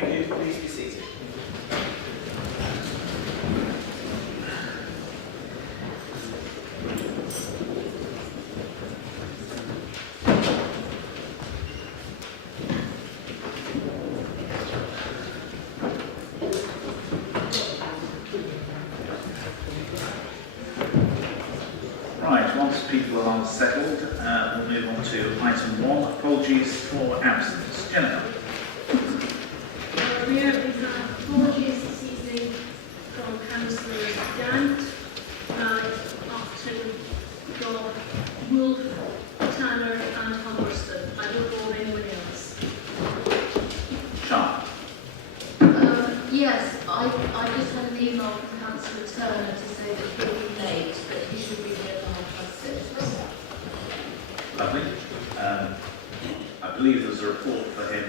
Thank you. Please be seated. Right, once people are settled, we'll move on to item 1, apologies for absence. Jennifer. We have apologies this evening from Councillor Gant, Upton, Dodd, Wolf, Tanner and Humberston. I don't know of anyone else. Sharp. Yes, I just had an email from Councillor Turner to say that he'll be late, but he should be here by 6:30. Lovely. I believe there's a report for him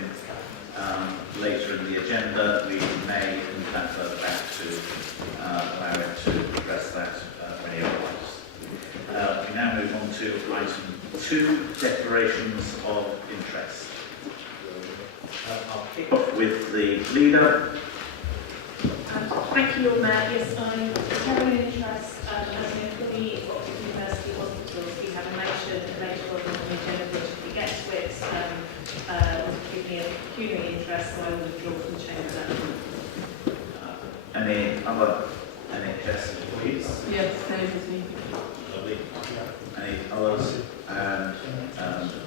later in the agenda. We may transfer back to allow him to address that when he arrives. We now move on to item 2, declarations of interest. I'll kick off with the leader. Thank you, Lord Mayor. Yes, I'm showing interest as an employee of Oxford University Hospitals. We have a motion later on the agenda which, if we get to it, will give me a pecuniary interest, so I will withdraw from the chamber that. Any other NHS employees? Yes, those with me. Lovely. Any others? And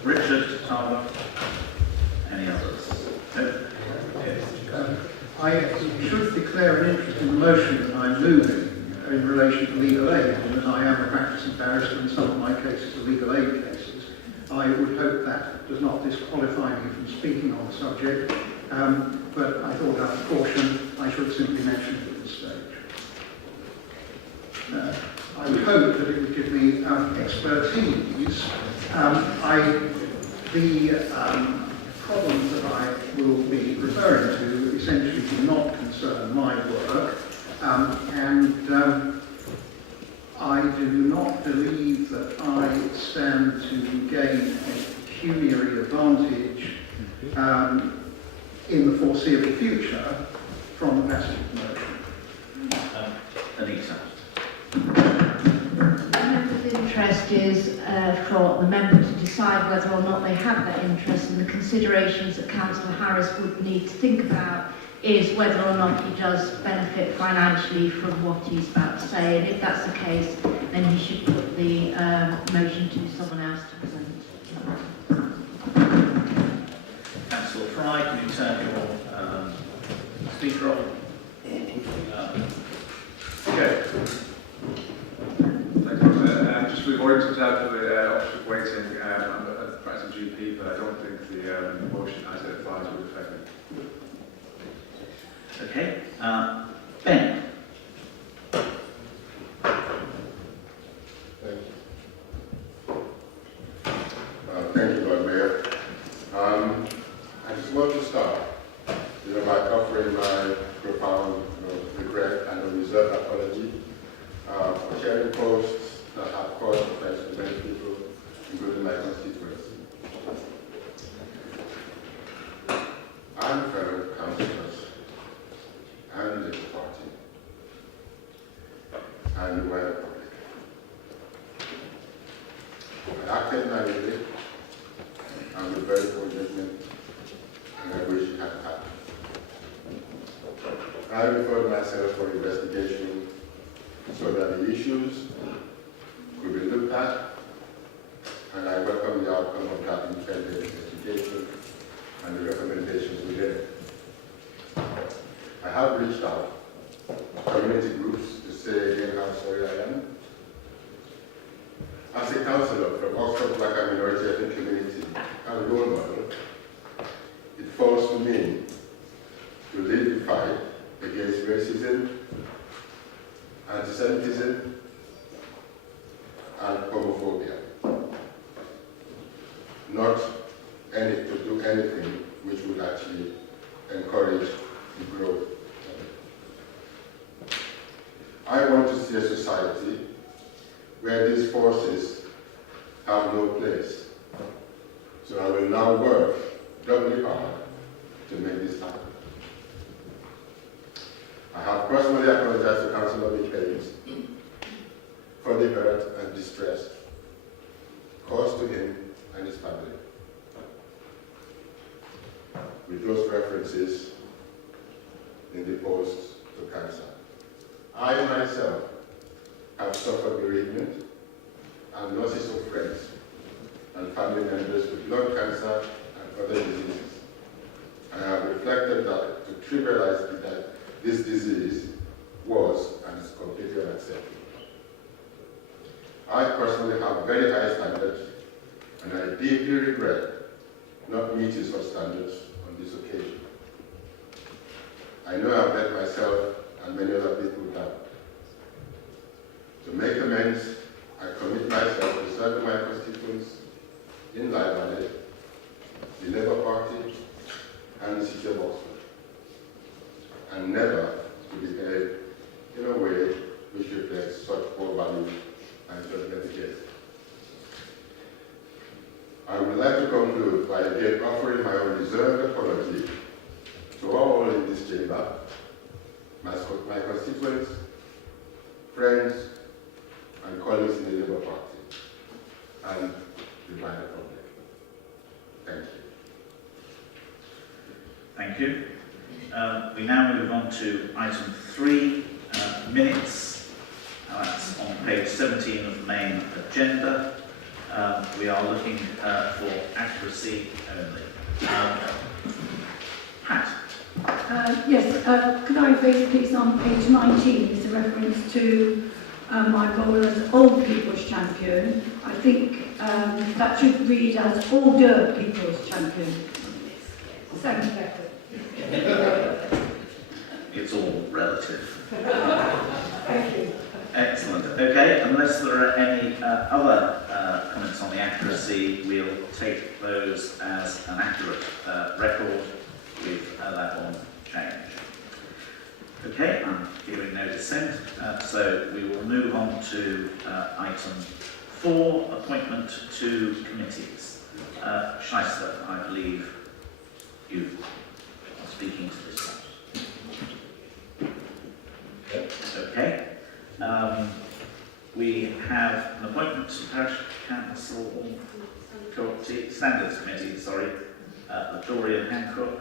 Richard, Tarver? Any others? No? Okay. I should declare an interest in the motion that I'm moving in relation to legal aid, and as I am a practicing barrister and some of my cases are legal aid cases, I would hope that does not disqualify me from speaking on the subject, but I thought out of caution I should simply mention it at this stage. I would hope that it would give me expertise. The problems that I will be referring to essentially do not concern my work, and I do not believe that I stand to gain a pecuniary advantage in the foreseeable future from the passage of the motion. Anita. The member's interest is for the member to decide whether or not they have that interest, and the considerations that Councillor Harris would need to think about is whether or not he does benefit financially from what he's about to say, and if that's the case, then he should put the motion to someone else to present. Councillor Fry, can you turn your speaker on? Go. Thank you. Just with words to tell for the officer waiting, I'm a practicing GP, but I don't think the motion as it applies would affect me. Okay. Ben. Thank you, Lord Mayor. I just want to start by offering my profound regret and a reserved apology for sharing posts that have caused offense to many people, including my constituents. And fellow councillors, and the party, and the wider public. I acted naively and with very poor judgment, and I wish it had happened. I referred myself for investigation so that the issues could be looked at, and I welcome the outcome of that independent investigation and the recommendations within it. I have reached out to community groups to say again how sorry I am. As a councillor from Oxford Black and Minority Ethnic Community and a role model, it falls to me to lead the fight against racism, anti-Semitism, and homophobia. Not to do anything which would actually encourage the growth. I want to see a society where these forces have no place. So I will now work doubly hard to make this happen. I have personally apologized to Councillor Michaelis for the hurt and distress caused to him and his family. With those references in the post to cancer. I myself have suffered bereavement and losses of friends and family members with blood cancer and other diseases. I have reflected that to trivialize that this disease was and is completely unacceptable. I personally have very high standards, and I deeply regret not meeting such standards on this occasion. I know I've let myself and many other people down. To make amends, I commit myself to serving my constituents in Live Valley, the Labour Party, and the City of Oxford, and never to behave in a way which reflects such poor values and judgment again. I would like to conclude by again offering my own reserved apology to all in this chamber, my constituents, friends, and colleagues in the Labour Party, and the wider public. Thank you. Thank you. We now move on to item 3, minutes. That's on page 17 of the main agenda. We are looking for accuracy only. Pat. Yes, could I raise please on page 19 is a reference to my role as Old People's Champion. I think that should read as Older People's Champion. Thank you. It's all relative. Thank you. Excellent. Okay, unless there are any other comments on the accuracy, we'll take those as an accurate record with that one change. Okay, I'm hearing no dissent, so we will move on to item 4, appointment to committees. Shyster, I believe you are speaking to this one. Okay. We have an appointment to Parish Council Standards Committee, sorry, Victoria Hancock.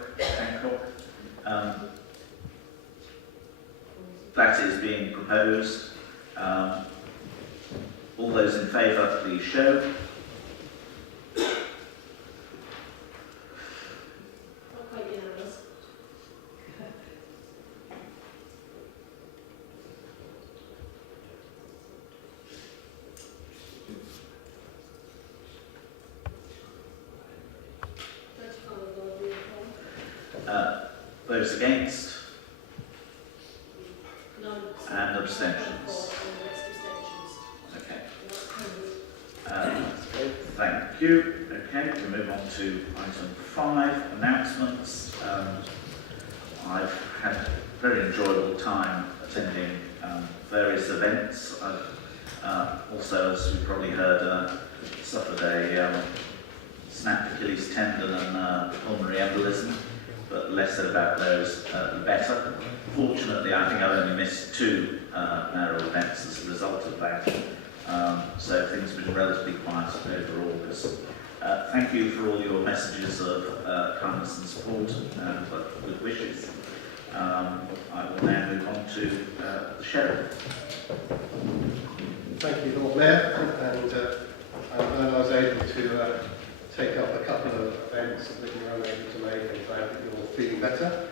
That is being proposed. All those in favour, please show. Not quite unanimous. Those against None. and abstentions. Okay. Thank you. Okay, we move on to item 5, announcements. I've had a very enjoyable time attending various events. I've also, as you probably heard, suffered a snapped Achilles tendon and pulmonary embolism, but less said about those, the better. Fortunately, I think I've only missed 2 narrow events as a result of that. So things have been relatively quiet over August. Thank you for all your messages of kindness and support and good wishes. I will now move on to the Sheriff. Thank you, Lord Mayor, and I'm glad I was able to take up a couple of events that you were unable to make, and glad that you're feeling better.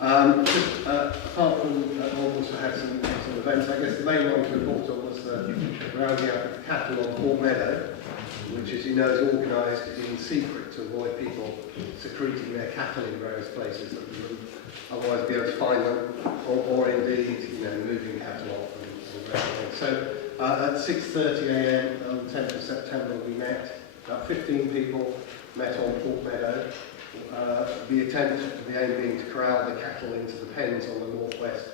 Apart from we've also had some events, I guess the main one to report on was the rounding up of cattle on Port Meadow, which, as you know, is organised in secret to avoid people secreting their cattle in various places that we wouldn't otherwise be able to find them, or indeed, moving cattle off and various things. So at 6:30 a.m. on the 10th of September we met. About 15 people met on Port Meadow. The aim being to corral the cattle into the pens on the northwest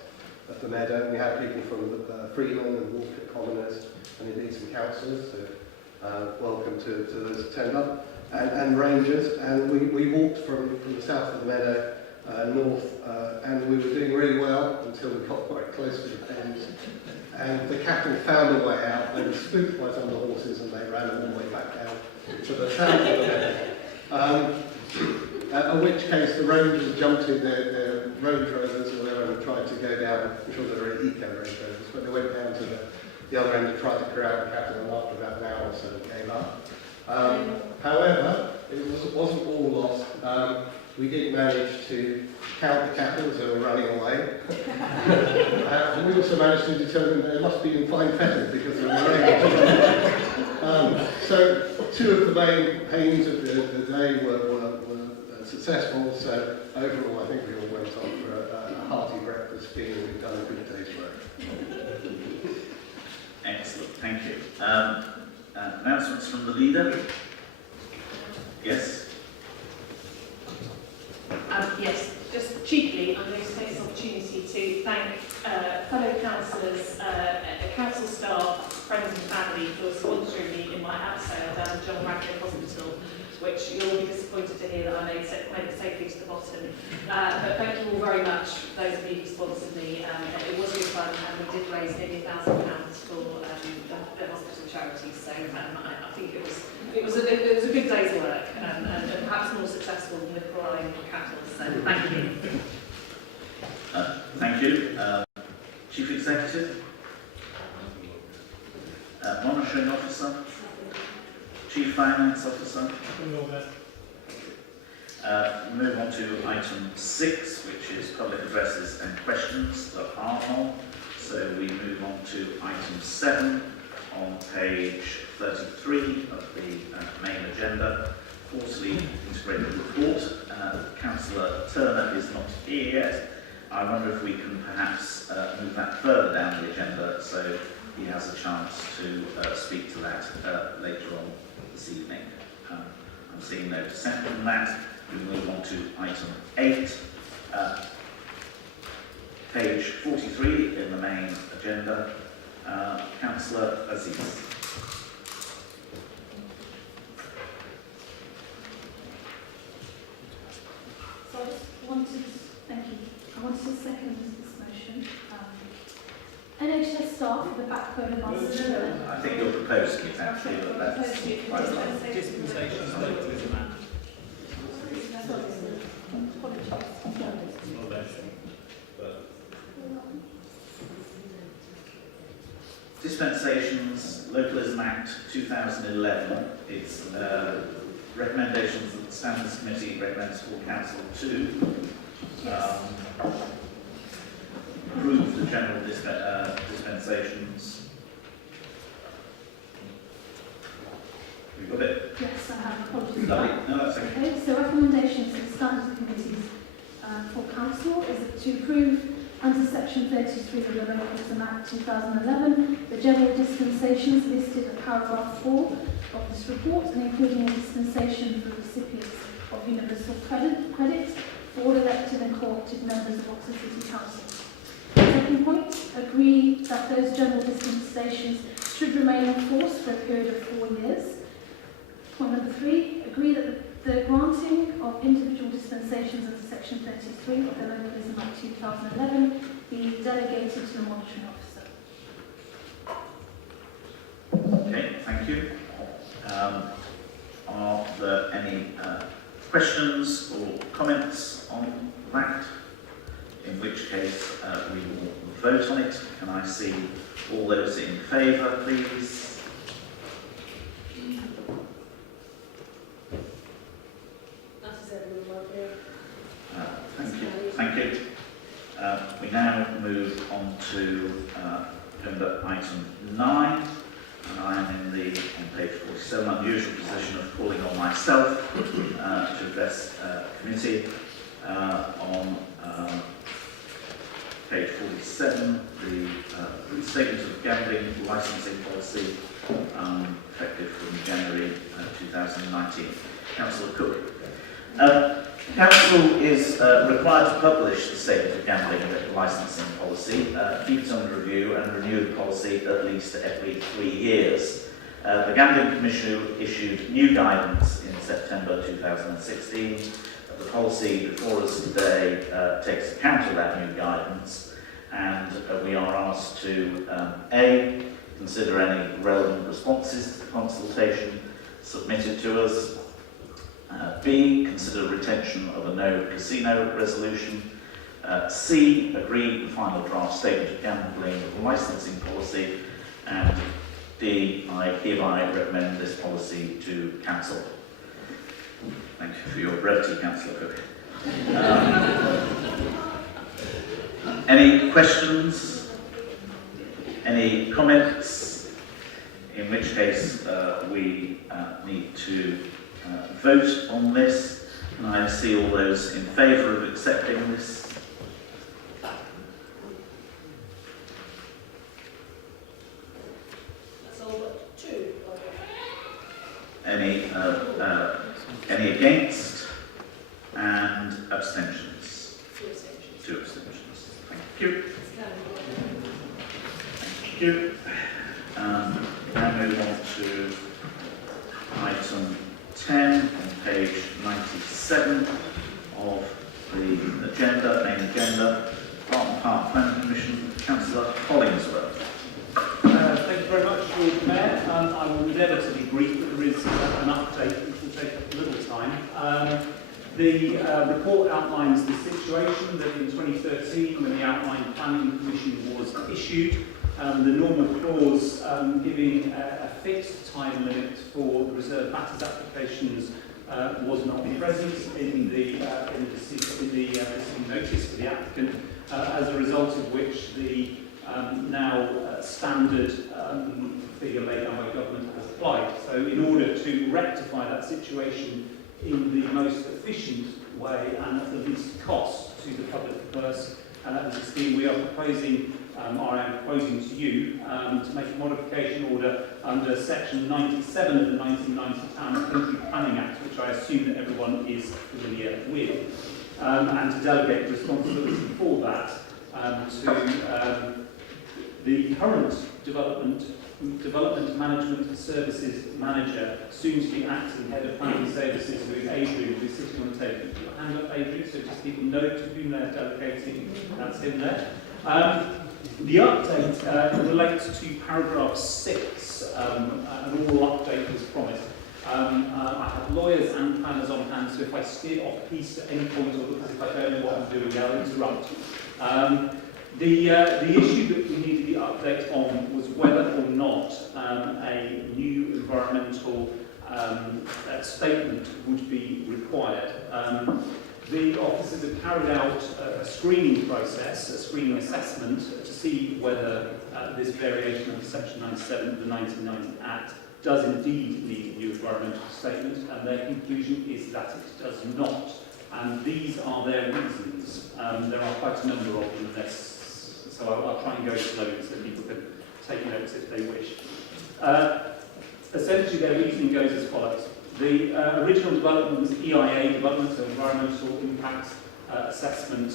of the meadow. We had people from Freeman and Wolford Commoners and indeed some councillors, so welcome to those attend up, and rangers. And we walked from the south of the meadow north, and we were doing really well until we got quite close to the Thames. And the cattle found a way out. They were spooked by some of the horses, and they ran all the way back down to the south of the meadow. In which case the Rangers jumped in their Range Rovers or whatever and tried to go down. I'm sure they were eco Range Rovers, but they went down to the other end and tried to clear out the cattle, and after about an hour or so gave up. However, it wasn't all lost. We did manage to count the cattle as they were running away. And we also managed to determine they must be in fine fettle because they were unable to. So two of the main aims of the day were successful. So overall, I think we all went on for a hearty breakfast, feeling we've done a good day's work. Excellent, thank you. Announcements from the leader? Yes? Yes, just cheaply, I'm going to take this opportunity to thank fellow councillors, council staff, friends and family for sponsoring me in my abseil down at John Radcliffe Hospital, which you'll all be disappointed to hear that I made it safely to the bottom. But thank you all very much, those of you who sponsored me. It was good fun, and we did raise nearly £1,000 for the hospital charities. So I think it was a good day's work, and perhaps more successful than the crying for cattle. So thank you. Thank you. Chief Executive? Monitoring Officer? Chief Finance Officer? Move on to item 6, which is public addresses and questions that are on. So we move on to item 7 on page 33 of the main agenda, quarterly integrated report. Councillor Turner is not here yet. I wonder if we can perhaps move that further down the agenda so he has a chance to speak to that later on this evening. I'm seeing no dissent from that. We move on to item 8, page 43 in the main agenda. Councillor Aziz. I wanted to second this motion. NHS staff are the backbone of our system. I think you're proposing it actually, but that's quite right. Dispensations localism act. Dispensations, Localism Act 2011, it's recommendations that the Standards Committee recommends full council to approve the general dispensations. We got it? Yes, I have apologies. Lovely. No, that's okay. Okay, so recommendations to the Standards Committees for Council is to approve under section 33 of the Localism Act 2011 the general dispensations listed at paragraph 4 of this report, and including a dispensation for recipients of universal credit for all elected and co-opted members of Oxford City Council. Second point, agree that those general dispensations should remain in force for a period of 4 years. Point number 3, agree that the granting of individual dispensations under section 33 of the Localism Act 2011 be delegated to the monitoring officer. Okay, thank you. Are there any questions or comments on that? In which case we will vote on it. Can I see all those in favour, please? Thank you. We now move on to agenda item 9, and I am on page 47, unusual position of calling on myself to address committee. On page 47, the statement of gambling licensing policy effective from January 2019. Councillor Cook. Council is required to publish the statement of gambling licensing policy, keep it under review and renew the policy at least every 3 years. The Gambling Commission issued new guidance in September 2016 the policy before us today takes account of that new guidance, and we are asked to A, consider any relevant responses to the consultation submitted to us, B, consider retention of a no casino resolution, C, agree the final draft statement of gambling licensing policy, and D, I hereby recommend this policy to Council. Thank you for your brevity, Councillor Cook. Any questions? Any comments? In which case we need to vote on this. Can I see all those in favour of accepting this? That's all but two. Any against? And abstentions? Two abstentions. 2 abstentions. Thank you. Thank you. Now move on to item 10 on page 97 of the agenda, main agenda, Park Planning Commission, Councillor Hollingsworth. Thank you very much, Lord Mayor. I will endeavour to be brief, but there is an update which will take a little time. The report outlines the situation that in 2013, when the Outline Planning Commission was issued, the normal clause giving a fixed time limit for the reserved matters applications was not present in the decision notice for the applicant, as a result of which the now standard figure laid down by government has applied. So in order to rectify that situation in the most efficient way and at the least cost to the public purse, as a scheme we are proposing, or I am proposing to you, to make a modification order under section 97 of the 1990 Town and Country Planning Act, which I assume that everyone is familiar with, and to delegate responsibility for that to the current Development Management Services Manager, soon to be acting Head of Planning Services, who is Adrian, who is sitting on the table. Put your hand up, Adrian, so just people know to whom they're delegating. That's him there. The update relates to paragraph 6, an oral update was promised. I have lawyers and planners on hand, so if I steer off piece at any point or look as if I don't know what I'm doing, I'll interrupt. The issue that we needed the update on was whether or not a new environmental statement would be required. The officers have carried out a screening process, a screening assessment, to see whether this variation of section 97 of the 1990 Act does indeed need a new environmental statement, and their conclusion is that it does not. And these are their reasons. There are quite a number of them, so I'll try and go slowly so people can take notes if they wish. Essentially, their reasoning goes as follows. The original development was EIA development, so environmental impact assessment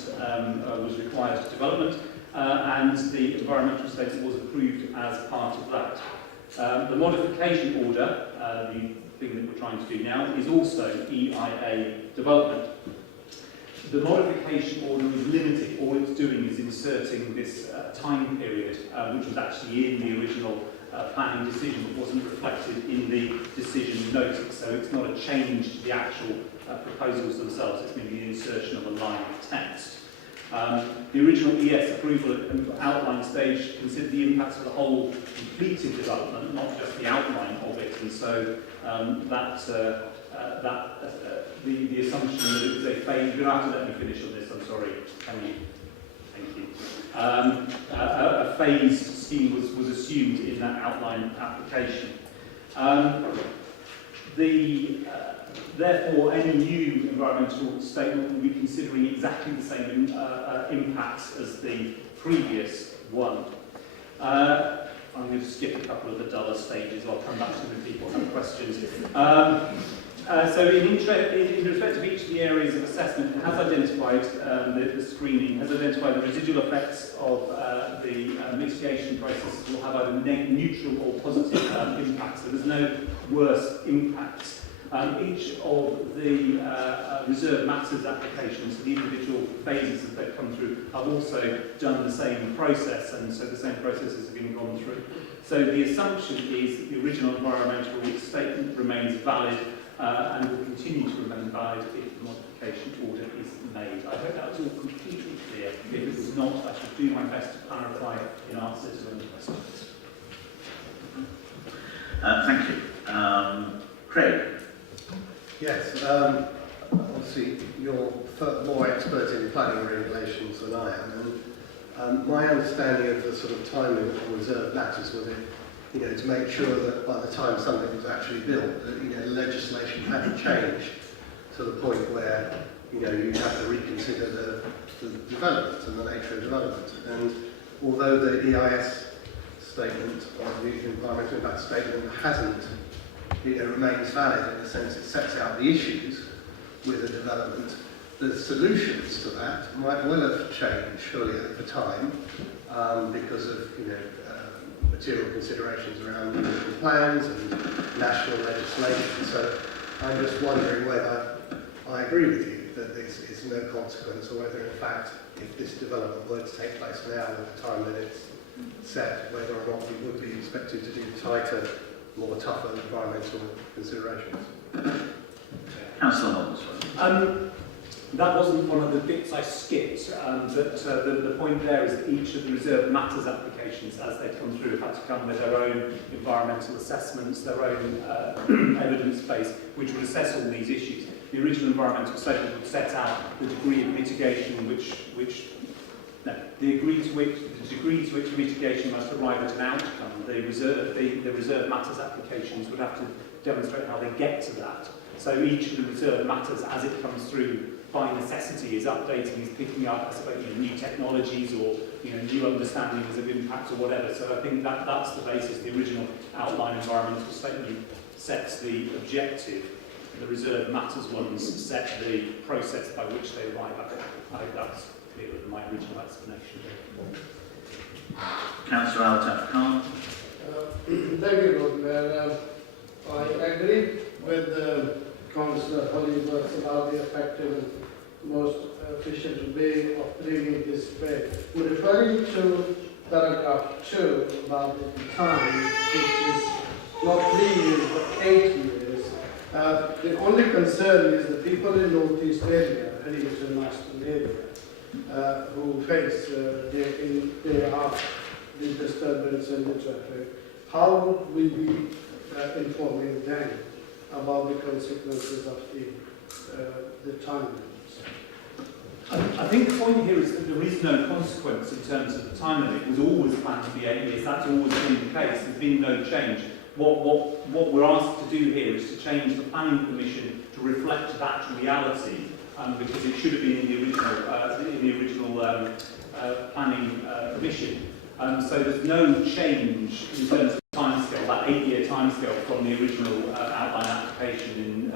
was required for development, and the environmental statement was approved as part of that. The modification order, the thing that we're trying to do now, is also EIA development. The modification order is limited. All it's doing is inserting this time period, which was actually in the original planning decision but wasn't reflected in the decision notice. So it's not a change to the actual proposals themselves, it's merely the insertion of a line of text. The original ES approval at outline stage considered the impacts of the whole completed development, not just the outline of it, and so the assumption that it was a phase. You're going to have to let me finish on this. I'm sorry. Can you? Thank you. A phased scheme was assumed in that outline application. Therefore, any new environmental statement will be considering exactly the same impacts as the previous one. I'm going to skip a couple of the duller stages. I'll come back to them if people have questions. So in respect of each of the areas of assessment, it has identified, the screening has identified the residual effects of the mitigation process will have either neutral or positive impacts. So there's no worse impacts. Each of the reserve matters applications, the individual phases that they've come through, have also done the same process, and so the same processes have been gone through. So the assumption is that the original environmental statement remains valid and will continue to remain valid if the modification order is made. I hope that was all completely clear. If it was not, I should do my best to clarify in answer to any questions. Thank you. Craig? Yes, obviously you're more expert in planning regulations than I am, and my understanding of the sort of timing of reserve matters was it, to make sure that by the time something was actually built, that, legislation hadn't changed to the point where, you have to reconsider the development and the nature of development. And although the EIS statement, or the environmental impact statement, hasn't, remains valid in the sense it sets out the issues with the development, the solutions to that might well have changed surely over time because of, material considerations around municipal plans and national legislation. So I'm just wondering whether I agree with you that this is no consequence, or whether in fact, if this development were to take place now at the time that it's set, whether or not we would be expected to do tighter, more tougher environmental considerations. Councillor Holmes. That wasn't one of the bits I skipped, but the point there is that each of the reserve matters applications, as they come through, have had to come with their own environmental assessments, their own evidence base, which would assess all these issues. The original environmental statement would set out the degree of mitigation the degree to which mitigation must arrive at an outcome. The reserve matters applications would have to demonstrate how they get to that. So each of the reserve matters, as it comes through, by necessity, is updating, is picking up, I suppose, new technologies or new understandings of impact or whatever. So I think that's the basis. The original outline environmental statement sets the objective. The reserve matters ones set the process by which they arrive at it. I hope that's clearer than my original explanation. Councillor Altaf Khan. Thank you, Lord Mayor. I agree with Councillor Hollywood about the effective and most efficient way of bringing this back. We're referring to paragraph 2 about the time, which is not 3 years but 8 years. The only concern is the people in Northeast area, heading to the national area, who face day out the disturbance in the traffic. How would we be informing them about the consequences of the time limits? I think the point here is that there is no consequence in terms of the time limit. It was always planned to be 8 years. That's always been the case. There's been no change. What we're asked to do here is to change the planning permission to reflect that reality, because it should have been in the original planning permission. So there's no change in terms of timescale, that 8-year timescale from the original outline application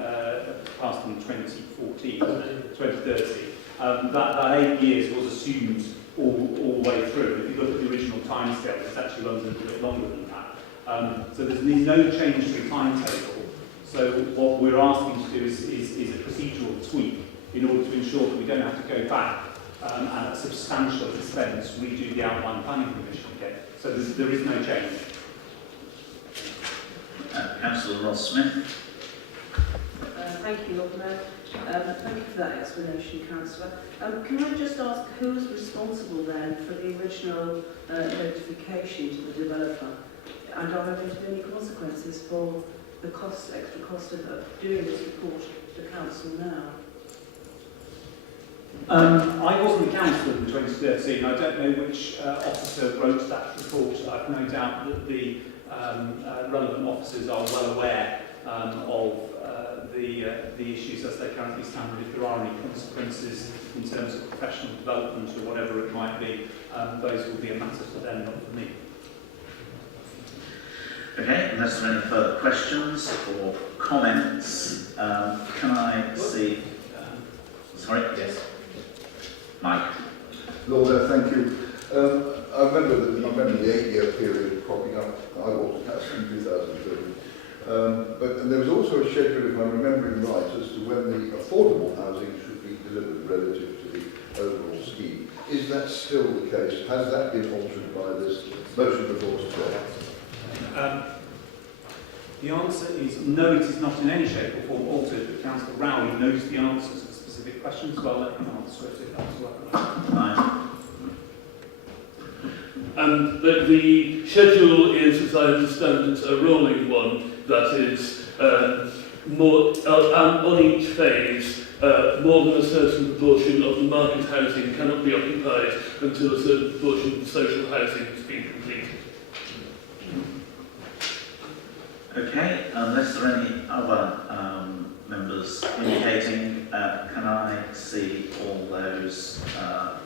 passed in 2014, 2030. That 8 years was assumed all the way through. If you look at the original timescale, it actually runs a little bit longer than that. So there's been no change to the timetable. So what we're asking to do is a procedural tweak in order to ensure that we don't have to go back and at substantial expense redo the outline planning permission again. So there is no change. Councillor Ross Smith. Thank you, Lord Mayor. Thank you for that explanation, Councillor. Can I just ask who's responsible then for the original notification to the developer? And are there going to be any consequences for the extra cost of doing this report to Council now? I wasn't the councillor in 2013. I don't know which officer wrote that report. I've no doubt that the relevant officers are well aware of the issues as they currently stand. If there are any consequences in terms of professional development or whatever it might be, those will be a matter for them, not for me. Okay, unless there are any further questions or comments, can I see... sorry, yes. Mike. Lord, thank you. I remember the 8-year period cropping up. I walked the council in 2013. And there was also a schedule, if I'm remembering right, as to when the affordable housing should be delivered relative to the overall scheme. Is that still the case? Has that been altered by this motion before us today? The answer is no, it is not in any shape or form altered, but Councillor Rowley knows the answers to specific questions, so I'll let him answer it if that's right. But the schedule is, as I understand it, a rolling one that is more on each phase. More than a certain proportion of the market housing cannot be occupied until a certain proportion of the social housing has been completed. Okay, unless there are any other members indicating, can I see all those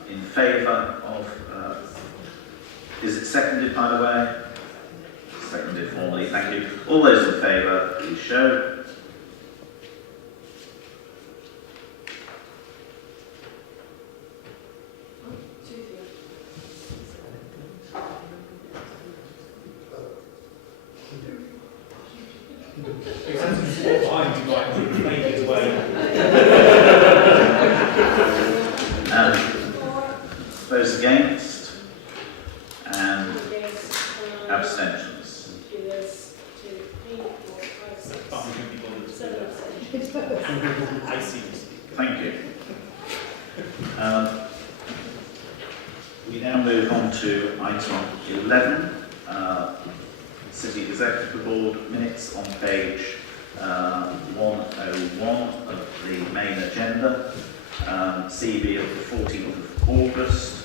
in favour of... is it seconded, by the way? Seconded formally, thank you. All those in favour, please show. Those against and abstentions. Thank you. We now move on to item 11, City Executive Board minutes on page 101 of the main agenda, CB of the 14th of August.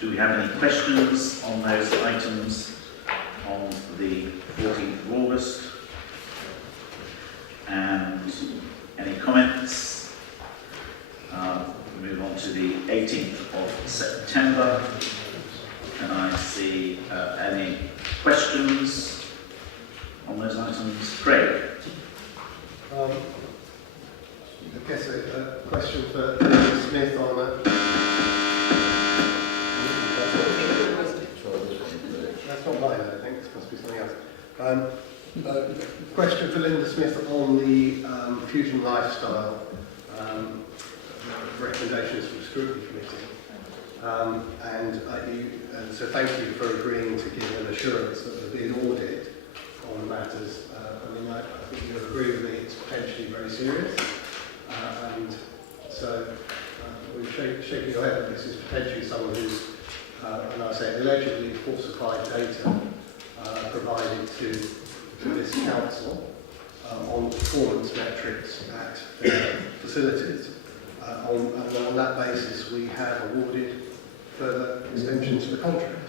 Do we have any questions on those items on the 14th of August? And any comments? We move on to the 18th of September. Can I see any questions on those items? Craig. I guess a question for Linda Smith on that. That's not mine, I think. This must be something else. Question for Linda Smith on the Fusion Lifestyle recommendations from the Scrutiny Committee. And so thank you for agreeing to give an assurance that there'll be an audit on the matters. I think you'll agree with me it's potentially very serious. And so we're shaking your head that this is potentially someone who's, and I say allegedly, falsified data provided to this council on performance metrics at their facilities. And on that basis, we have awarded further extensions to the contract.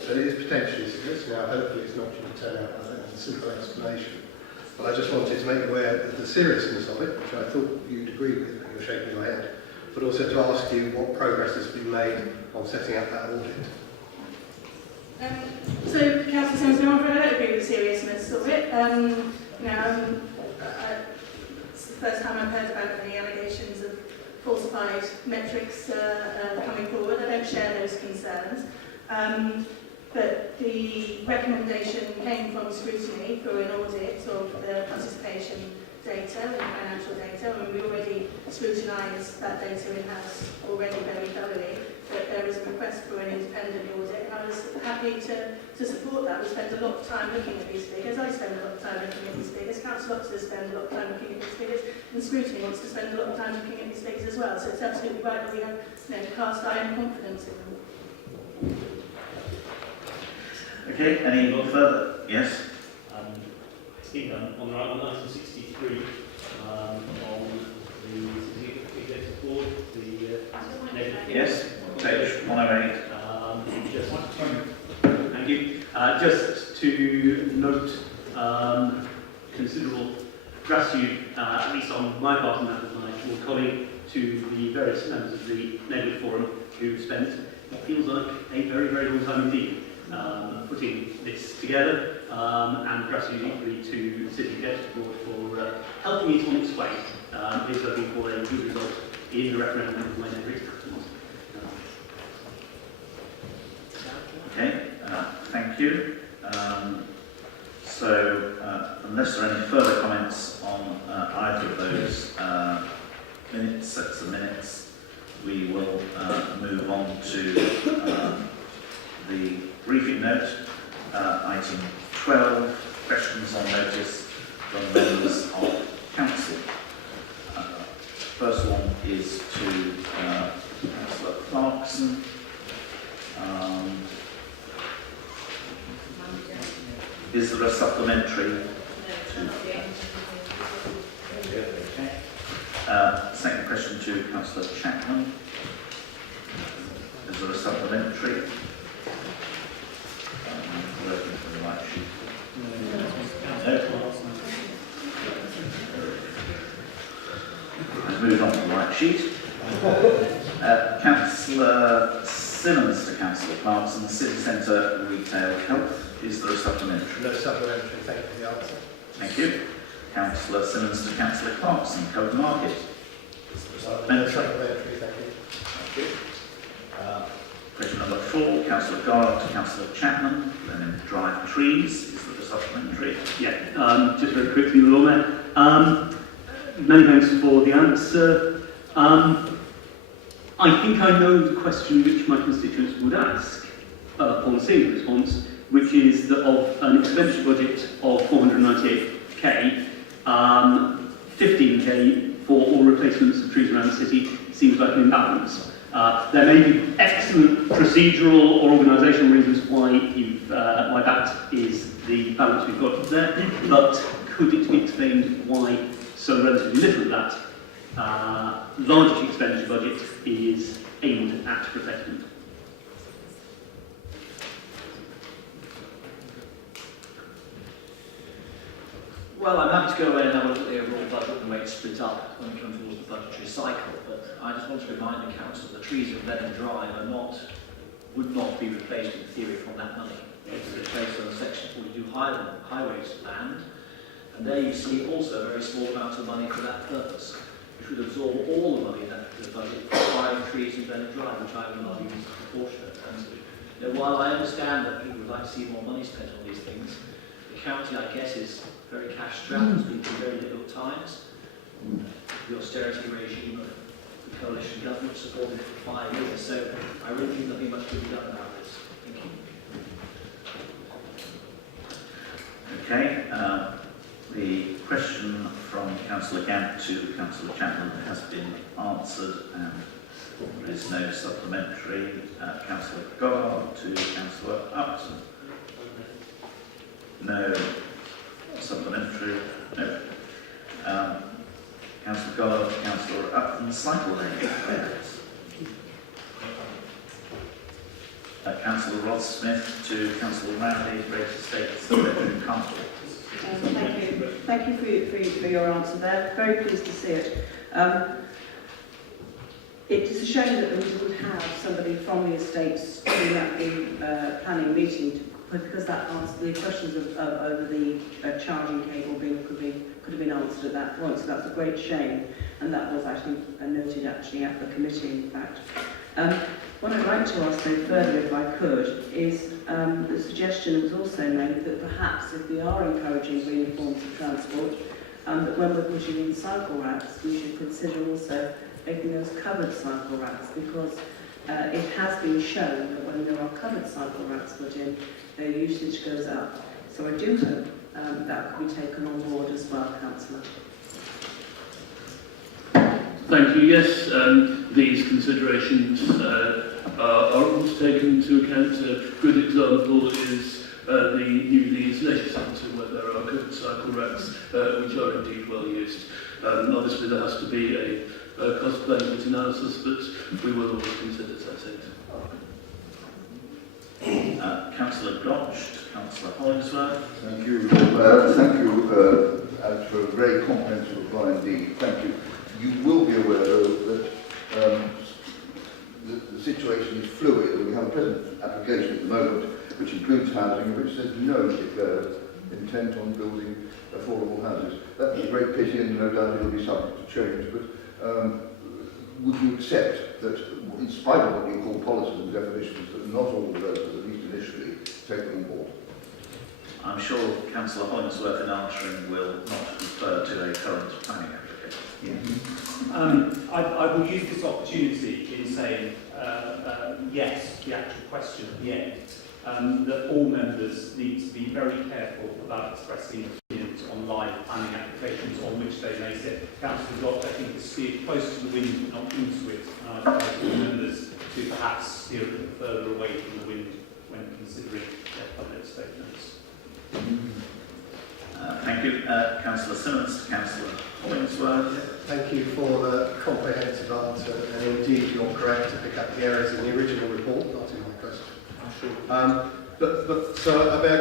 So it is potentially serious. Now, hopefully it's not going to turn out as a simple explanation. But I just wanted to make you aware of the seriousness of it, which I thought you'd agree with, but you're shaking your head. But also to ask you what progress has been made on setting up that audit. So, Councillor Sims, I don't agree with the seriousness of it. It's the first time I've heard about the allegations of falsified metrics coming forward. I don't share those concerns. But the recommendation came from Scrutiny for an audit of the participation data and financial data, and we already scrutinised that data in-house already very thoroughly. But there was a request for an independent audit, and I was happy to support that. We spent a lot of time looking at these figures. I spend a lot of time looking at these figures. Council officers spend a lot of time looking at these figures, and Scrutiny wants to spend a lot of time looking at these figures as well. So it's absolutely right that we have cast iron confidence in them. Okay, any more further? Yes? I think on the right one, item 63, on the executive board, the negative. Yes, page 108. Thank you. Just to note considerable gratitude, at least on my part and that of my colleague, to the various members of the Neighbourhood Forum who spent what feels like a very, very long time indeed putting this together, and gratitude equally to the City Executive Board for helping it on its way. Here's hoping for a good result in the referendum whenever it happens. Okay, thank you. So Unless there are any further comments on either of those sets of minutes, we will move on to the briefing note, item 12, questions on notice from members of council. First one is to Councillor Clarkson. Is there a supplementary? Second question to Councillor Chapman. Is there a supplementary? Working from the right sheet. No. I've moved on to the right sheet. Councillor Simmons to Councillor Clarkson, City Centre Retail Health. Is there a supplementary? No supplementary, thank you for the answer. Thank you. Councillor Simmons to Councillor Clarkson, Covered Market. No supplementary, thank you. Thank you. Question number 4, Councillor Garland to Councillor Chapman, then Drive Trees. Is there a supplementary? Yeah, just very quickly, Lord Mayor. Many thanks for the answer. I think I know the question which my constituents would ask upon seeing the response, which is that of an expenditure budget of 498k, 15k for all replacements of trees around the city seems like an imbalance. There may be excellent procedural or organisational reasons why that is the balance we've got there, but could it be explained why so relatively little of that largest expenditure budget is aimed at replacement? Well, I'm happy to go away and have a look at the overall budget and the way it's split up when we come towards the budgetary cycle, but I just want to remind the Council that the trees that let them drive would not be replaced in theory from that money. It's replaced on the Section 42 highways land, and there you see also a very small amount of money for that purpose, which would absorb all the money in that budget for 5 trees in Bennett Drive, which I would argue is proportionate. And while I understand that people would like to see more money spent on these things, the county, I guess, is very cash-strapped, has been through very difficult times. The austerity regime of the coalition government supported it for 5 years, so I really think nothing much could be done about this. Thank you. Okay, the question from Councillor Gant to Councillor Chapman has been answered, and there is no supplementary. Councillor Goddard to Councillor Upton. No supplementary. No. Councillor Goddard, Councillor Upton, cycle lane. Councillor Ross Smith to Councillor Rowley, Great Estates, and Council. Thank you for your answer there. Very pleased to see it. It is a shame that we didn't have somebody from the estates doing at the planning meeting, because that answered the questions over the charging cable could have been answered at that point. So that's a great shame, and that was actually noted at the committee, in fact. What I'd like to ask though further, if I could, is the suggestion was also made that perhaps if we are encouraging green forms of transport, that when we're putting in cycle racks, we should consider also making those covered cycle racks, because it has been shown that when there are covered cycle racks put in, their usage goes up. So I do hope that could be taken on board as well, Councillor. Thank you. Yes, these considerations are always taken into account. A good example is the New Leeds Leisure Centre, where there are covered cycle racks which are indeed well used. Obviously there has to be a cost-benefit analysis, but we will always consider such things. Councillor Gotch, Councillor Hollingsworth. Thank you. Thank you for a very comprehensive reply indeed. Thank you. You will be aware, though, that the situation is fluid, and we have a present application at the moment which includes housing, which says no declared intent on building affordable houses. That's a great pity, and no doubt it will be subject to change, but would you accept that, in spite of what you call policies and definitions, that not all of those, at least initially, taken on board? I'm sure Councillor Hollingsworth in answering will not refer to a current planning application. I will use this opportunity in saying yes, the actual question at the end, that all members need to be very careful about expressing opinions on live planning applications on which they may sit. Councillor Dodd, I think, is steered close to the wind but not into it, and I advise all members to perhaps steer a bit further away from the wind when considering their public statements. Thank you. Councillor Simmons, Councillor Hollingsworth. Thank you for the comprehensive answer, and indeed you're correct to pick up the errors in the original report, not in my question. I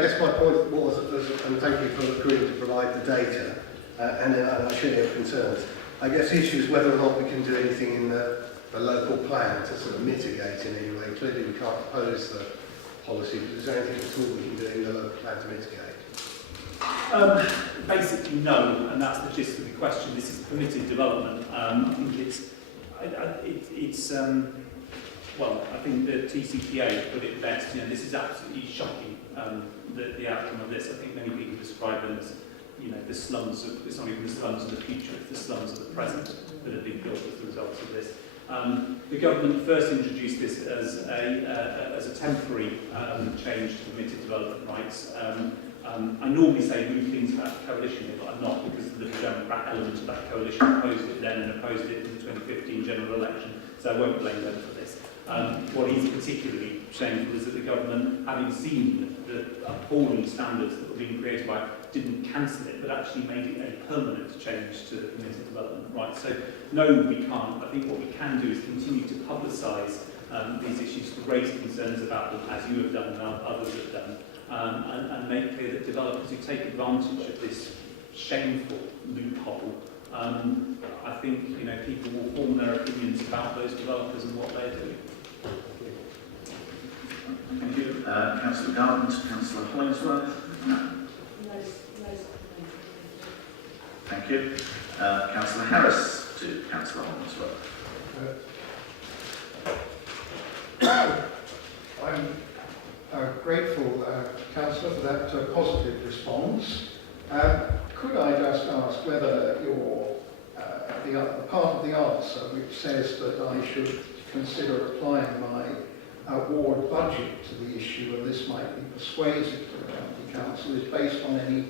guess my point was, and thank you for agreeing to provide the data, and I share your concerns. I guess the issue is whether or not we can do anything in the local plan to sort of mitigate in any way. Clearly we can't oppose the policy, but is there anything at all we can do in the local plan to mitigate? Basically, no, and that's the gist of the question. This is permitted development. I think well, I think the TCPA put it best. You know, this is absolutely shocking. The outcome of this. I think many people describe them as, you know, the slums. It's not even the slums of the future; it's the slums of the present that have been built as a result of this. The government first introduced this as a temporary change to permitted development rights. I normally say move things back to coalition, but I'm not, because the Democrat element of that coalition opposed it then and opposed it in the 2015 general election, so I won't blame them for this. What is particularly shameful is that the government, having seen the appalling standards that were being created by it, didn't cancel it, but actually made it a permanent change to permitted development rights. So no, we can't. I think what we can do is continue to publicise these issues, to raise concerns about them, as you have done and others have done, and make clear that developers who take advantage of this shameful loophole, I think, you know, people will form their opinions about those developers and what they're doing. Thank you. Councillor Garland, Councillor Hollingsworth. Thank you. Councillor Harris to Councillor Hollingsworth. I'm grateful, Councillor, for that positive response. Could I just ask whether the part of the answer which says that I should consider applying my ward budget to the issue, and this might be persuasive to the County Council, is based on any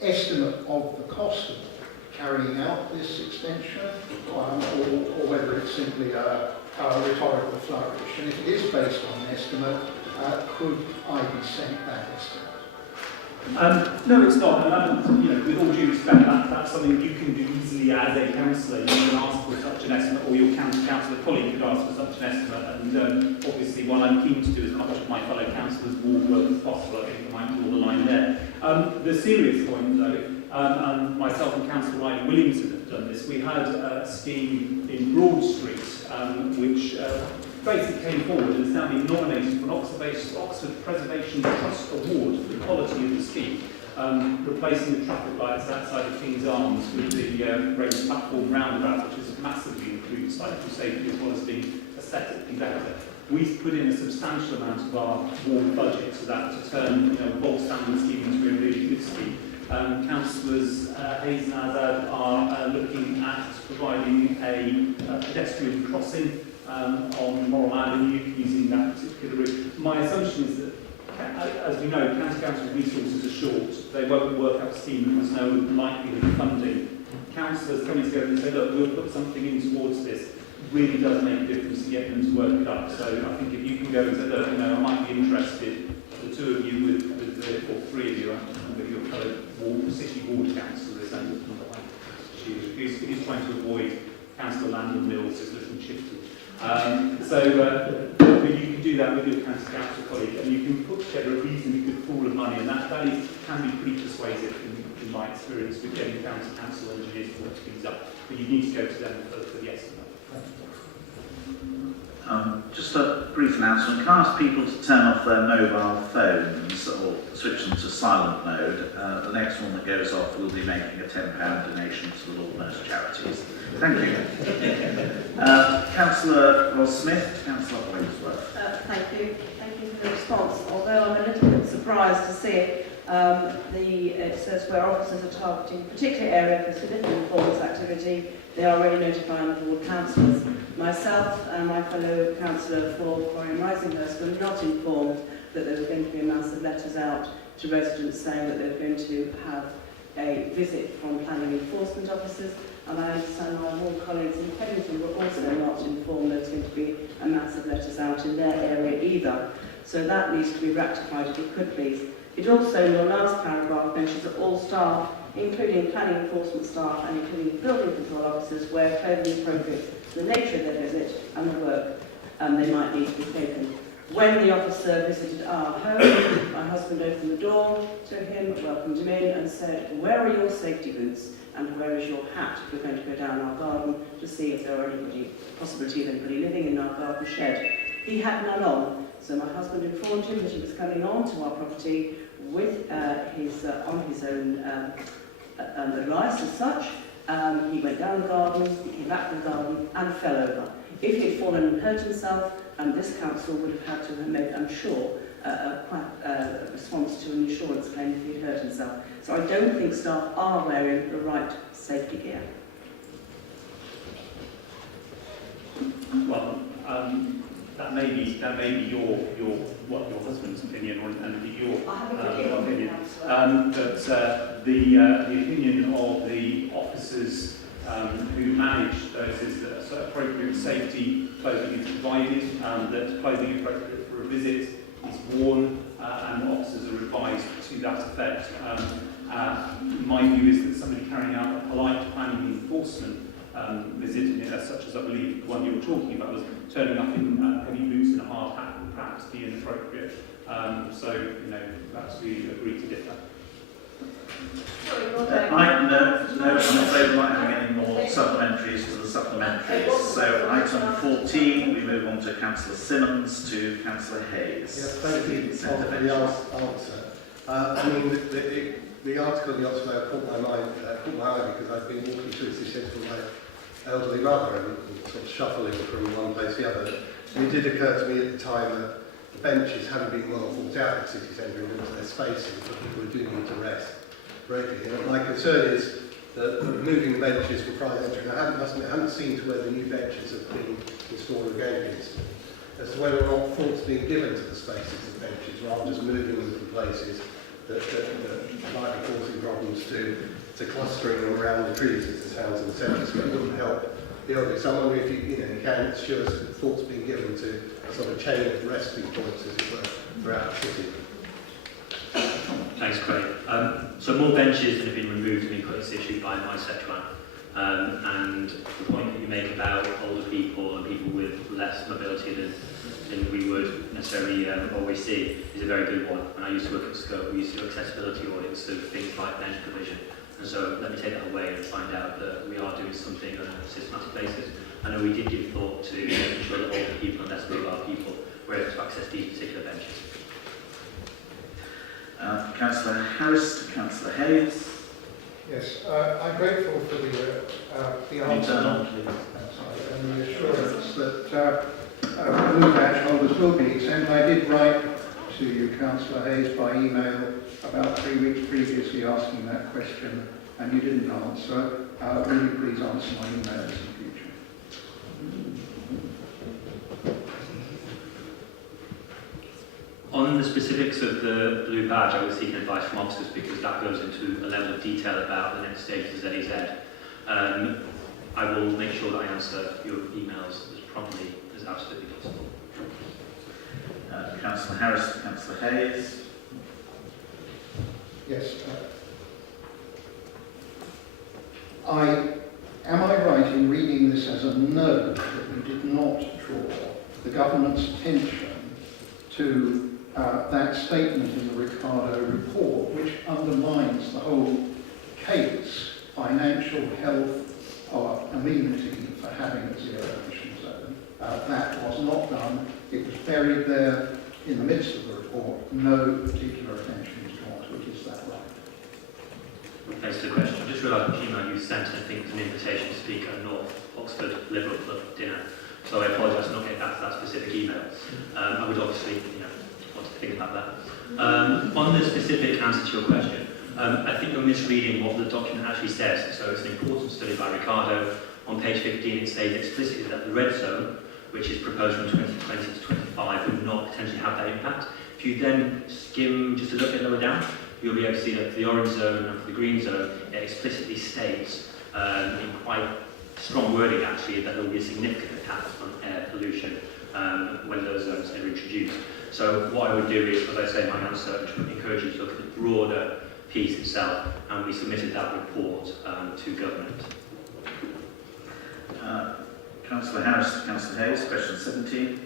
estimate of the cost of carrying out this extension, or whether it's simply a rhetorical flourish. And if it is based on an estimate, could I be sent that estimate? No, it's not. And you know, with all due respect, that's something you can do easily as a councillor. You can ask for such an estimate, or your councillor colleague could ask for such an estimate. And obviously, what I'm keen to do as much of my fellow councillors' ward work as possible, I think I might draw the line there. The serious point, though, and myself and Councillor Ryder Willington have done this. We had a scheme in Broad Street, which basically came forward and has now been nominated for an Oxford Preservation Trust Award for the quality of the scheme, replacing the traffic lights outside of King's Arms with the raised platform roundabout, which has massively improved cycle safety as well as being aesthetically better. We've put in a substantial amount of our ward budget to that to turn, you know, a bog standard scheme into a really good scheme. Councillors Hayes and Azad are looking at providing a pedestrian crossing on Moral Avenue using that particular route. My assumption is that, as we know, County Council resources are short. They won't work up steam and there's no likelihood of funding. Councillors coming together and say, look, we'll put something in towards this, really does make a difference to get them to work it up. So I think if you can go and say, look, you know, I might be interested, the two of you or three of you, with your fellow city ward councillors, and who's trying to avoid Councillor Landon Mills is looking shifty. But you can do that with your council colleague, and you can put together a reasonably good pool of money, and that can be pretty persuasive in my experience with getting council engineers to work things up. But you need to go to them for the estimate. just a brief announcement. Can I ask people to turn off their mobile phones or switch them to silent mode? The next one that goes off will be making a £10 donation to the Lord Mayor's charities. Thank you. Councillor Ross Smith, Councillor Wainsworth. Thank you. Thank you for the response. Although I'm a little bit surprised to see it says where officers are targeting a particular area for significant performance activity, they are already notifying the ward councillors. Myself and my fellow councillor for Quarry and Risinghurst were not informed that there was going to be a mass of letters out to residents saying that they were going to have a visit from planning enforcement officers, and I understand my ward colleagues in Paddington were also not informed there was going to be a mass of letters out in their area either. So that needs to be rectified if it could please. It also, in your last paragraph, mentions that all staff, including planning enforcement staff and including building control officers, wear clothing appropriate to the nature of their visit and the work they might need to be taken. When the officer visited our home, my husband opened the door to him, welcomed him in and said, "Where are your safety boots and where is your hat? We're going to go down our garden to see if there are possibility of anybody living in our garden shed." He had none on, so my husband informed him that he was coming on to our property with on his own advice as such. He went down the garden, he came back from the garden and fell over. If he had fallen and hurt himself, this council would have had to have made, I'm sure, a response to an insurance claim if he had hurt himself. So I don't think staff are wearing the right safety gear. Well, that may be your husband's opinion and your opinion. But the opinion of the officers who manage those is that appropriate safety clothing is provided, that clothing appropriate for a visit is worn, and officers are advised to that effect. My view is that somebody carrying out a polite planning enforcement visit, such as I believe the one you were talking about, was turning up in heavy boots and a hard hat would perhaps be inappropriate. So, perhaps we agree to differ. I'm afraid we're not having any more supplementaries to the supplementaries. So item 14, we move on to Councillor Simmons to Councillor Hayes. Yes, thank you for the answer. I mean, the article in the Oxford caught my eye because I've been walking through the city centre with my elderly mother and sort of shuffling from one place to the other. And it did occur to me at the time that the benches haven't been well thought out in the city centre in terms of their spacing for people who do need to rest regularly. And my concern is that moving benches from private entry, and I haven't seen to where the new benches have been installed or going to be installed, as to whether or not thought's being given to the spaces of the benches rather than just moving them from places that might be causing problems to clustering around the trees, as it sounds in the centre, so it wouldn't help the elderly. So I'm wondering if you can ensure that thought's being given to a sort of chain of resting points, as it were, throughout the city. Thanks, Craig. So more benches that have been removed have been put in situ by my sector. And the point that you make about older people and people with less mobility than we would necessarily always see is a very good one. When I used to work at Scope, we used to do accessibility audits of things like bench provision. And so let me take that away and find out that we are doing something on a systematic basis. I know we did give thought to making sure that older people and less mobile people were able to access these particular benches. Councillor Harris to Councillor Hayes. Yes, I'm grateful for the answer and the assurance that blue badge holders will be exempt. I did write to you, Councillor Hayes, by email about 3 weeks previously asking that question, and you didn't answer. Will you please answer my emails in the future? On the specifics of the blue badge, I would seek advice from officers because that goes into a level of detail about the next stage of ZEZ. I will make sure that I answer your emails as promptly as absolutely possible. Councillor Harris to Councillor Hayes. Yes. Am I right in reading this as a no, that we did not draw the government's attention to that statement in the Ricardo report, which undermines the whole case, financial, health, or amenity for having a zero emission zone? That was not done. It was buried there in the midst of the report. No particular attention is drawn to it. Is that right? Thanks for the question. I just realised the email you sent, I think, was an invitation to speak at North Oxford Liberal Club dinner. So I apologise for not getting back to that specific email. I would obviously, want to think about that. On the specific answer to your question, I think you're misreading what the document actually says. So it's an important study by Ricardo. On page 15, it states explicitly that the red zone, which is proposed from 2020 to 25, would not potentially have that impact. If you then skim just a little bit lower down, you'll be able to see that for the orange zone and for the green zone, it explicitly states in quite strong wording actually that there will be a significant impact on air pollution when those zones are introduced. So what I would do is, as I say in my answer, I would encourage you to look at the broader piece itself, and we submitted that report to government. Councillor Harris, Councillor Hayes, question 17.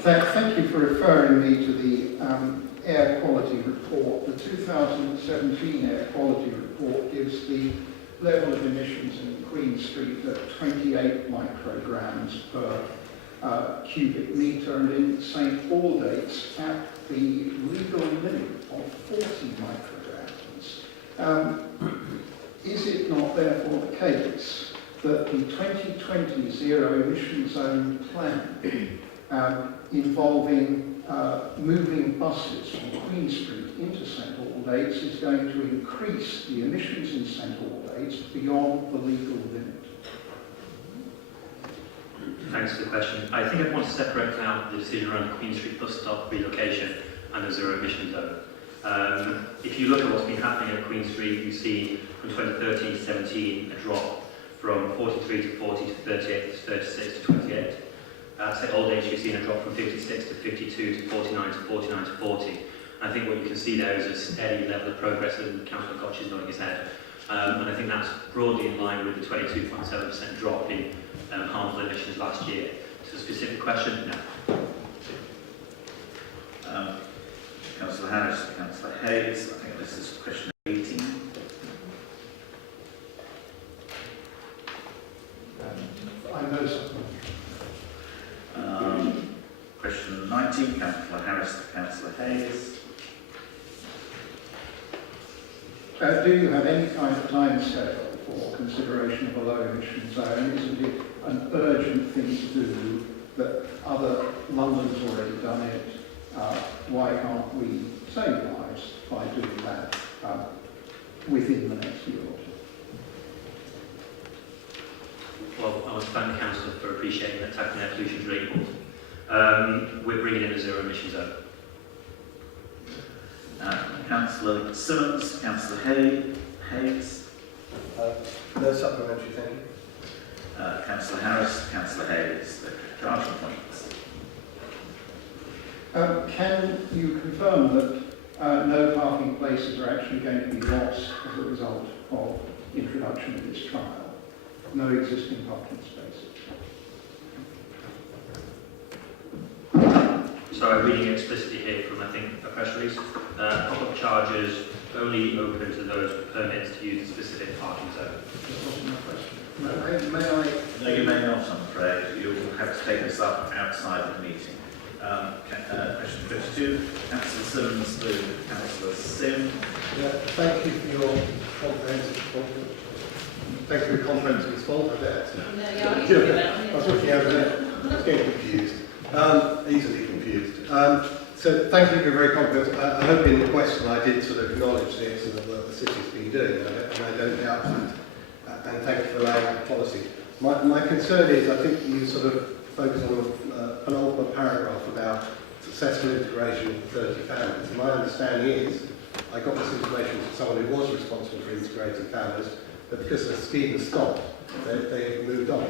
Thank you for referring me to the air quality report. The 2017 air quality report gives the level of emissions in Queen Street at 28 micrograms per cubic metre, and in St Aldate's at the legal limit of 40 micrograms. Is it not therefore the case that the 2020 zero emission zone plan involving moving buses from Queen Street into St Aldate's is going to increase the emissions in St Aldate's beyond the legal limit? Thanks for the question. I think I want to separate out the decision around the Queen Street bus stop relocation and the zero emission zone. If you look at what's been happening at Queen Street, you see from 2013 to 17 a drop from 43 to 40 to 38 to 36 to 28. At St Aldate's, you've seen a drop from 56 to 52 to 49 to 49 to 40. I think what you can see there is a steady level of progress, and Councillor Koch is nodding his head. And I think that's broadly in line with the 22.7% drop in harmful emissions last year. To the specific question, no. Councillor Harris, Councillor Hayes, I think this is question 18. I know something. Question 19, Councillor Harris, Councillor Hayes. Do you have any kind of timescale for consideration of a low emission zone? Isn't it an urgent thing to do that London's already done it? Why can't we save lives by doing that within the next year or two? Well, I want to thank the Council for appreciating that tackling air pollution is really important. We're bringing in a zero emission zone. Councillor Simmons, Councillor Hayes. No supplementary, thank you. Councillor Harris, Councillor Hayes. The charging points. Can you confirm that no parking places are actually going to be lost as a result of introduction of this trial? No existing parking spaces? So I'm reading explicitly here from, I think, a press release. Pop-up chargers only open to those with permits to use a specific parking zone. May I? No, you may not, I'm afraid. You will have to take this up outside of the meeting. Question 52, Councillor Simmons to Councillor Sim. Yeah, thank you for your comprehensive response. Thank you for your comprehensive response, I bet. I was looking over there. I was getting confused. Easily confused. So thank you for your very comprehensive. I hope in the question I did sort of acknowledge the excellent work the city's been doing, and I don't doubt that. And thank you for allowing that policy. My concern is, I think you sort of focus on the penultimate paragraph about successful integration of 30 families. My understanding is, I got this information from someone who was responsible for integrating families, but because the scheme has stopped, they've moved on,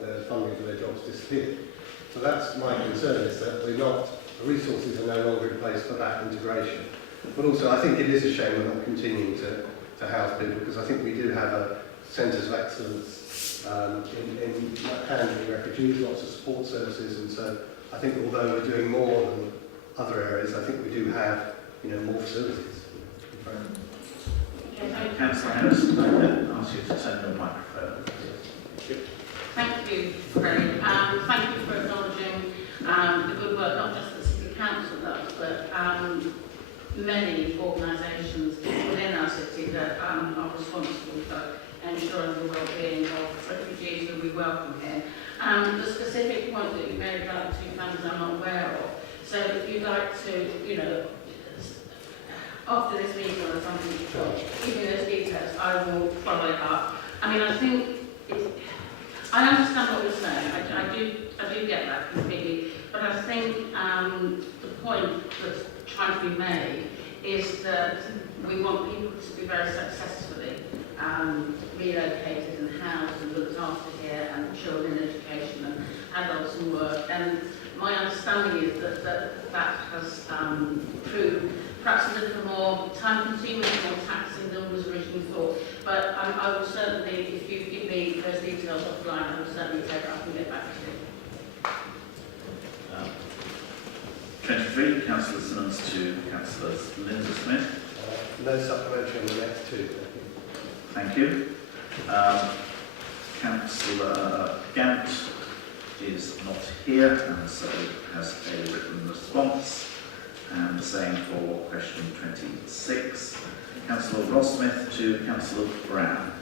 their funding for their jobs disappeared. So that's my concern, is that the resources are no longer in place for that integration. But also, I think it is a shame we're not continuing to house people, because I think we do have a centres of excellence in handling refugees, lots of support services, and so I think although we're doing more than other areas, I think we do have more facilities. Councillor Harris, I ask you to turn your microphone. many organisations within our city that are responsible for ensuring the well-being of refugees who we welcome here. The specific point that you made about the two families I'm not aware of. So if you'd like to, you know, after this meeting or something, give me those details, I will follow it up. I mean, I think I understand what you're saying. I do get that completely. But I think the point that's trying to be made is that we want people to be very successfully relocated and housed and looked after here, and children in education and adults in work. And my understanding is that has proved perhaps a little more time-consuming, more taxing than was originally thought. But I will certainly, if you give me those details offline, I will certainly take it up and get back to you. 23, Councillor Simmons to Councillor Linda Smith. No supplementary on the next two. Thank you. Councillor Gant is not here and so has a written response. And the same for question 26. Councillor Rossmith to Councillor Brown.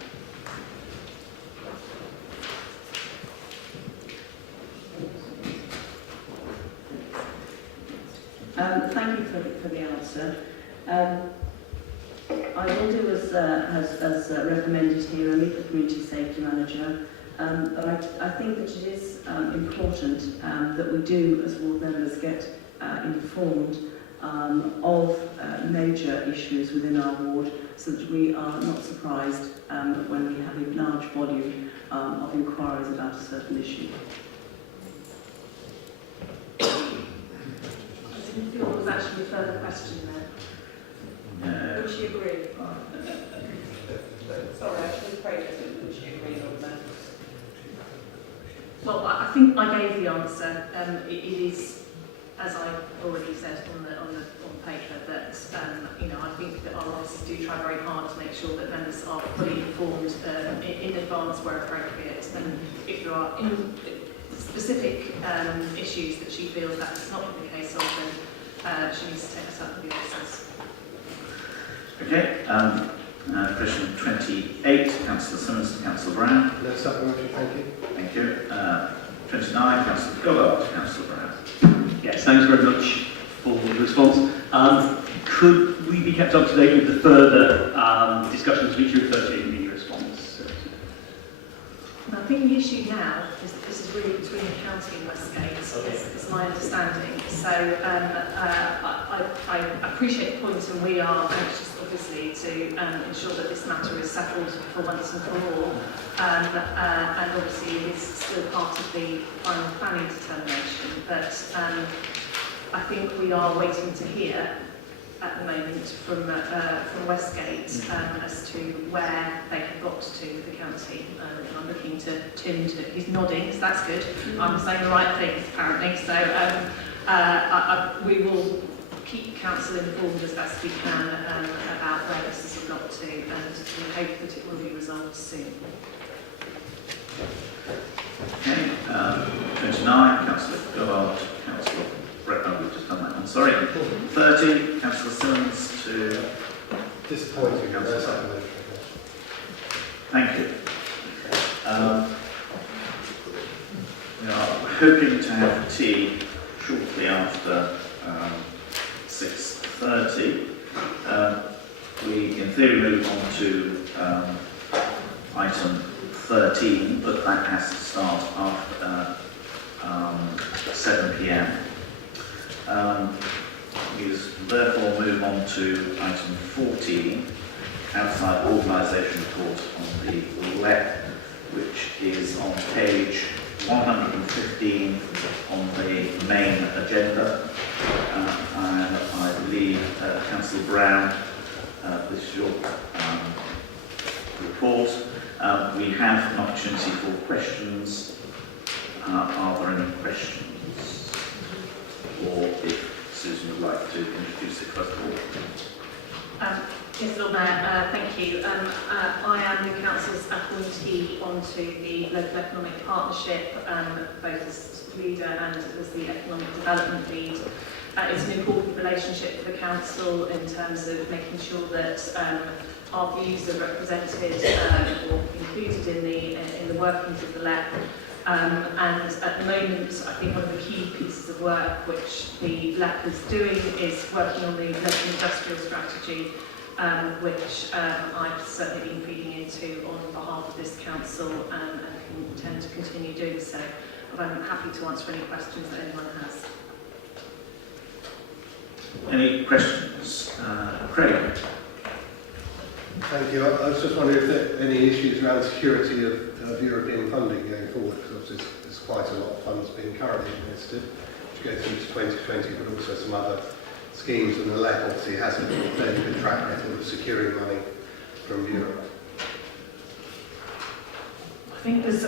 Thank you for the answer. I will do as recommended here, and meet the community safety manager. But I think that it is important that we do, as ward members, get informed of major issues within our ward, so that we are not surprised when we have a large volume of inquiries about a certain issue. I didn't feel there was actually a further question there. Would she agree? Sorry, I should have prayed for it. Would she agree on that? Well, I think I gave the answer. It is, as I already said on paper, that you know, I think that our officers do try very hard to make sure that members are fully informed in advance where appropriate. And if there are specific issues that she feels that is not the case of, then she needs to take us up with the officers. Okay, question 28, Councillor Simmons to Councillor Brown. No supplementary, thank you. Thank you. 29, Councillor Goddard to Councillor Brown. Yes, thanks very much for the response. Could we be kept up to date with the further discussions which you referred to in your response? And I think the issue now is that this is really between the county and Westgate, is my understanding. So I appreciate the point, and we are anxious, obviously, to ensure that this matter is settled for once and for all. And obviously it is still part of the final planning determination. But I think we are waiting to hear at the moment from Westgate as to where they have got to with the county. I'm looking to Tim, he's nodding, so that's good. I'm saying the right things apparently. So we will keep council informed as best we can about where this has got to, and we hope that it will be resolved soon. Okay, 29, Councillor Goddard, Councillor Brown, we've just done that one, sorry. 30, Councillor Simmons to... Disappointing, Councillor supplementary. Thank you. We are hoping to have tea shortly after 6:30. We, in theory, move on to item 13, but that has to start after 7 p.m. We therefore move on to item 14, outside organisation report on the left, which is on page 115 on the main agenda. And I believe, Councillor Brown, this is your report. We have an opportunity for questions. Are there any questions? Or if Susan would like to introduce it first of all. Yes, Lord Mayor, thank you. I am the Council's appointee onto the Local Economic Partnership, both as leader and as the Economic Development Lead. It's an important relationship for the council in terms of making sure that our views are represented or included in the workings of the LEP. And at the moment, I think one of the key pieces of work which the LEP is doing is working on the local industrial strategy, which I've certainly been feeding into on behalf of this council and intend to continue doing so. But I'm happy to answer any questions that anyone has. Any questions? Craig? Thank you. I was just wondering if there are any issues around security of European funding going forward, because obviously there's quite a lot of funds being currently invested to go through to 2020, but also some other schemes, and the LEP obviously has a fairly good track record of securing money from Europe. I think there's,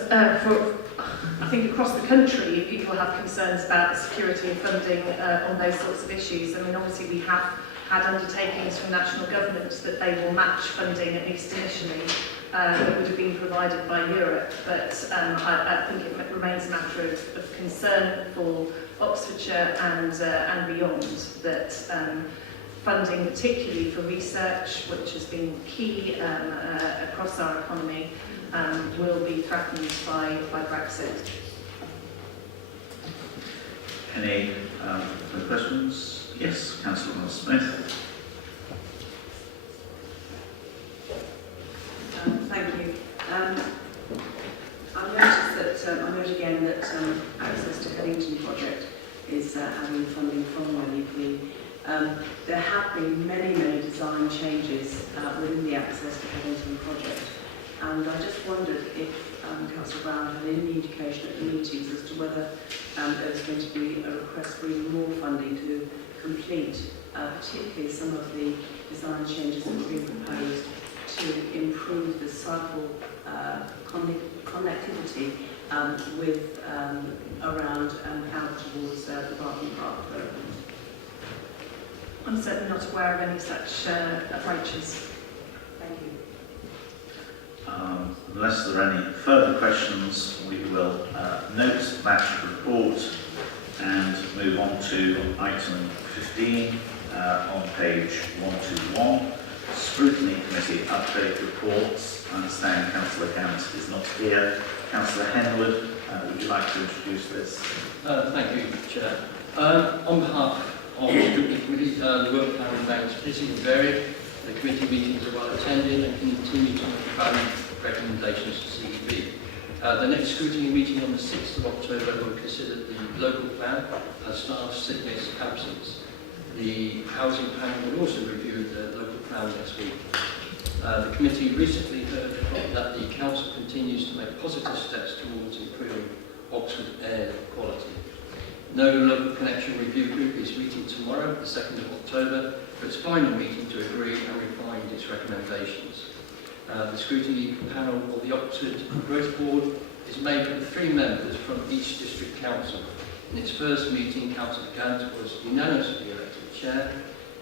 I think across the country, people have concerns about the security of funding on those sorts of issues. I mean, obviously we have had undertakings from national governments that they will match funding, at least initially, that would have been provided by Europe. But I think it remains a matter of concern for Oxfordshire and beyond that funding, particularly for research, which has been key across our economy, will be threatened by Brexit. Any further questions? Yes, Councillor Smith. Thank you. I noticed that, I note again that access to Headington project is having funding from the UP. There have been many design changes within the access to Headington project. And I just wondered if Councillor Brown had any indication at the meetings as to whether there was going to be a request for even more funding to complete, particularly some of the design changes that have been proposed to improve the cycle connectivity with around out towards the Barton Park. I'm certainly not aware of any such approaches. Thank you. Unless there are any further questions, we will note that report and move on to item 15 on page 121. Scrutiny Committee update reports. I understand Councillor Gant is not here. Councillor Henwood, would you like to introduce this? Thank you, Chair. On behalf of the Scrutiny Committee, the work plan remains busy and varied. The committee meetings are well attended and continue to make valued recommendations to CEB. The next scrutiny meeting on the 6th of October will consider the local plan and staff sickness absence. The housing panel will also review the local plan next week. The committee recently heard that the council continues to make positive steps towards improving Oxford air quality. No local connection review group is meeting tomorrow, the 2nd of October, for its final meeting to agree and refine its recommendations. The scrutiny panel of the Oxford Growth Board is made up of 3 members from each district council. In its first meeting, Councillor Gant was unanimously elected chair,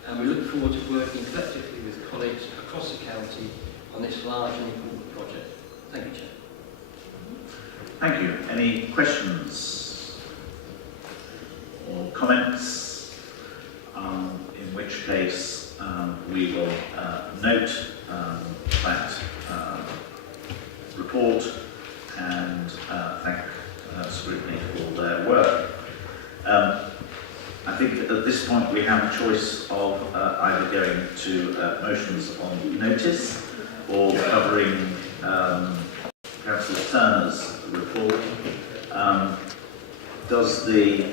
and we look forward to working collectively with colleagues across the county on this large and important project. Thank you, Chair. Thank you. Any questions or comments? In which case we will note that report and thank Scrutiny for their work. I think at this point we have a choice of either going to motions on notice or covering Councillor Turner's report. Does the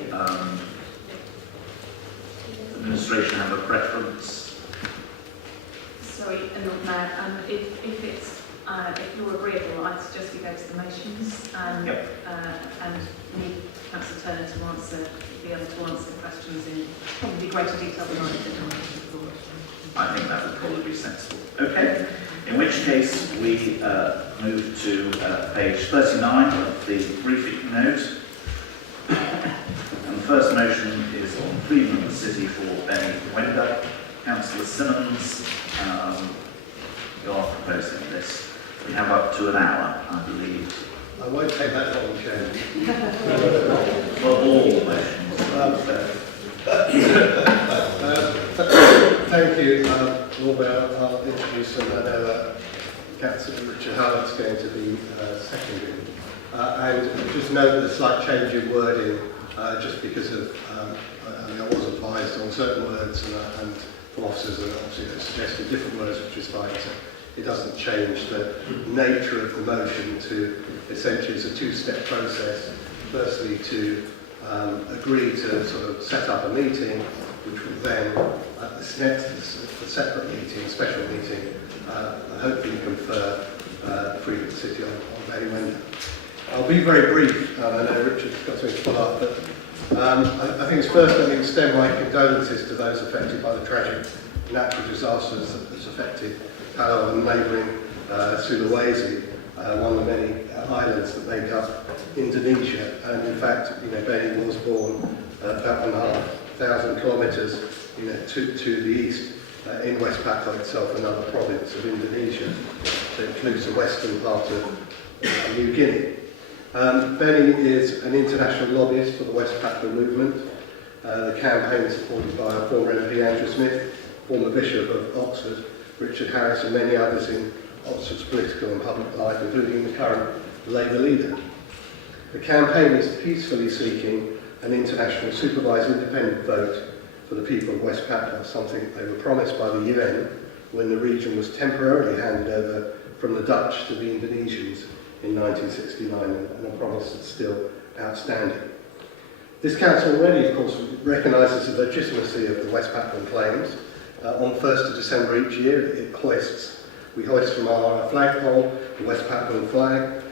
administration have a preference? Sorry, Lord Mayor, if you're agreeable, I'd suggest we go to the motions and need Councillor Turner to be able to answer questions in probably greater detail than I did on this report. I think that would probably be sensible. Okay, in which case we move to page 39 of the briefing note. And the first motion is on Freedom of the City for Benny Wender. Councillor Simmons, you are proposing this. We have up to an hour, I believe. I won't take that long, Chair. For all motions. Thank you, Robert. I'll introduce and I know Councillor Richard Howard's going to be seconded. And just note the slight change in wording, just because of, I was advised on certain words and from officers and obviously they suggested different words, which is fine. So it doesn't change the nature of the motion to essentially it's a two-step process. Firstly, to agree to sort of set up a meeting, which will then, at this next separate meeting, special meeting, hopefully confer freedom of the city on Benny. I'll be very brief. I know Richard's got something to follow up, but I think it's first let me extend my condolences to those affected by the tragic natural disasters that's affected Palau and neighbouring Sulawesi, one of the many islands that make up Indonesia. And in fact, Benny was born about 1,500 kilometres, to the east in West Papua itself, another province of Indonesia that includes the western part of New Guinea. Benny is an international lobbyist for the West Papua movement. The campaign is supported by our former MP Andrew Smith, former Bishop of Oxford, Richard Harris, and many others in Oxford's political and public life, including the current Labour leader. The campaign is peacefully seeking an international supervised independent vote for the people of West Papua, something they were promised by the UN when the region was temporarily handed over from the Dutch to the Indonesians in 1969, and a promise that's still outstanding. This council already, of course, recognises the legitimacy of the West Papuan claims. On 1st of December each year, we hoist from our flagpole the West Papuan flag,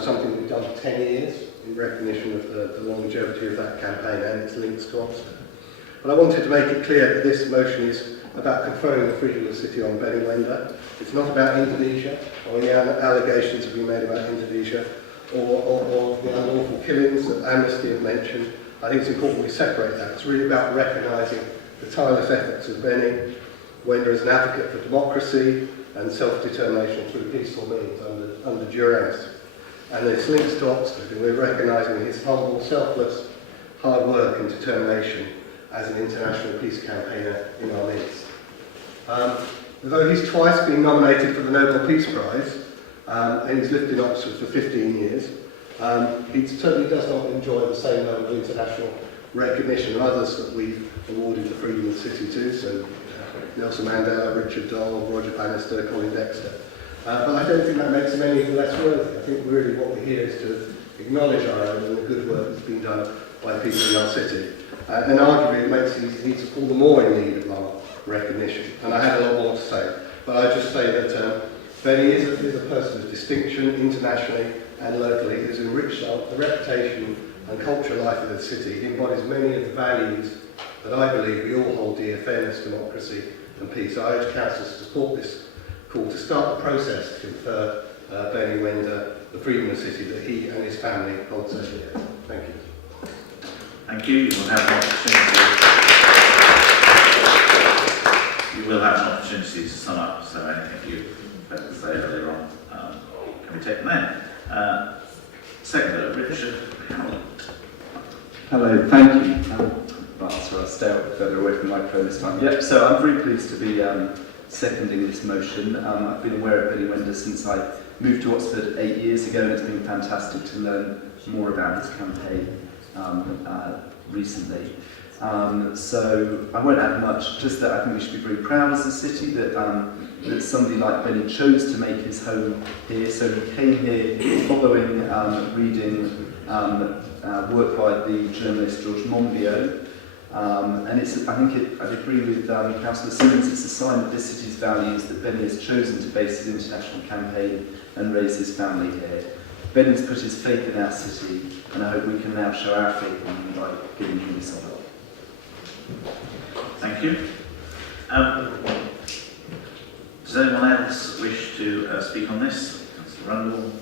something we've done for 10 years in recognition of the longevity of that campaign and its links to Oxford. But I wanted to make it clear that this motion is about conferring the freedom of the city on Benny Wenda. It's not about Indonesia or any allegations have been made about Indonesia or the unlawful killings that Amnesty have mentioned. I think it's important we separate that. It's really about recognising the tireless efforts of Benny Wenda as an advocate for democracy and self-determination through peaceful means under duress. And its links to Oxford, and we're recognising his humble, selfless, hard work and determination as an international peace campaigner in our midst. Although he's twice been nominated for the Nobel Peace Prize, and he's lived in Oxford for 15 years, he certainly does not enjoy the same level of international recognition as others that we've awarded the Freedom of the City to, so Nelson Mandela, Richard Dole, Roger Bannister, Colin Dexter. But I don't think that makes them any less worthy. I think really what we're here is to acknowledge our own and the good work that's been done by people in our city. And arguably it makes these all the more in need of our recognition. And I had a lot more to say, but I just say that Benny is a person of distinction internationally and locally. He's enriched the reputation and cultural life of the city. He embodies many of the values that I believe we all hold dear: fairness, democracy and peace. I urge councillors to support this call to start the process to confer Benny Wenda the freedom of the city that he and his family hold so dear. Thank you. Thank you. You will have an opportunity to sum up, so anything you had to say earlier on can be taken then. Second, Richard Howard. Hello, thank you. I'll stay up further away from the microphone this time. Yep, so I'm very pleased to be seconding this motion. I've been aware of Benny Wenda since I moved to Oxford 8 years ago, and it's been fantastic to learn more about his campaign recently. So I won't add much, just that I think we should be very proud as a city that that somebody like Benny chose to make his home here. So he came here following reading work by the journalist George Monbiot. And I'd agree with Councillor Simmons, it's a sign of this city's values that Benny has chosen to base his international campaign and raise his family here. Benny's put his faith in our city, and I hope we can now show our faith in him by giving him this honour. Thank you. Does anyone else wish to speak on this? Councillor Rundle.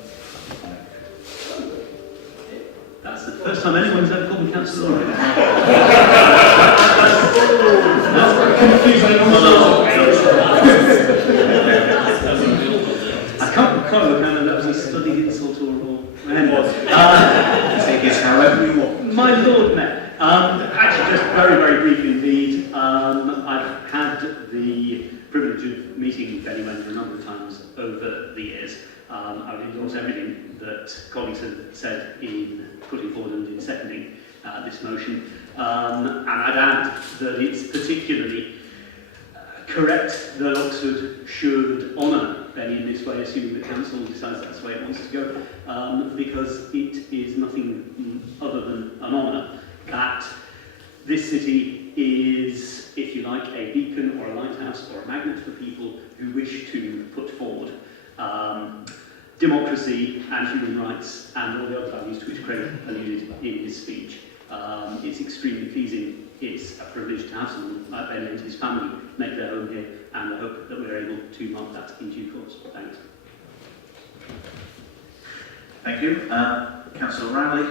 That's the first time anyone's ever called me Councillor Laurie. I can't remember that was a study insult or anyway. Take it however you want. My Lord Mayor, Actually, just very, very briefly indeed. I've had the privilege of meeting Benny Wender a number of times over the years. I would endorse everything that colleagues have said in putting forward and in seconding this motion. And I'd add that it's particularly correct that Oxford should honour Benny in this way, assuming the council decides that's the way it wants to go, because it is nothing other than an honour that this city is, if you like, a beacon or a lighthouse or a magnet for people who wish to put forward democracy and human rights and all the other values to which Craig alluded in his speech. It's extremely pleasing. It's a privilege to have someone like Benny and his family make their home here, and I hope that we're able to mark that in due course. Thanks. Thank you. Councillor Rowley.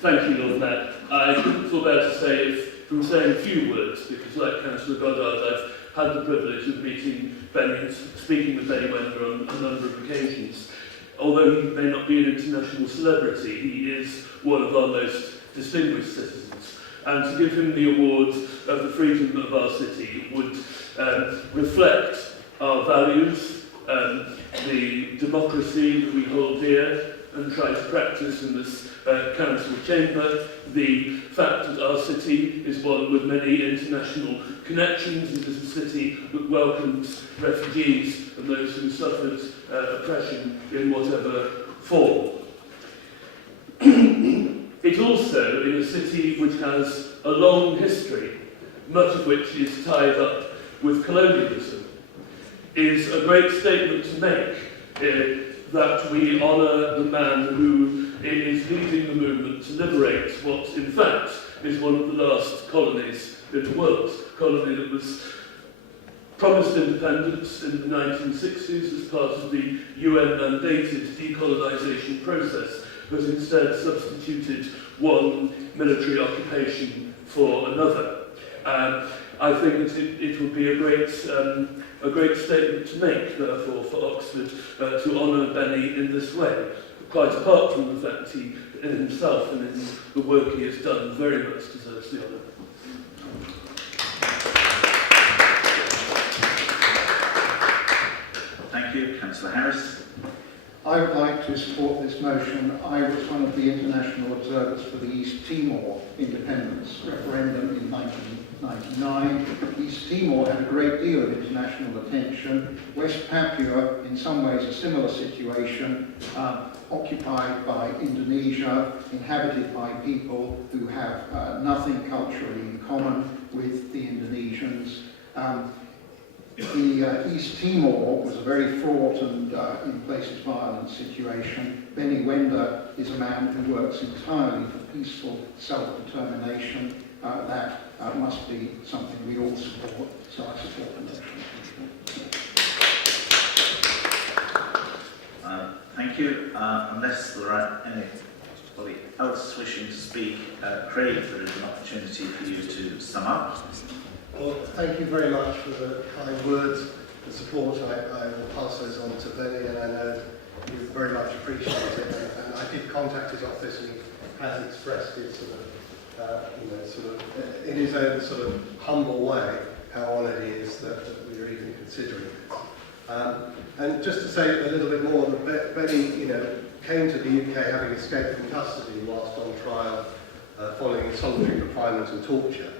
Thank you, Lord Mayor. I couldn't forbear to say, from saying a few words, because like Councillor Goddard, I've had the privilege of meeting Benny and speaking with Benny Wender on a number of occasions. Although he may not be an international celebrity, he is one of our most distinguished citizens. And to give him the award of the freedom of our city would reflect our values, the democracy that we hold dear and try to practice in this council chamber, the fact that our city is one with many international connections. It is a city that welcomes refugees and those who suffered oppression in whatever form. It also, in a city which has a long history, much of which is tied up with colonialism, is a great statement to make that we honour the man who is leading the movement to liberate what, in fact, is one of the last colonies in the world. A colony that was promised independence in the 1960s as part of the UN-mandated decolonisation process, but instead substituted one military occupation for another. I think that it would be a great statement to make, therefore, for Oxford to honour Benny in this way, quite apart from the fact he, in himself and in the work he has done, very much deserves the honour. Thank you. Councillor Harris. I would like to support this motion. I was one of the international observers for the East Timor independence referendum in 1999. East Timor had a great deal of international attention. West Papua, in some ways a similar situation, occupied by Indonesia, inhabited by people who have nothing culturally in common with the Indonesians. The East Timor was a very fraught and in places violent situation. Benny Wender is a man who works entirely for peaceful self-determination. That must be something we all support, so I support the motion. Thank you. Unless there are anybody else wishing to speak, Craig, there is an opportunity for you to sum up. Well, thank you very much for the kind words and support. I will pass those on to Benny, and I know you very much appreciate it. And I did contact his office, and he has expressed his in his own sort of humble way, how honoured he is that we are even considering this. And just to say a little bit more, that Benny, came to the UK having escaped from custody whilst on trial, following solitary confinement and torture.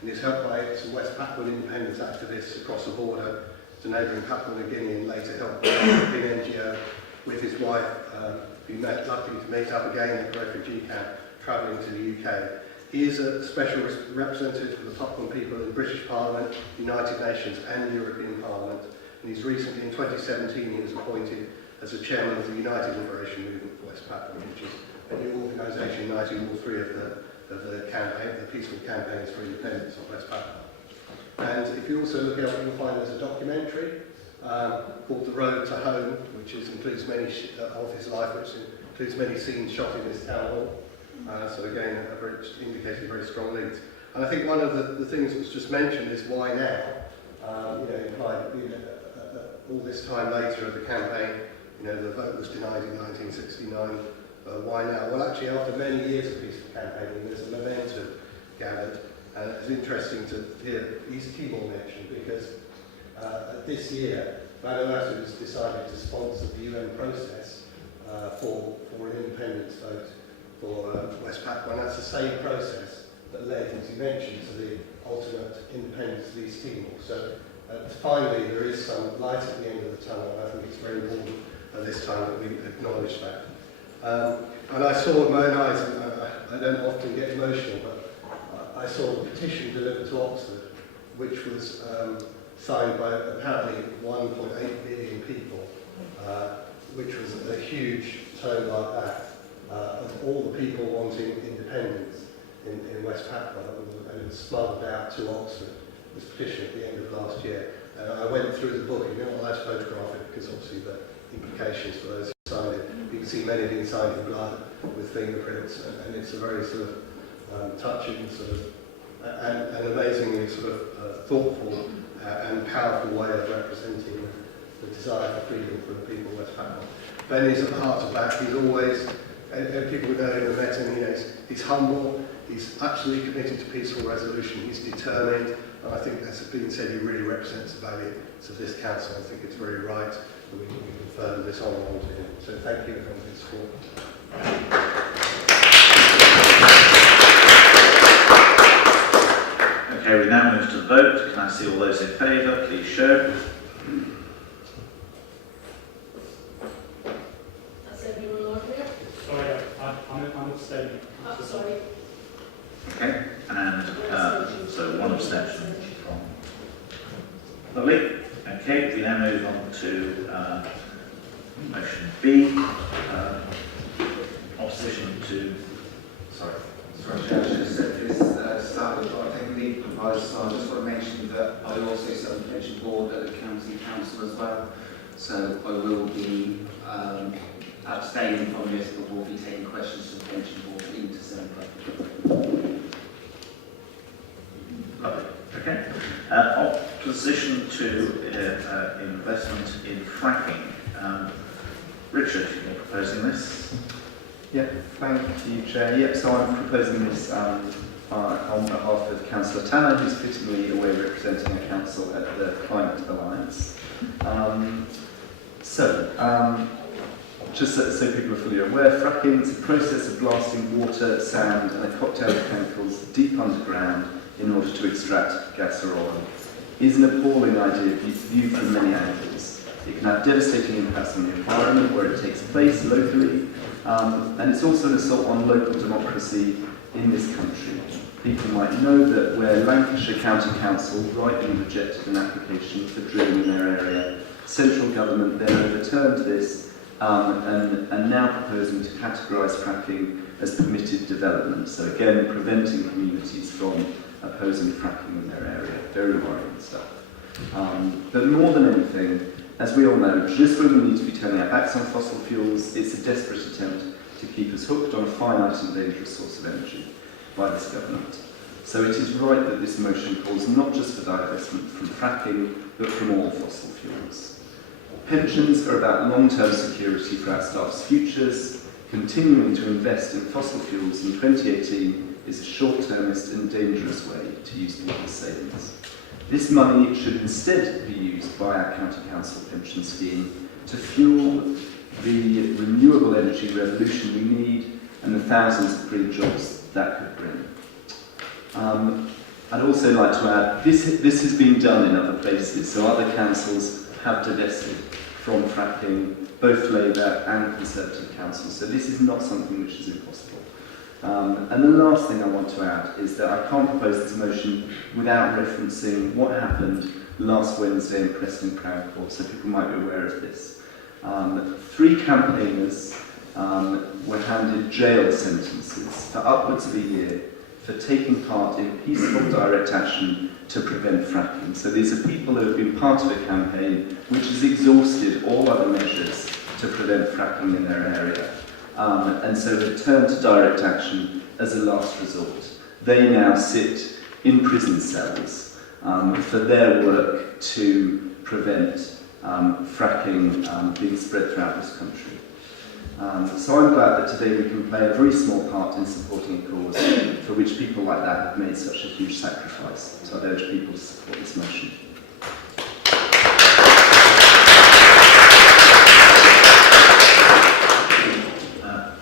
And is helped by some West Papuan independence activists across the border to neighbouring Papua New Guinea, and later helped by a European NGO with his wife, who lucky to meet up again at the refugee camp, travelling to the UK. He is a special representative for the Papuan people in British Parliament, United Nations and European Parliament. And he's recently, in 2017, he was appointed as the chairman of the United Liberation Movement for West Papua, which is a new organisation uniting all three of the campaign, the peaceful campaigns for independence of West Papua. And if you also look at it, you'll find there's a documentary called The Road to Home, which includes many of his life, which includes many scenes shot in this town hall. So again, indicating very strong links. And I think one of the things that was just mentioned is why now. All this time later of the campaign, the vote was denied in 1969. why now? Well, actually, after many years of peaceful campaigning, there's a momentum gathered, and it's interesting to hear East Timor mentioned, because this year, Vanuatu has decided to sponsor the UN process for an independence vote for West Papua, and that's the same process that led, as you mentioned, to the ultimate independence of East Timor. So finally, there is some light at the end of the tunnel, and I think it's very important at this time that we acknowledge that. And I saw with my own eyes, and I don't often get emotional, but I saw a petition delivered to Oxford, which was signed by apparently 1.8 billion people, which was a huge tone like that, of all the people wanting independence in West Papua, and it was smuggled out to Oxford, this petition at the end of last year. And I went through the book, and you're not allowed to photograph it because obviously the implications for those who signed it. You can see many being signed in blood with fingerprints, and it's a very sort of touching sort of, and amazingly sort of thoughtful and powerful way of representing the desire for freedom for the people of West Papua. Ben is at the heart of that. He's always, and people who know him have met him, he's humble, he's absolutely committed to peaceful resolution, he's determined, and I think, as has been said, he really represents the values of this council. I think it's very right that we confer this honour onto him. So thank you for his support. Okay, we now move to the vote. Can I see all those in favour? Please show. That's everyone over there? Sorry, I'm abstaining. Oh, sorry. Okay, and so one abstention from. Lovely. Okay, we now move on to motion B, opposition to. Sorry, Chair, I just said this started, but I think the proposed, so I just want to mention that I also sit on the pension board at the county council as well, so I will be abstaining from this, but will be taking questions to the pension board in December. Lovely. Okay. Opposition to investment in fracking. Richard, you're proposing this? Yeah, thank you, Chair. Yep, so I'm proposing this on behalf of Councillor Tanner, who's fittingly away representing a council at the Climate Alliance. Just so people are fully aware, fracking is a process of blasting water, sand and a cocktail of chemicals deep underground in order to extract gas or oil. It is an appalling idea viewed from many angles. It can have devastating impacts on the environment where it takes place locally, and it's also an assault on local democracy in this country. People might know that where Lancashire County Council rightly rejected an application for drilling in their area, central government then overturned this and now proposing to categorise fracking as permitted development. So again, preventing communities from opposing fracking in their area. Very worrying stuff. But more than anything, as we all know, just when we need to be turning our backs on fossil fuels, it's a desperate attempt to keep us hooked on a finite and dangerous source of energy by this government. So it is right that this motion calls not just for divestment from fracking, but from all fossil fuels. Pensions are about long-term security for our staff's futures. Continuing to invest in fossil fuels in 2018 is a short-termist and dangerous way to use people's savings. This money should instead be used by our county council pension scheme to fuel the renewable energy revolution we need and the thousands of green jobs that could bring. I'd also like to add, this has been done in other places, so other councils have divested from fracking, both Labour and Conservative councils, so this is not something which is impossible. And the last thing I want to add is that I can't propose this motion without referencing what happened last Wednesday in Preston Crown Court, so people might be aware of this. 3 campaigners were handed jail sentences for upwards of a year for taking part in peaceful direct action to prevent fracking. So these are people who have been part of a campaign which has exhausted all other measures to prevent fracking in their area. And so have turned to direct action as a last resort. They now sit in prison cells for their work to prevent fracking being spread throughout this country. So I'm glad that today we can play a very small part in supporting a cause for which people like that have made such a huge sacrifice. So I'd urge people to support this motion.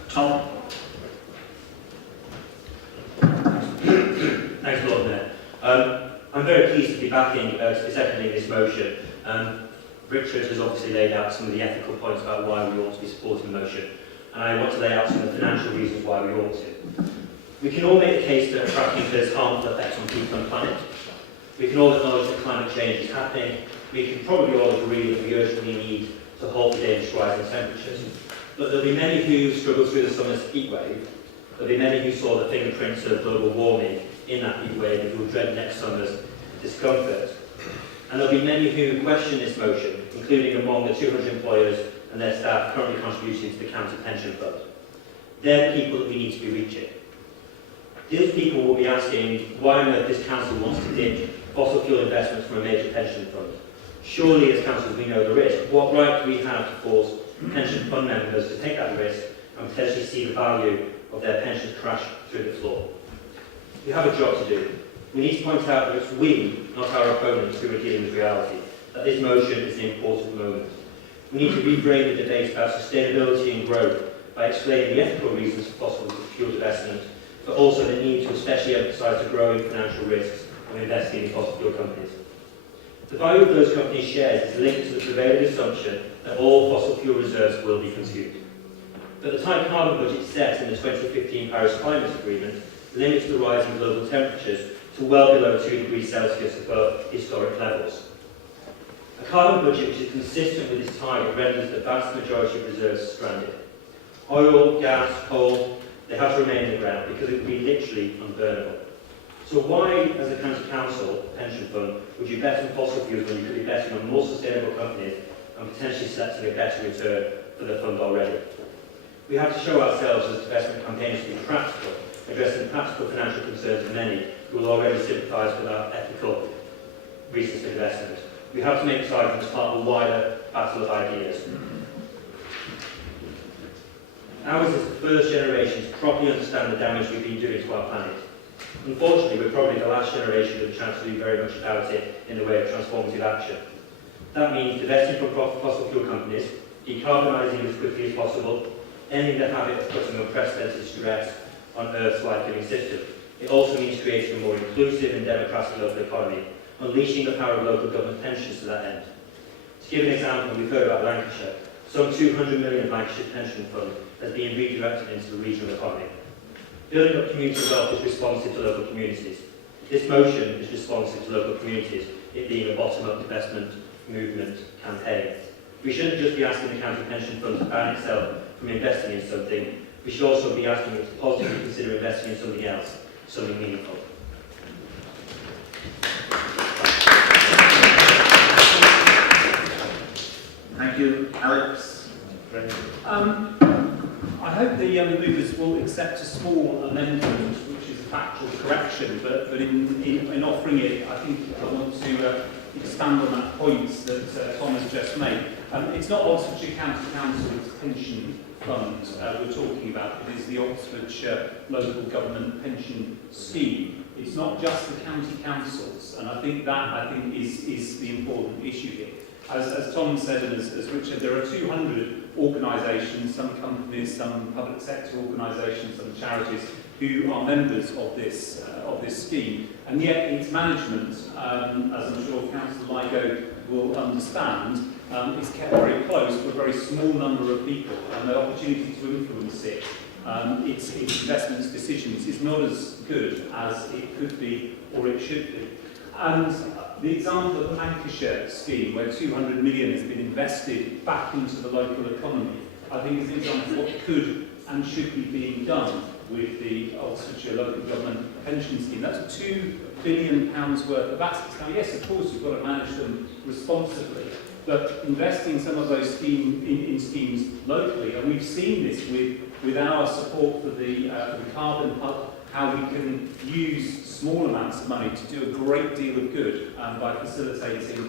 Tom? Thanks, Lord Mayor. I'm very pleased to be backing, seconding this motion. Richard has obviously laid out some of the ethical points about why we ought to be supporting the motion, and I want to lay out some of the financial reasons why we ought to. We can all make the case that fracking has harmful effects on people and the planet. We can all acknowledge that climate change is happening. We can probably all agree that we urgently need to halt the dangerous rise in temperatures. But there'll be many who struggled through the summer's heat wave. There'll be many who saw the fingerprints of global warming in that heat wave and who will dread next summer's discomfort. And there'll be many who question this motion, including among the 200 employers and their staff currently contributing to the county pension fund. They're the people that we need to be reaching. These people will be asking why on earth this council wants to ditch fossil fuel investments from a major pension fund. Surely, as councils, we know the risk. What right do we have to force pension fund members to take that risk and potentially see the value of their pensions crash through the floor? We have a job to do. We need to point out that it's we, not our opponents, who are dealing with reality, that this motion is an important moment. We need to reframe the debate about sustainability and growth by explaining the ethical reasons for fossil fuel investment, but also the need to especially emphasise the growing financial risks of investing in fossil fuel companies. The value of those companies' shares is linked to the prevailing assumption that all fossil fuel reserves will be consumed. But the tight carbon budget set in the 2015 Paris Climate Agreement limits the rise in global temperatures to well below 2 degrees Celsius above historic levels. A carbon budget which is consistent with this target renders the vast majority of reserves stranded. Oil, gas, coal, they have to remain in the ground because it would be literally unburnable. So why, as a county council pension fund, would you bet on fossil fuels when you could be betting on more sustainable companies and potentially selecting a better return for the fund already? We have to show ourselves as investment campaigners to be practical, addressing the practical financial concerns of many who will already sympathise with our ethical reasons for investment. We have to make this argument as part of a wider battle of ideas. Ours is the first generation to properly understand the damage we've been doing to our planet. Unfortunately, we're probably the last generation with a chance to do very much about it in the way of transformative action. That means divesting from fossil fuel companies, decarbonising as quickly as possible, ending the habit of putting unprecedented stress on Earth's life-giving system. It also means creating a more inclusive and democratic local economy, unleashing the power of local government pensions to that end. To give an example, we've heard about Lancashire. Some 200 million of Lancashire's pension fund has been redirected into the regional economy. Building up community wealth is responsive to local communities. This motion is responsive to local communities, it being a bottom-up investment movement campaign. We shouldn't just be asking the county pension fund to ban itself from investing in something. We should also be asking it to positively consider investing in something else, something meaningful. Thank you. Alex? I hope the movers will accept a small amendment, which is a factual correction, but in offering it, I think I want to expand on that point that Tom has just made. It's not Oxfordshire County Council's pension fund we're talking about, it is the Oxfordshire Local Government Pension Scheme. It's not just the county councils, and I think that is the important issue here. As Tom said, and as Richard, there are 200 organisations, some companies, some public sector organisations, some charities, who are members of this scheme, and yet its management, as I'm sure Councillor Ligo will understand, is kept very close to a very small number of people, and the opportunity to influence it, its investment decisions, is not as good as it could be or it should be. And the example of the Lancashire scheme, where 200 million has been invested back into the local economy, I think is an example of what could and should be being done with the Oxfordshire Local Government Pension Scheme. That's £2 billion worth of assets. Now, yes, of course, you've got to manage them responsibly, but investing some of those in schemes locally, and we've seen this with our support for the Carbon Hub, how we can use small amounts of money to do a great deal of good by facilitating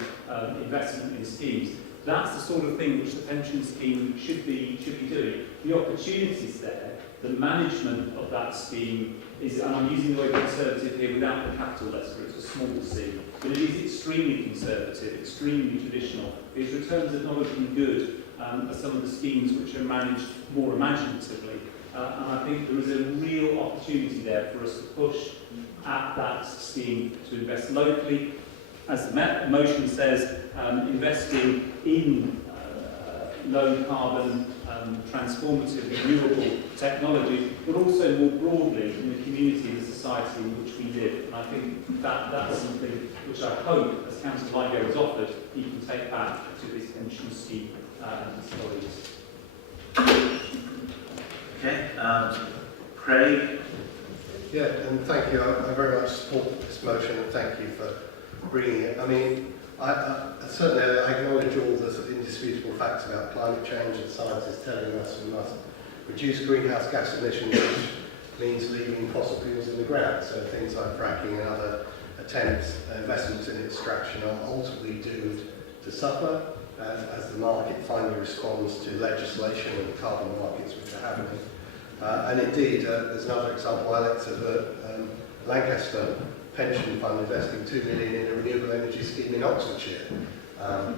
investment in schemes. That's the sort of thing which the pension scheme should be doing. The opportunities there, the management of that scheme is, and I'm using the word conservative here without the capital letter, it's a small c, but it is extremely conservative, extremely traditional. Its returns have not been good as some of the schemes which are managed more imaginatively. And I think there is a real opportunity there for us to push at that scheme to invest locally. As the motion says, investing in low carbon, transformative, renewable technology, but also more broadly in the community and the society in which we live. And I think that's something which I hope, as Councillor Ligo has offered, he can take back to his pension scheme and his colleagues. Okay, Craig? Yeah, and thank you. I very much support this motion, and thank you for bringing it. I mean, I certainly acknowledge all the sort of indisputable facts about climate change, and science is telling us we must reduce greenhouse gas emissions, which means leaving fossil fuels in the ground. So things like fracking and other attempts, investments in extraction are ultimately doomed to suffer as the market finally responds to legislation and carbon markets which are happening. And indeed, there's another example, Alex, of a Lancaster pension fund investing £2 million in a renewable energy scheme in Oxfordshire. And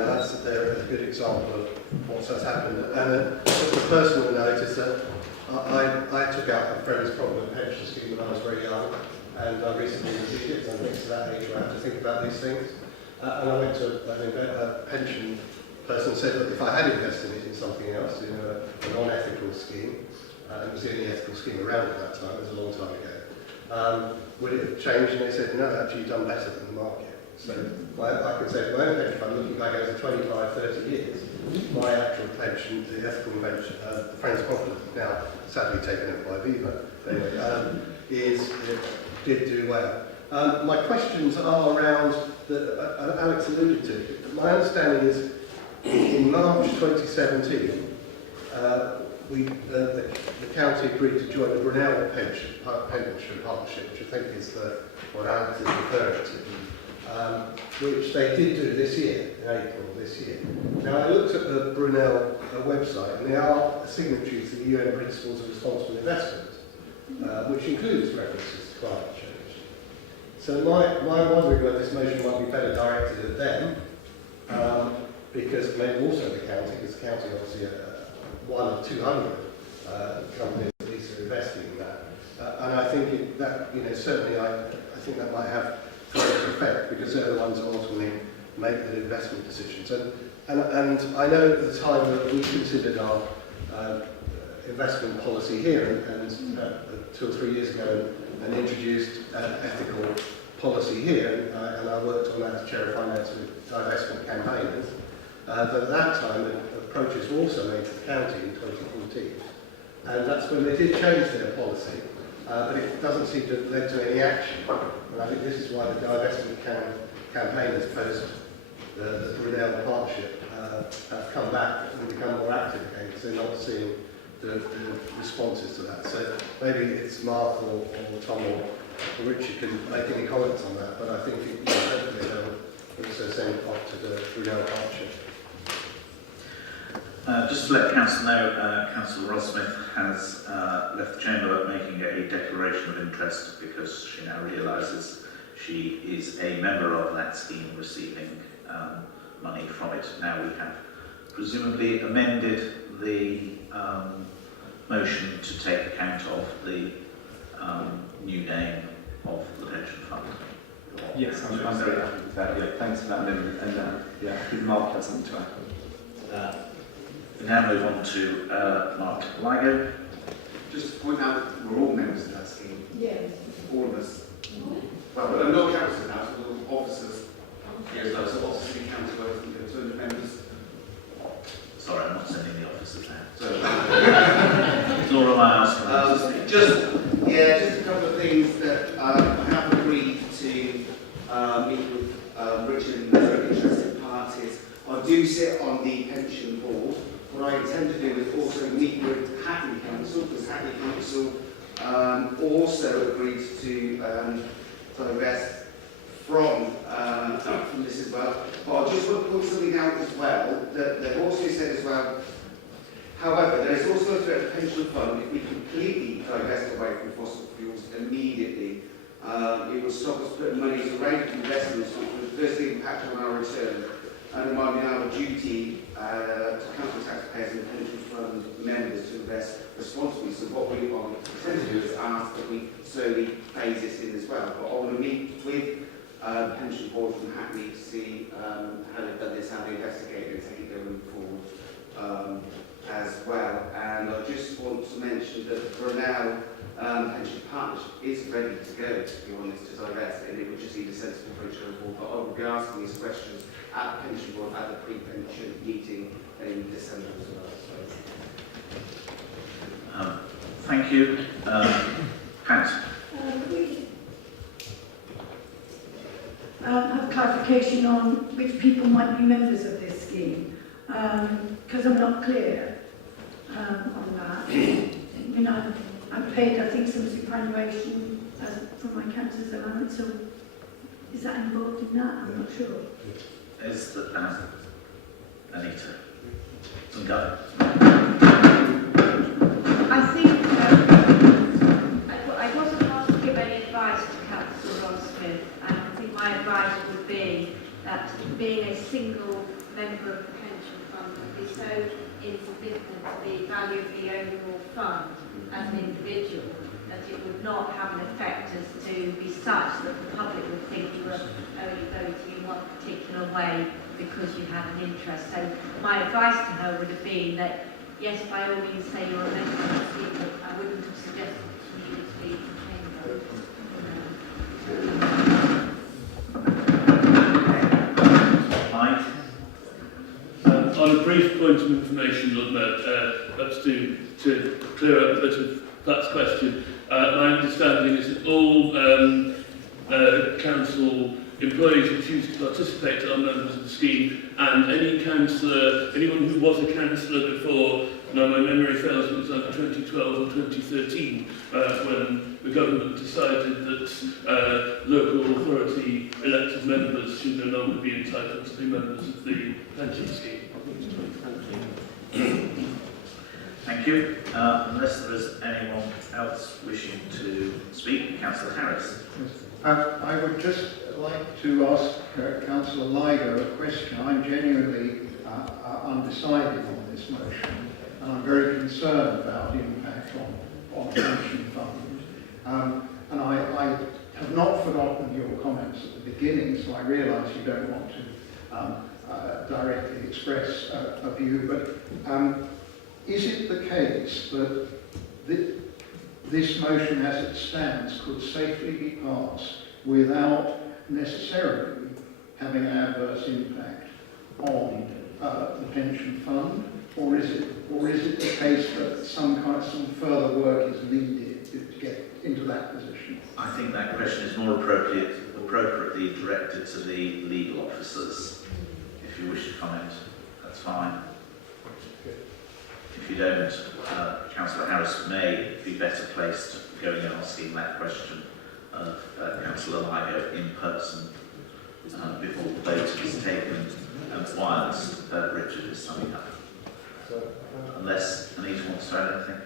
that's a good example of what has happened. And just a personal note is that I took out a friend's provident pension scheme when I was very young, and I recently received it, so I'm getting to that age where I have to think about these things. And I went to a pension person and said, look, if I had invested it in something else, in a non-ethical scheme, it was the only ethical scheme around at that time, it was a long time ago, would it have changed? And they said, no, actually you've done better than the market. So I could say, for my own pension fund, looking back over 25, 30 years, my actual pension, the ethical pension, the Friends Provident, now sadly taken over by Viva, anyway, did do well. My questions are around, Alex alluded to. My understanding is, in March 2017, the county agreed to join the Brunel Pension Partnership, which I think is what Alex is referring to, which they did do this year, in April this year. Now, I looked at the Brunel website, and they are signatories to the UN Principles of Responsible Investment, which includes references to climate change. So my wondering whether this motion might be better directed at them, because maybe also the county, because the county obviously one of 200 companies at least are investing in that. And I think certainly I think that might have greater effect, because they're the ones who ultimately make the investment decisions. And I know at the time that we considered our investment policy here, and 2 or 3 years ago, and introduced ethical policy here, and I worked on that as Chair of Finance with divestment campaigners. But at that time, approaches were also made to the county in 2014. And that's when they did change their policy, but it doesn't seem to have led to any action. And I think this is why the divestment campaigners post the Brunel partnership have come back and become more active again, because they're not seeing the responses to that. So maybe it's Mark or Tom or Richard can make any comments on that, but I think hopefully they'll also send it off to the Brunel partnership. Just to let Council know, Councillor Rossmith has left the chamber making a declaration of interest, because she now realises she is a member of that scheme receiving money from it. Now we have presumably amended the motion to take account of the new name of the pension fund. Yes, I'm very happy with that. Yeah, thanks for that amendment. And yeah, I think Mark has something to add. We now move on to Mark Ligo. Just to point out that we're all members of that scheme. Yes. All of us. Well, I'm not councillors now, so we're officers. Yes, so officers in council, I think there are 200 members. Sorry, I'm not sending the officers now. So, Laura, I asked just a couple of things that I have agreed to meet with Richard and the other interested parties. I do sit on the pension board. What I intend to do is also meet with Hackney Council, because Hackney Council also agreed to divest from this as well. But I just want to point something out as well, that they've also said as well, however, there is also a threat of pension fund if we completely divest away from fossil fuels immediately. It will stop us putting money into range of investments which would firstly impact on our return. And it might be our duty to council taxpayers and pension fund members to invest responsibly. So what we are trying to do is ask that we slowly phase this in as well. But I want to meet with the pension board from Hackney to see how they've done this, how they investigate it and take it going forward as well. And I just want to mention that for now, pension partnership is ready to go, to be honest, to divest, and it would just need a sensible approach going forward. But I will be asking these questions at the pension board at the pre-pension meeting in December as well. Thank you. Hans. Have clarification on which people might be members of this scheme, because I'm not clear on that. You know, I've paid, I think, some superannuation for my cancer's allowance, so is that involved in that? I'm not sure. Is that Anita? Go. I think I wasn't asked to give any advice to Councillor Ron Smith, and I think my advice would be that being a single member of the pension fund would be so insignificant to the value of the overall fund as an individual that it would not have an effect as to be such that the public would think you were only voting in one particular way because you had an interest. So my advice to her would have been that, yes, by all means say you're a member of the scheme, but I wouldn't have suggested that you needed to be On a brief point of information, Lord Mayor, perhaps to clear up a bit of that question, my understanding is that all council employees who choose to participate are members of the scheme, and any councillor, anyone who was a councillor before, now my memory fails, it was either 2012 or 2013, when the government decided that local authority elected members should no longer be entitled to be members of the pension scheme. Thank you. Unless there is anyone else wishing to speak, Councillor Harris. I would just like to ask Councillor Liger a question. I'm genuinely undecided on this motion, and I'm very concerned about the impact on the pension fund. And I have not forgotten your comments at the beginning, so I realise you don't want to directly express a view, but is it the case that this motion as it stands could safely be passed without necessarily having an adverse impact on the pension fund, or is it the case that some further work is needed to get into that position? I think that question is more appropriately directed to the legal officers. If you wish to comment, that's fine. If you don't, Councillor Harris may be better placed going and asking that question of Councillor Ligo in person before the vote is taken, whilst Richard is summing up. Unless Anita wants to add anything.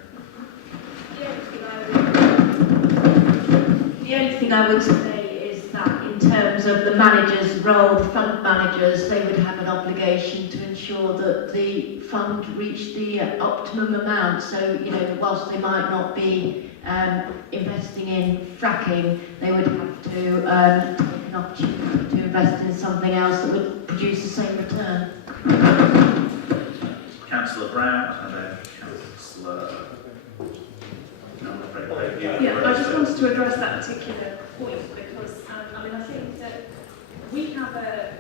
The only thing I would say is that in terms of the manager's role, the fund managers, they would have an obligation to ensure that the fund reached the optimum amount. So, you know, whilst they might not be investing in fracking, they would have to take an opportunity to invest in something else that would produce the same return. Councillor Brown and then Councillor... Yeah, I just wanted to address that particular point because I mean I think that we have a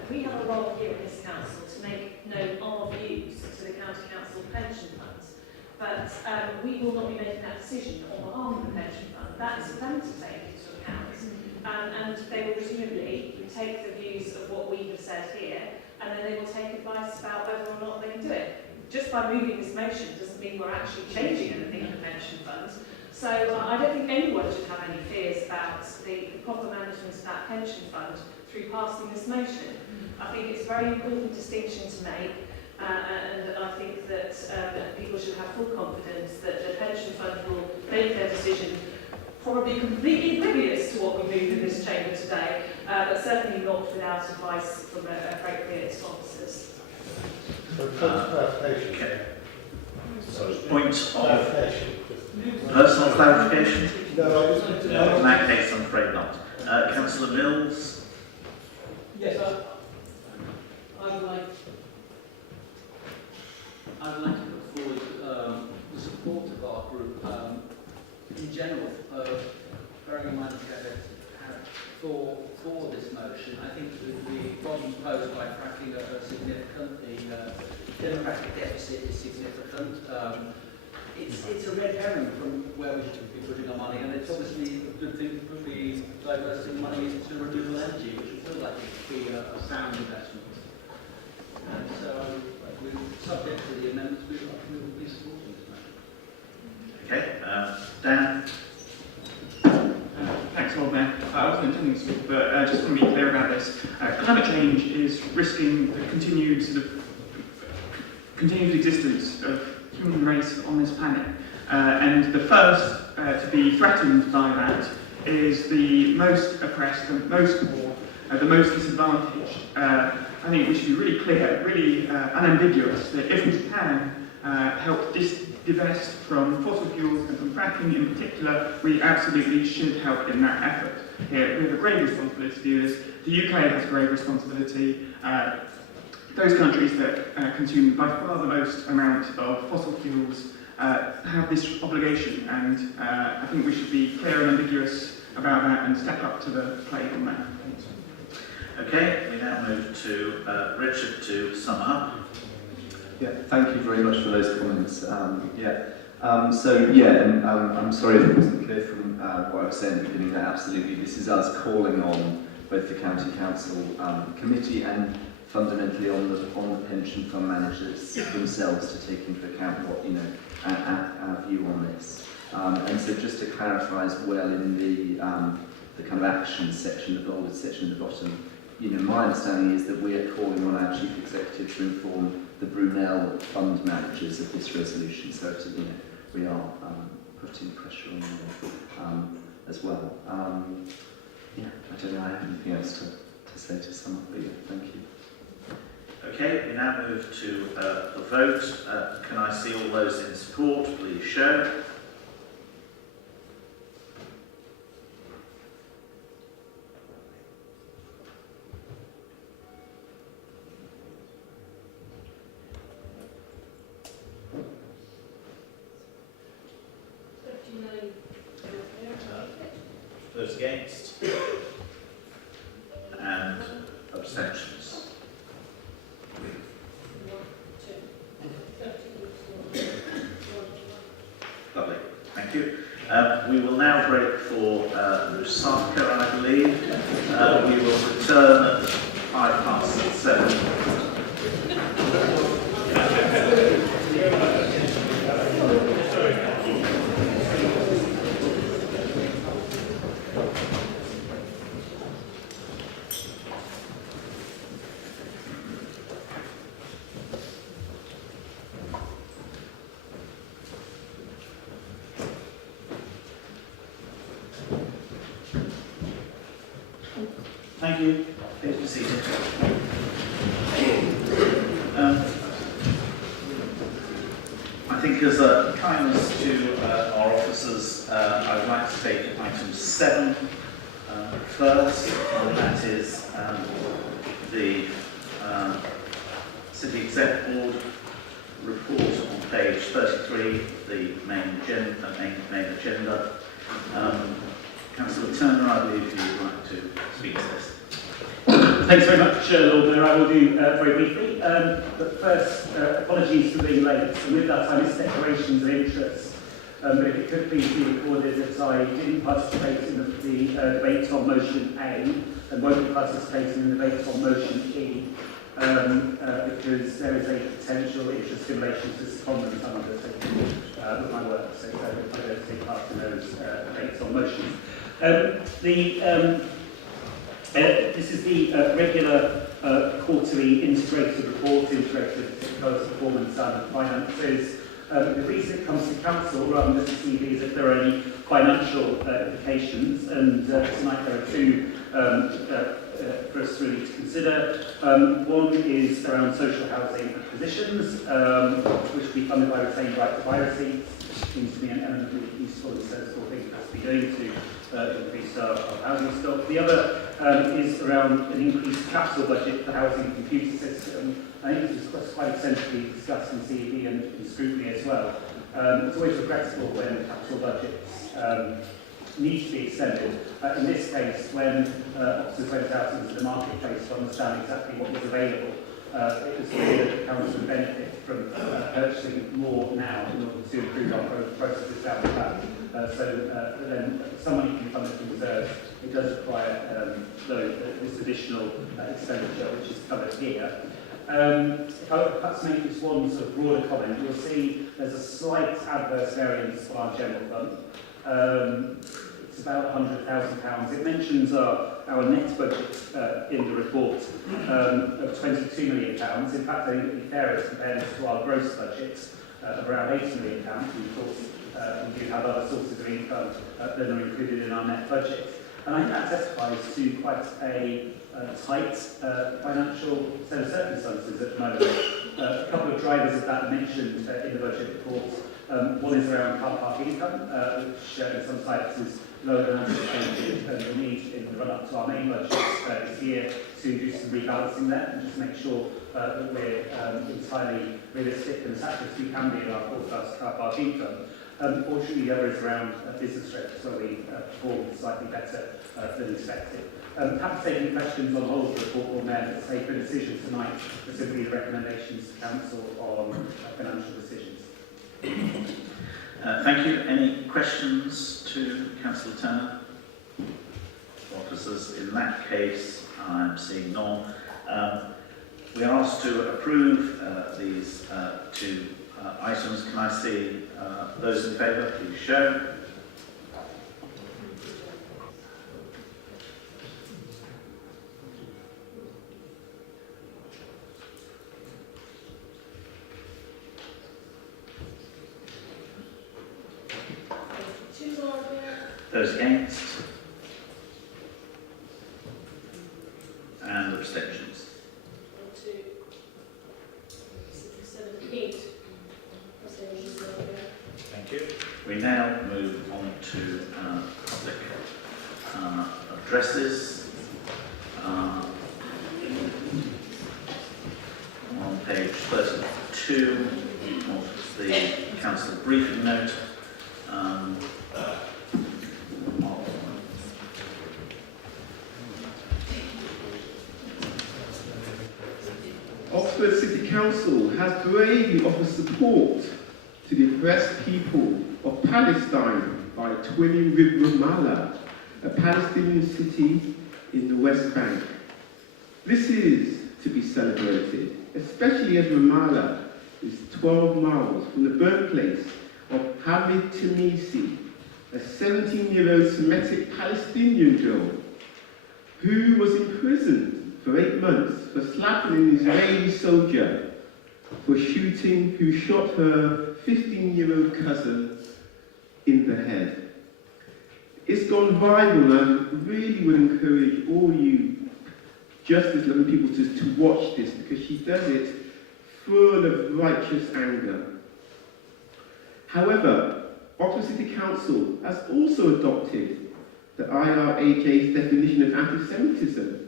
role here in this council to make known our views to the county council pension funds, but we will not be making that decision on behalf of the pension fund. That is for them to take into account, and they will presumably take the views of what we have said here, and then they will take advice about whether or not they can do it. Just by moving this motion doesn't mean we're actually changing anything in the pension funds. So I don't think anyone should have any fears about the proper management of that pension fund through passing this motion. I think it's a very important distinction to make, and I think that people should have full confidence that the pension fund will make their decision probably completely oblivious to what we do in this chamber today, but certainly not without advice from appropriate officers. So, point of personal clarification? No, I just want to know. In that case, I'm afraid not. Councillor Mills? Yes, I'd like to put forward the support of our group in general, bearing in mind for this motion. I think the problems posed by fracking are significant. The democratic deficit is significant. It's a red herring from where we should be putting our money, and it's obviously a good thing to put the diversity money into renewable energy, which I feel like it could be a sound investment. And so, subject to the amendments, we will be supporting this motion. Okay, Dan? Thanks, Lord Mayor. I wasn't intending to speak, but I just want to be clear about this. Climate change is risking the continued existence of human race on this planet. And the first to be threatened by that is the most oppressed, the most poor, the most disadvantaged. I think we should be really clear, really unambiguous, that if we can help divest from fossil fuels and from fracking in particular, we absolutely should help in that effort. Here, we have a grave responsibility to do this. The UK has a grave responsibility. Those countries that consume by far the most amount of fossil fuels have this obligation, and I think we should be clear and ambiguous about that and step up to the plate on that. Thanks. Okay, we now move to Richard to sum up. Yeah, thank you very much for those comments. I'm sorry if it wasn't clear from what I was saying at the beginning, that absolutely this is us calling on both the County Council Committee and fundamentally on the pension fund managers themselves to take into account what, our view on this. And so just to clarify as well, in the kind of action section, the bolded section at the bottom, my understanding is that we are calling on our Chief Executive to inform the Brunel fund managers of this resolution. So, we are putting pressure on them as well. I don't know, I have anything else to say to sum up, but yeah, thank you. Okay, we now move to the vote. Can I see all those in support, please show. Those against? And abstentions? Lovely, thank you. We will now break for Lusaka, I believe. We will return at 7:05. Thank you. Please be seated. I think as a kindness to our officers, I would like to take item 7 first, and that is the City Exec Board report on page 33, the main agenda. Councillor Turner, I believe you would like to speak to this. Thanks very much, Lord Mayor. I will do very briefly. But first, apologies for being late. And with that, I missed declarations of interest. But if it could please be recorded that I didn't participate in the debate on motion A and won't be participating in the debate on motion E. Because there is a potential interest in relation to secondment I'm undertaking with my work, so I don't take part in those debates on motions. This is the regular quarterly integrated report, integrated with performance and finances. The reason it comes to council rather than just TV is if there are any financial implications, and tonight there are two for us really to consider. One is around social housing acquisitions, which will be funded by retained right to buy receipts. Seems to be an element of useful and sensible thing for us to be doing to increase our housing stock. The other is around an increased capital budget for the housing computer system. I think this was quite extensively discussed in CEB and in Scrutiny as well. It's always regrettable when capital budgets need to be extended. In this case, when officers went out into the marketplace to understand exactly what was available, it was clear that the council would benefit from purchasing more now in order to improve our processes down the track. Then some money can be funded from reserves. It does require this additional expenditure, which is covered here. If I perhaps make just one sort of broader comment, you'll see there's a slight adverse variance on our general fund. It's about £100,000. It mentions our net budget in the report of £22 million. In fact, I think it would be fairer to compare this to our gross budget of around £80 million. We, of course, we do have other sources of income that are included in our net budget. And I think that testifies to quite a tight financial set of circumstances at the moment. A couple of drivers of that mentioned in the budget report. One is around car park income, which in some sites is lower than anticipated, and we'll need in the run-up to our main budget this year to do some rebalancing there and just make sure that we're entirely realistic and as accurate as we can be in our forecast car park income. Fortunately, the other is around business rates, where we performed slightly better than expected. Happy to take any questions on the whole of the report or Mayor, let's take a decision tonight for simply the recommendations to Council on financial decisions. Thank you. Any questions to Councillor Turner? Officers, in that case, I'm seeing none. We are asked to approve these two items. Can I see those in favour, please show. Those against? And abstentions? 1, 2, 6, 7, 8. Abstentions. Thank you. We now move on to public addresses. On page 32 of the council briefing note. Oxford City Council has bravely offered support to the oppressed people of Palestine by twinning with Ramallah, a Palestinian city in the West Bank. This is to be celebrated, especially as Ramallah is 12 miles from the birthplace of Hamid Tamisi, a 17-year-old Semitic Palestinian girl who was imprisoned for 8 months for slapping an Israeli soldier who shot her 15-year-old cousin in the head. It's gone viral, and I really would encourage all you justice-loving people to watch this, because she does it full of righteous anger. However, Oxford City Council has also adopted the IRHA's definition of anti-Semitism,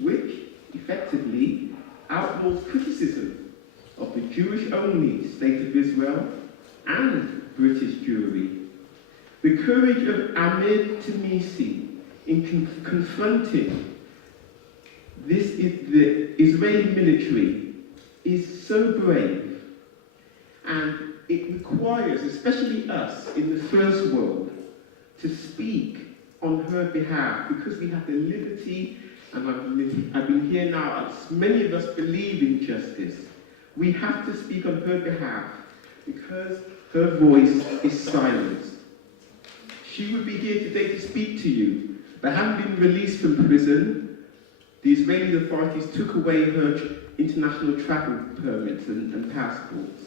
which effectively outlaws criticism of the Jewish-only State of Israel and British Jewry. The courage of Ahmed Tamisi in confronting the Israeli military is so brave, and it requires, especially us in the First World, to speak on her behalf, because we have the liberty, and I've been here now, as many of us believe in justice. We have to speak on her behalf, because her voice is silenced. She would be here today to speak to you, but having been released from prison, the Israeli authorities took away her international travel permits and passports.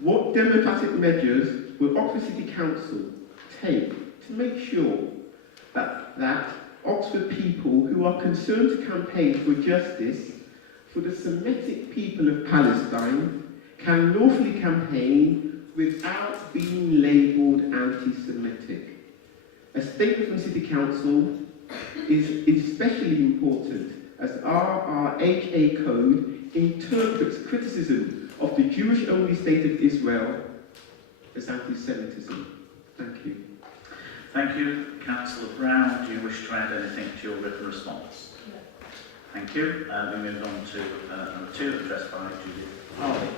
What democratic measures will Oxford City Council take to make sure that Oxford people who are concerned to campaign for justice for the Semitic people of Palestine can lawfully campaign without being labelled anti-Semitic? A statement from City Council is especially important as RRHA Code interprets criticism of the Jewish-only state of Israel as anti-Semitism. Thank you. Thank you. Councillor Brown, do you wish to add anything to your written response? No. Thank you. We move on to number 2, addressed by Judith Harley.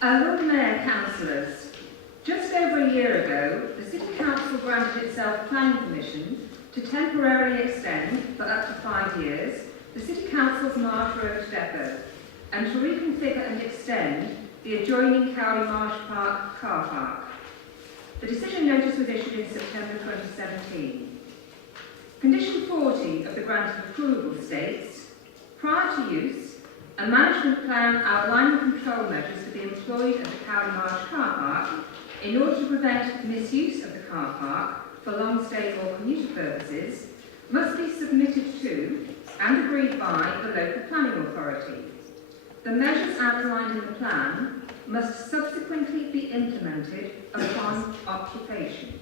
Lord Mayor, councillors, just over a year ago, the City Council granted itself planning permission to temporarily extend, for up to 5 years, the City Council's Marsh Road depot, and to reconfigure and extend the adjoining Cowley Marsh Park car park. The decision notice was issued in September 2017. Condition 40 of the grant of approval states, prior to use, a management plan outlining control measures to be employed at the Cowley Marsh car park in order to prevent misuse of the car park for long-stay or commuter purposes must be submitted to and agreed by the local planning authority. The measures outlined in the plan must subsequently be implemented upon occupation.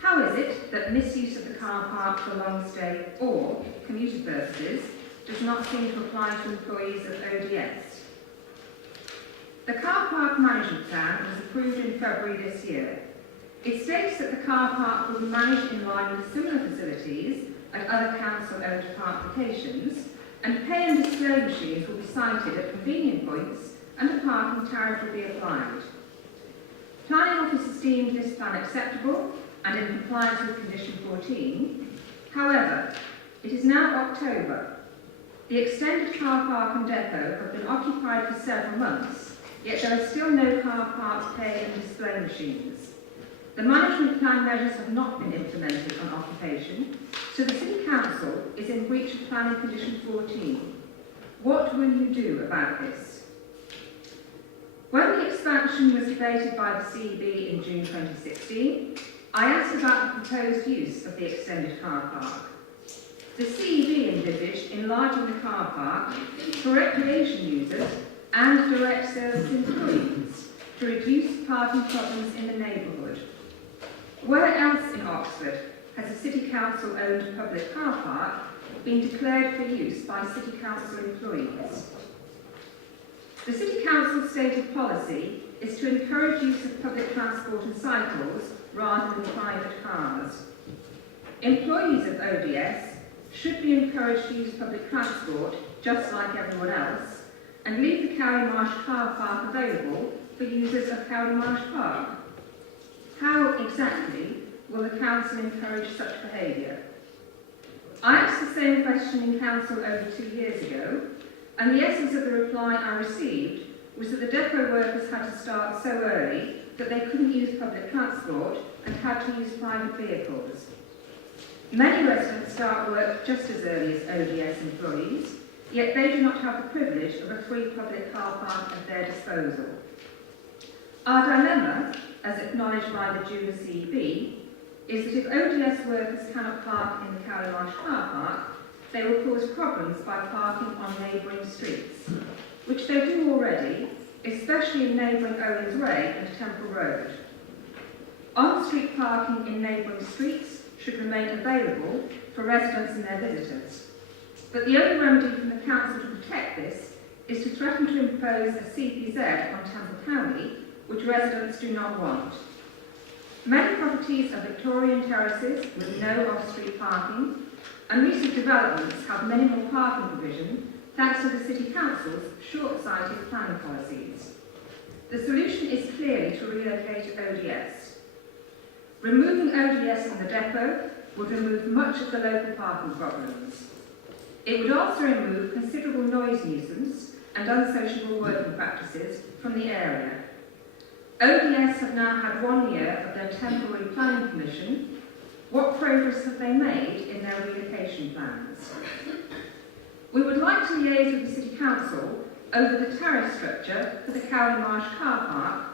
How is it that misuse of the car park for long-stay or commuter purposes does not seem to apply to employees of ODS? The car park management plan was approved in February this year. It states that the car park will be managed in line with similar facilities at other council-owned park locations, and pay and display machines will be sited at convenient points and a parking tariff will be applied. Planning officers deemed this plan acceptable and in compliance with condition 14. However, it is now October. The extended car park and depot have been occupied for several months, yet there are still no car park pay and display machines. The management plan measures have not been implemented on occupation, so the City Council is in breach of planning condition 14. What will you do about this? When the expansion was debated by the CEB in June 2016, I asked about the proposed use of the extended car park. The CEB envisaged enlarging the car park for recreation users and direct service employees to reduce parking problems in the neighbourhood. Where else in Oxford has a City Council-owned public car park been declared for use by City Council employees? The City Council's stated policy is to encourage use of public transport and cycles rather than private cars. Employees of ODS should be encouraged to use public transport just like everyone else and leave the Cowley Marsh car park available for users of Cowley Marsh Park. How exactly will the Council encourage such behaviour? I asked the same question in Council over 2 years ago, and the essence of the reply I received was that the depot workers had to start so early that they couldn't use public transport and had to use private vehicles. Many residents start work just as early as ODS employees, yet they do not have the privilege of a free public car park at their disposal. Our dilemma, as acknowledged by the June CEB, is that if ODS workers cannot park in the Cowley Marsh car park, they will cause problems by parking on neighbouring streets, which they do already, especially in neighbouring Owens Way and Temple Road. On-street parking in neighbouring streets should remain available for residents and their visitors. But the only remedy from the Council to protect this is to threaten to impose a CPZ on Temple County, which residents do not want. Many properties are Victorian terraces with no off-street parking, and recent developments have minimal parking provision thanks to the City Council's short-sighted planning policies. The solution is clearly to relocate ODS. Removing ODS from the depot would remove much of the local parking problems. It would also remove considerable noise nuisance and unsociable working practices from the area. ODS have now had 1 year of their temporary planning permission. What progress have they made in their relocation plans? We would like to liaise with the City Council over the tariff structure for the Cowley Marsh car park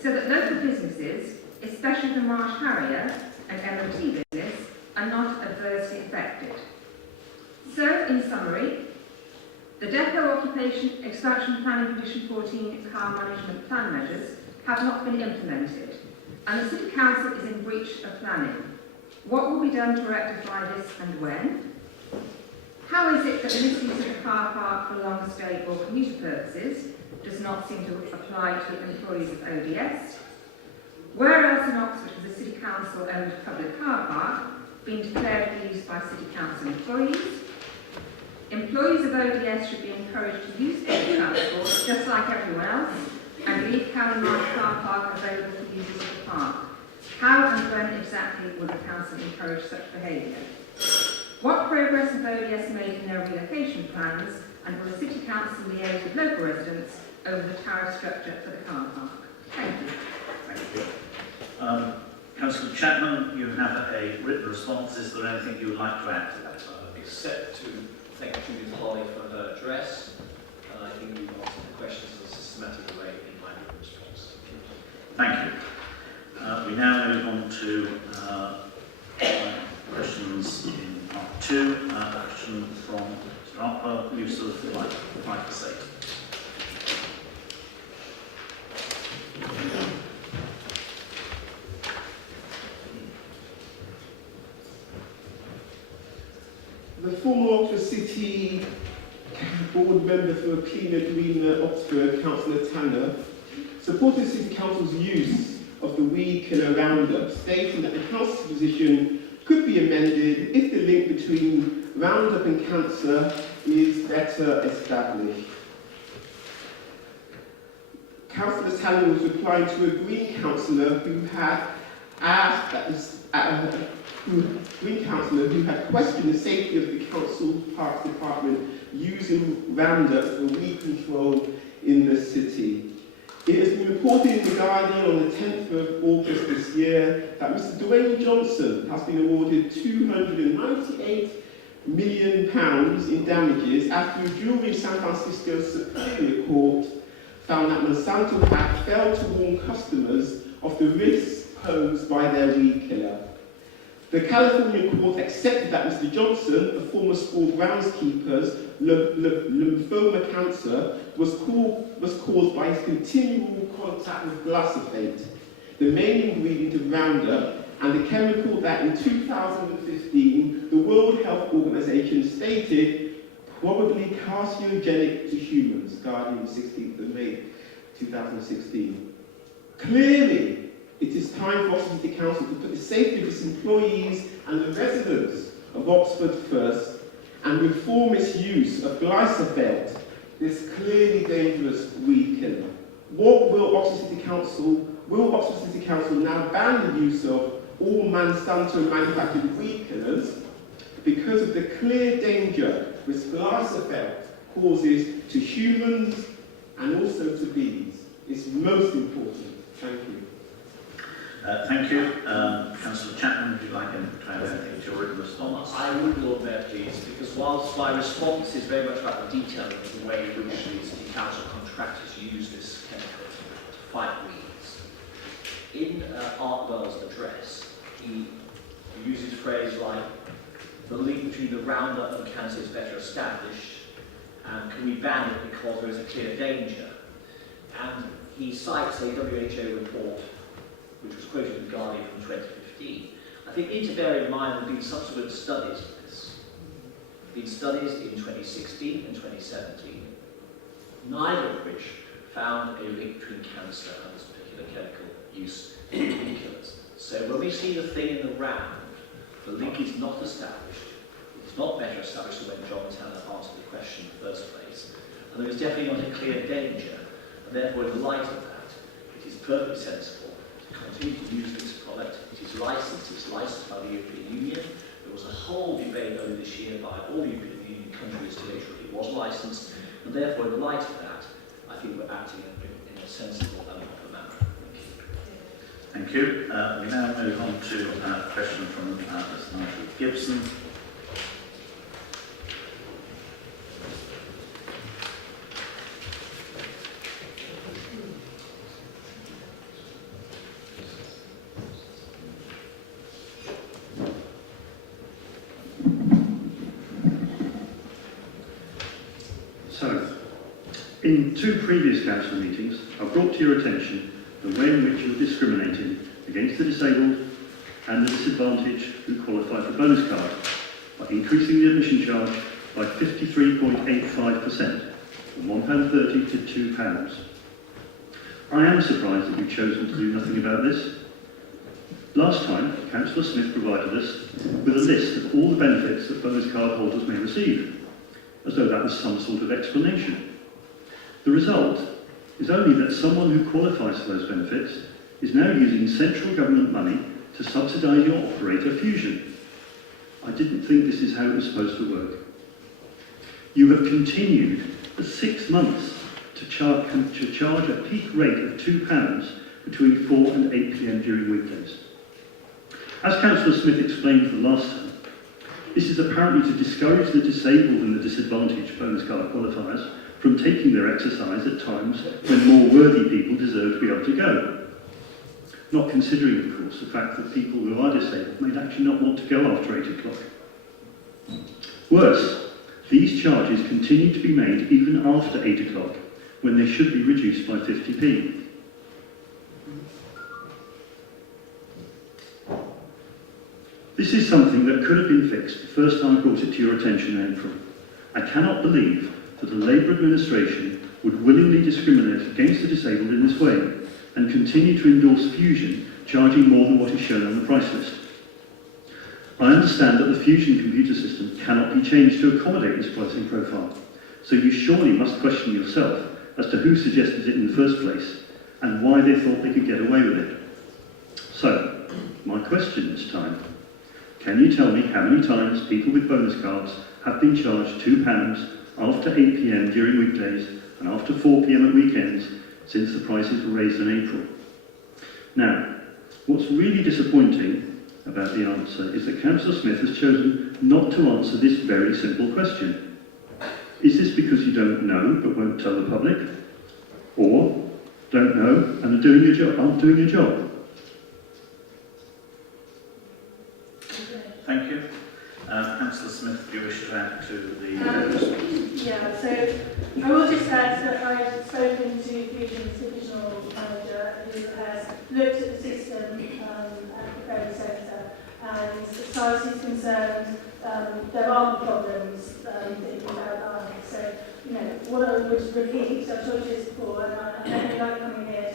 so that local businesses, especially the Marsh Harrier and MOT business, are not adversely affected. So, in summary, the depot occupation expansion planning condition 14 car management plan measures have not been implemented, and the City Council is in breach of planning. What will be done to rectify this and when? How is it that the misuse of the car park for long stay or commuter purposes does not seem to apply to employees of ODS? Where else in Oxford has the City Council owned public car park been declared for use by City Council employees? Employees of ODS should be encouraged to use public transport just like everyone else and leave Cowley Marsh car park available for users of the park. How and when exactly will the Council encourage such behaviour? What progress have ODS made in their relocation plans, and will the City Council liaise with local residents over the tariff structure for the car park? Thank you. Thank you. Councillor Chapman, you have a written response. Is there anything you would like to add to that? Except to thank Judith Holly for her address. And I think we've answered the questions in a systematic way in my written response. Thank you. We now move on to questions in part 2. A question from Mr. Harper, use of glyphosate. The former Oxford City Board member for a cleaner, greener Oxford, Councillor Tanner, supported the City Council's use of the weed killer Roundup, stating that the Council's position could be amended if the link between Roundup and cancer is better established. Councillor Tanner was replying to a Green councillor who had asked who had questioned the safety of the Council Parks Department using Roundup for weed control in the city. It has been reported in The Guardian on the 10th of August this year that Mr. Dwayne Johnson has been awarded £298 million in damages after a jury in San Francisco Superior Court found that Monsanto had failed to warn customers of the risks posed by their weed killer. The California court accepted that Mr. Johnson, a former school groundskeeper's lymphoma cancer, was caused by his continual contact with glyphosate, the main ingredient of Roundup, and the chemical that in 2015 the World Health Organization stated probably carcinogenic to humans, Guardian 16th of May 2016. Clearly, it is time for Oxford City Council to put the safety of its employees and the residents of Oxford first and reform its use of glyphosate, this clearly dangerous weed killer. What will Oxford City Council now ban the use of all Monsanto manufactured weed killers because of the clear danger which glyphosate causes to humans and also to bees? It's most important. Thank you. Thank you. Councillor Chapman, would you like to add anything to your written response? I would, Lord Mayor, please, because whilst my response is very much about the detailing of the way in which the City Council contractors use this chemical to fight weeds, in Art Well's address, he uses phrase like, the link between the Roundup and cancer is better established, and can we ban it because there is a clear danger? And he cites a WHO report which was quoted in The Guardian from 2015. I think we need to bear in mind there have been subsequent studies of this. There have been studies in 2016 and 2017, neither of which found a link between cancer and this particular chemical use in weed killers. So when we see the thing in the round, the link is not established. It is not better established than when John Tanner answered the question in the first place. And there is definitely not a clear danger. And therefore, in the light of that, it is perfectly sensible to continue to use this product. It is licensed by the European Union, was a whole debate earlier this year by all the European Union countries to make sure it was licensed, and therefore in the light of that, I think we're acting in a sensible and proper manner. Thank you. We now move on to a question from Mr. Nigel Gibson. So, in 2 previous council meetings, I've brought to your attention the way in which you are discriminating against the disabled and the disadvantaged who qualify for bonus cards by increasing the admission charge by 53.85%, from £1.30 to £2. I am surprised that you've chosen to do nothing about this. Last time, Councillor Smith provided us with a list of all the benefits that bonus card holders may receive, as though that was some sort of explanation. The result is only that someone who qualifies for those benefits is now using central government money to subsidise your operator Fusion. I didn't think this is how it was supposed to work. You have continued for 6 months to charge a peak rate of £2 between 4 and 8 p.m. during weekdays. As Councillor Smith explained the last time, this is apparently to discourage the disabled and the disadvantaged bonus card qualifiers from taking their exercise at times when more worthy people deserve to be able to go. Not considering, of course, the fact that people who are disabled may actually not want to go after 8 o'clock. Worse, these charges continue to be made even after 8 o'clock, when they should be reduced by 50p. This is something that could have been fixed the first time I brought it to your attention in April. I cannot believe that the Labour administration would willingly discriminate against the disabled in this way and continue to endorse Fusion, charging more than what is shown on the price list. I understand that the Fusion computer system cannot be changed to accommodate this pricing profile, so you surely must question yourself as to who suggested it in the first place and why they thought they could get away with it. So, my question this time: can you tell me how many times people with bonus cards have been charged £2 after 8 p.m. during weekdays and after 4 p.m. at weekends since the prices were raised in April? Now, what's really disappointing about the answer is that Councillor Smith has chosen not to answer this very simple question. Is this because you don't know but won't tell the public? Or don't know and aren't doing your job? Thank you. Councillor Smith, do you wish to add to the Yeah, so I will just add that I've spoken to Fusion's divisional manager who has looked at the system at the Ferry Centre, and as far as he's concerned, there aren't problems that you've outlined. So, you know, what I would repeat, I've told you this before, and I don't like coming here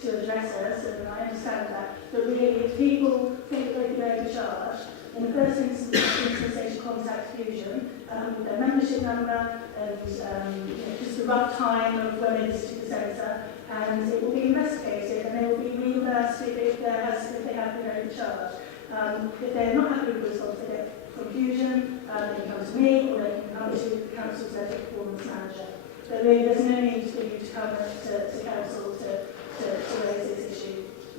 to address us, and I understand that, but really, if people think that they can overcharge, in the first instance, they should contact Fusion with their membership number and just the rough time of when they visited the centre, and it will be investigated and they will be reimbursed if they have been overcharged. If they're not happy with the response they get from Fusion, they can come to me or they can come to the council's performance manager. But really, there's no need for you to come to council to raise this issue.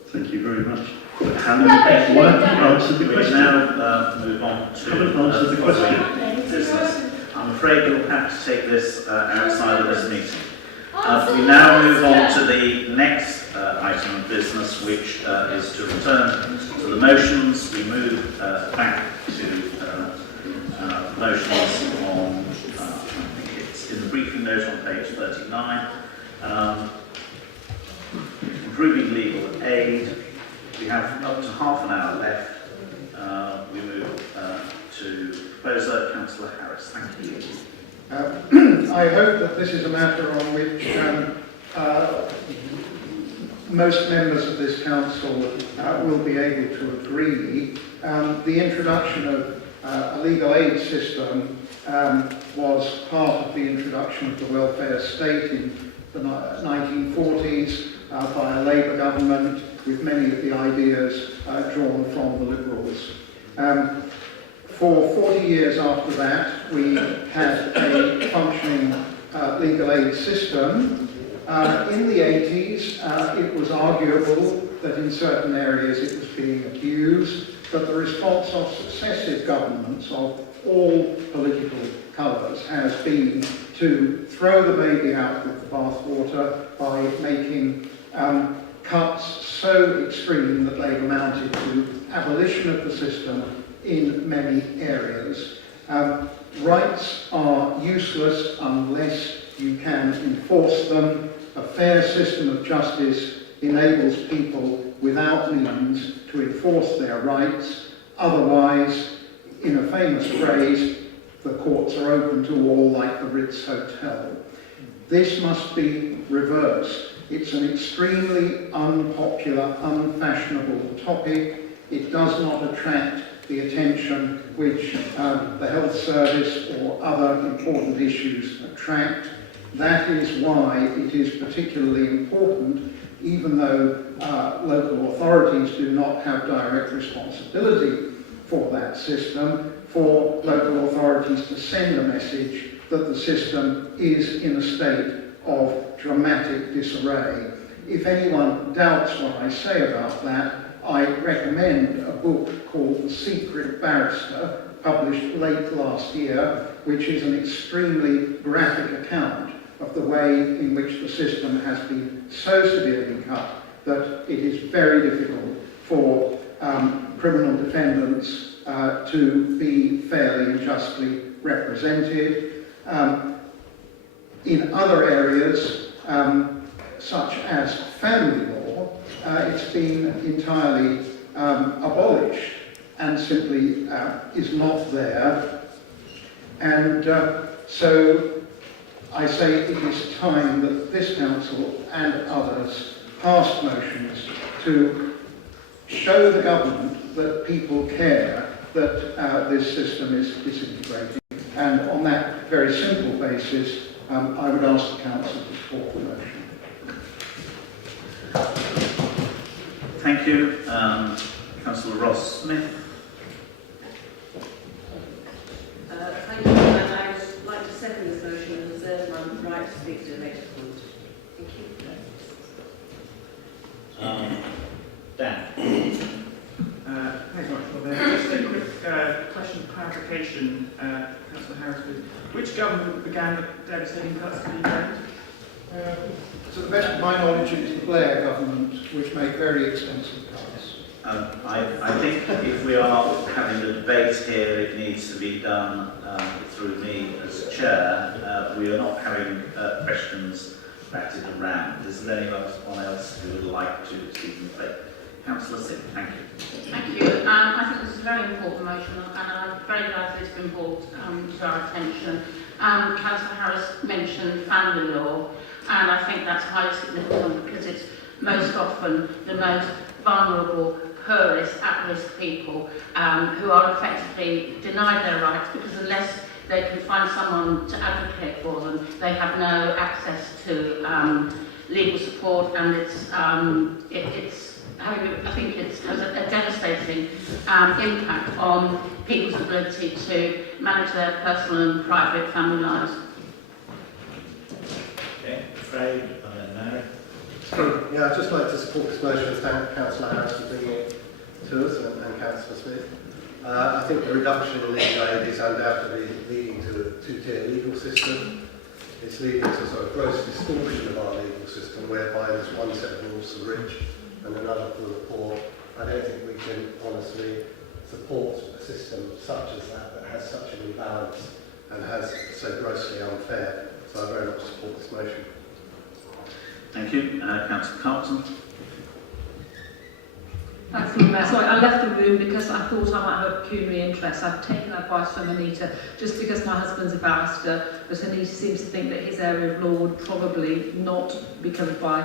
Thank you very much. But how many people have answered the We question? now move on to Haven't answered the question. business. I'm afraid you'll have to take this outside of this meeting. We now move on to the next item of business, which is to return to the motions. We move back to motions on, I think it's in the briefing note on page 39. Improving legal aid. We have up to half an hour left. We move to proposer, Councillor Harris. Thank you. I hope that this is a matter on which most members of this council will be able to agree. The introduction of a legal aid system was part of the introduction of the welfare state in the 1940s by a Labour government, with many of the ideas drawn from the Liberals. for 40 years after that, we had a functioning legal aid system. In the 80s, it was arguable that in certain areas it was being abused, but the response of successive governments of all political colours has been to throw the baby out with the bathwater by making cuts so extreme that they've amounted to abolition of the system in many areas. Rights are useless unless you can enforce them. A fair system of justice enables people without means to enforce their rights. Otherwise, in a famous phrase, the courts are open to all, like the Ritz Hotel. This must be reversed. It's an extremely unpopular, unfashionable topic. It does not attract the attention which the health service or other important issues attract. That is why it is particularly important, even though local authorities do not have direct responsibility for that system, for local authorities to send a message that the system is in a state of dramatic disarray. If anyone doubts what I say about that, I recommend a book called The Secret Barrister, published late last year, which is an extremely graphic account of the way in which the system has been so severely cut that it is very difficult for criminal defendants to be fairly and justly represented. In other areas, such as family law, it's been entirely abolished and simply is not there. And so I say it is time that this council and others pass motions to show the government that people care that this system is disintegrating. And on that very simple basis, I would ask the council to support the motion. Thank you. Councillor Ross Smith. Thank you, and I would like to second this motion and reserve my right to speak to a later point. Thank you. Dan. Thanks much for that. Just a quick question of clarification, Councillor Harris. Which government began the devastating cuts to the end? To the best of my knowledge, it's the Blair government, which made very extensive cuts. I think if we are having a debate here, it needs to be done through me as chair. We are not having questions batted around. Is there anyone else who would like to speak in favour? Councillor Sim, thank you. Thank you. I think this is a very important motion, and I'm very glad that it's been brought to our attention. Councillor Harris mentioned family law, and I think that's highly significant because it's most often the most vulnerable, poorest, at-risk people who are effectively denied their rights because unless they can find someone to advocate for them, they have no access to legal support, and I think it has a devastating impact on people's ability to manage their personal and private family lives. Okay, Craig, and then Mary. Yeah, I'd just like to support this motion and thank Councillor Harris for bringing it to us and Councillor Smith. I think the reduction in legal aid is undoubtedly leading to a two-tier legal system. It's leading to a sort of gross distortion of our legal system, whereby there's one set of rules for the rich and another for the poor. I don't think we can honestly support a system such as that has such an imbalance and has so grossly unfair. So I very much support this motion. Thank you. Councillor Carlton. Thanks, Lord Mayor. Sorry, I left the room because I thought I might have a pecuniary interest. I've taken advice from Anita just because my husband's a barrister, but Anita seems to think that his area of law would probably not be covered by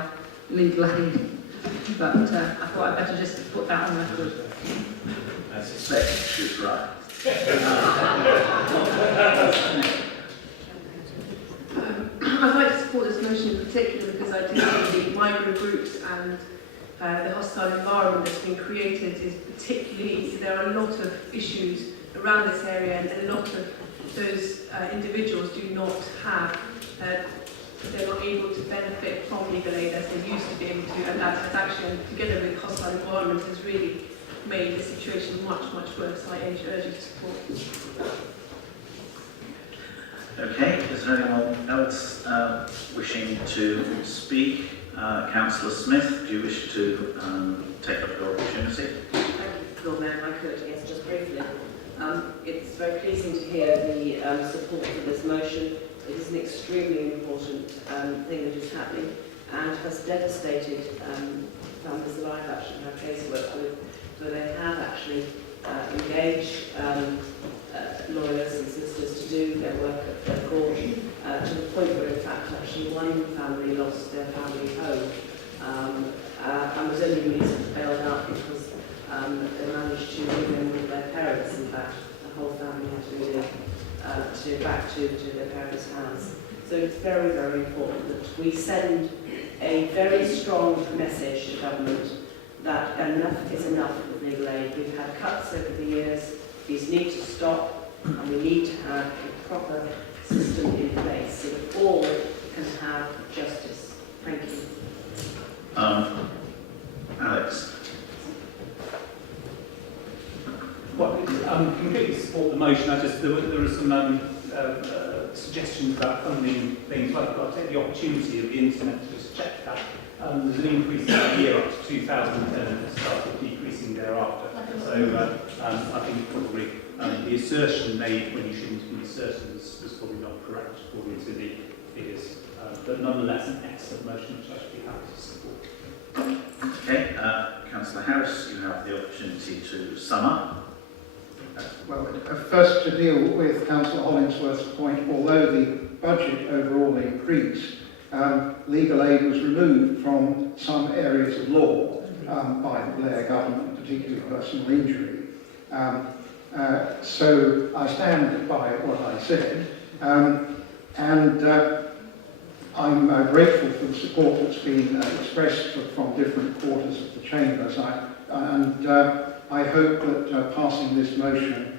legal aid. But I thought I'd better just put that on record. I suspect she's right. I'd like to support this motion in particular because I do think the migrant groups and the hostile environment that's been created is particularly, there are a lot of issues around this area, and a lot of those individuals do not have, they're not able to benefit from legal aid as they used to be able to, and that has actually, together with hostile environment, has really made the situation much, much worse. I urge you to support. Okay, is there anyone else wishing to speak? Councillor Smith, do you wish to take up your opportunity? Thank you, Lord Mayor, if I could, yes, just briefly. It's very pleasing to hear the support for this motion. It is an extremely important thing that is happening and has devastated families that I've actually had casework with, where they have actually engaged lawyers and sisters to do their work at their court, to the point where in fact actually one family lost their family home and was only recently bailed out because they managed to move in with their parents. In fact, the whole family had to move in back to their parents' house. So it's very, very important that we send a very strong message to government that enough is enough with legal aid. We've had cuts over the years. These need to stop, and we need to have a proper system in place so that all can have justice. Thank you. Alex. Well, completely support the motion. There were some suggestions about funding things. Well, I'll take the opportunity of the internet to just check that. There's an increase that year up to 2010 and it started decreasing thereafter. So I think probably the assertion made when you shouldn't be certain was probably not correct according to the figures. But nonetheless, an excellent motion which I should be happy to support. Okay, Councillor Harris, you have the opportunity to sum up. Well, first to deal with Councillor Hollingsworth's point, although the budget overall increased, legal aid was removed from some areas of law by the Blair government, particularly personal injury. So I stand by what I said, and I'm grateful for the support that's been expressed from different quarters of the chambers. I hope that passing this motion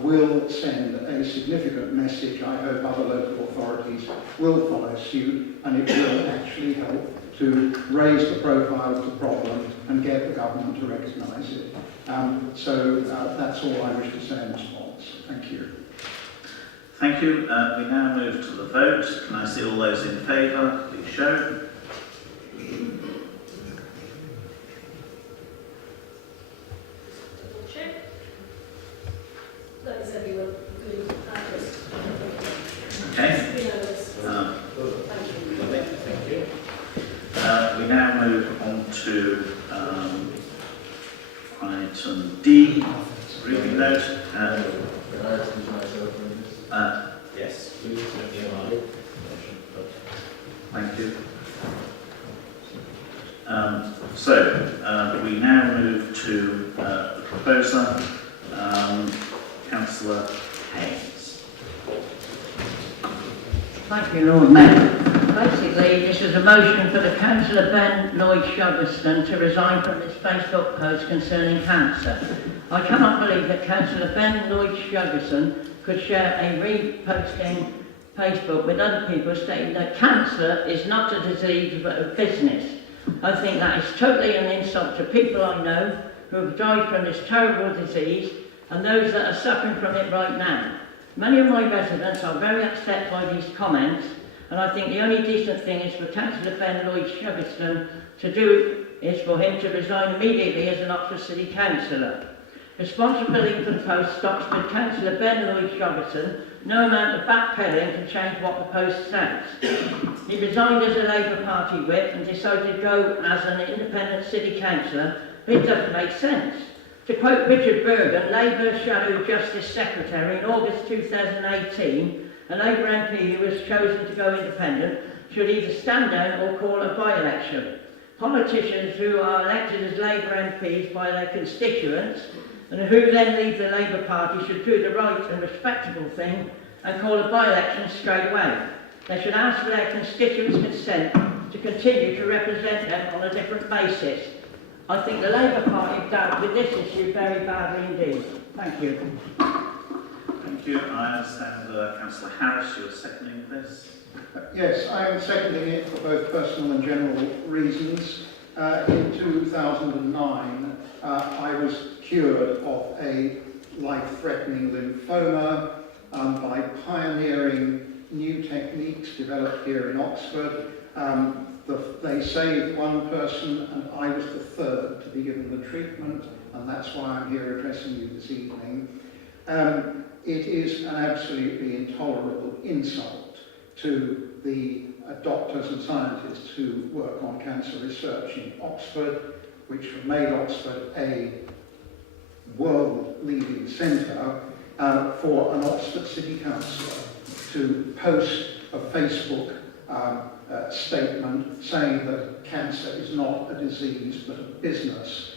will send a significant message. I hope other local authorities will follow suit, and it will actually help to raise the profile of the problem and get the government to recognise it. So that's all I wish to say in response. Thank you. Thank you. We now move to the vote. Can I see all those in favour? Please show. That is everyone good. Okay. Thank you. We now move on to item D. Reading note. Yes. Thank you. So we now move to the proposer, Councillor Haynes. Thank you, Lord Mayor. Basically, this is a motion for the Councillor Ben Lloyd Shuddiston to resign from his Facebook post concerning cancer. I cannot believe that Councillor Ben Lloyd Shuddiston could share a reposting Facebook with other people stating that cancer is not a disease but a business. I think that is totally an insult to people I know who have died from this terrible disease and those that are suffering from it right now. Many of my residents are very upset by these comments, and I think the only decent thing is for Councillor Ben Lloyd Shuddiston to do is for him to resign immediately as an Oxford City Councillor. Responsibility for the post stops with Councillor Ben Lloyd Shuddiston. No amount of backpedalling can change what the post says. He resigned as a Labour Party whip and decided to go as an independent city councillor, but it doesn't make sense. To quote Richard Bergen, Labour Shadow Justice Secretary in August 2018, a Labour MP who was chosen to go independent should either stand down or call a by-election. Politicians who are elected as Labour MPs by their constituents and who then leave the Labour Party should do the right and respectable thing and call a by-election straight away. They should ask for their constituents' consent to continue to represent them on a different basis. I think the Labour Party dealt with this issue very badly indeed. Thank you. Thank you. I understand Councillor Harris, you're seconding this. Yes, I am seconding it for both personal and general reasons. In 2009, I was cured of a life-threatening lymphoma by pioneering new techniques developed here in Oxford. They saved one person, and I was the third to be given the treatment, and that's why I'm here addressing you this evening. It is an absolutely intolerable insult to the doctors and scientists who work on cancer research in Oxford, which have made Oxford a world-leading centre for an Oxford City Councillor to post a Facebook statement saying that cancer is not a disease but a business.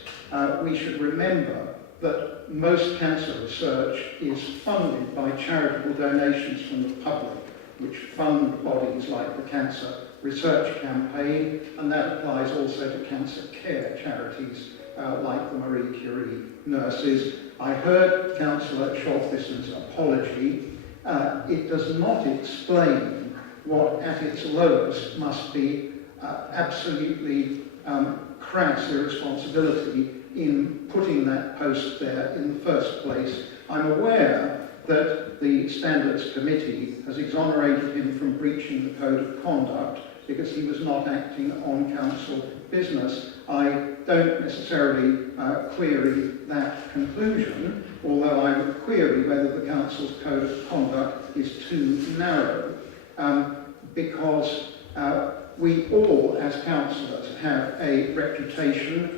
We should remember that most cancer research is funded by charitable donations from the public, which fund bodies like the Cancer Research Campaign, and that applies also to cancer care charities like the Marie Curie nurses. I heard Councillor Sholfison's apology. It does not explain what at its lowest must be absolutely crass irresponsibility in putting that post there in the first place. I'm aware that the Standards Committee has exonerated him from breaching the Code of Conduct because he was not acting on council business. I don't necessarily query that conclusion, although I would query whether the council's Code of Conduct is too narrow, because we all, as councillors, have a reputation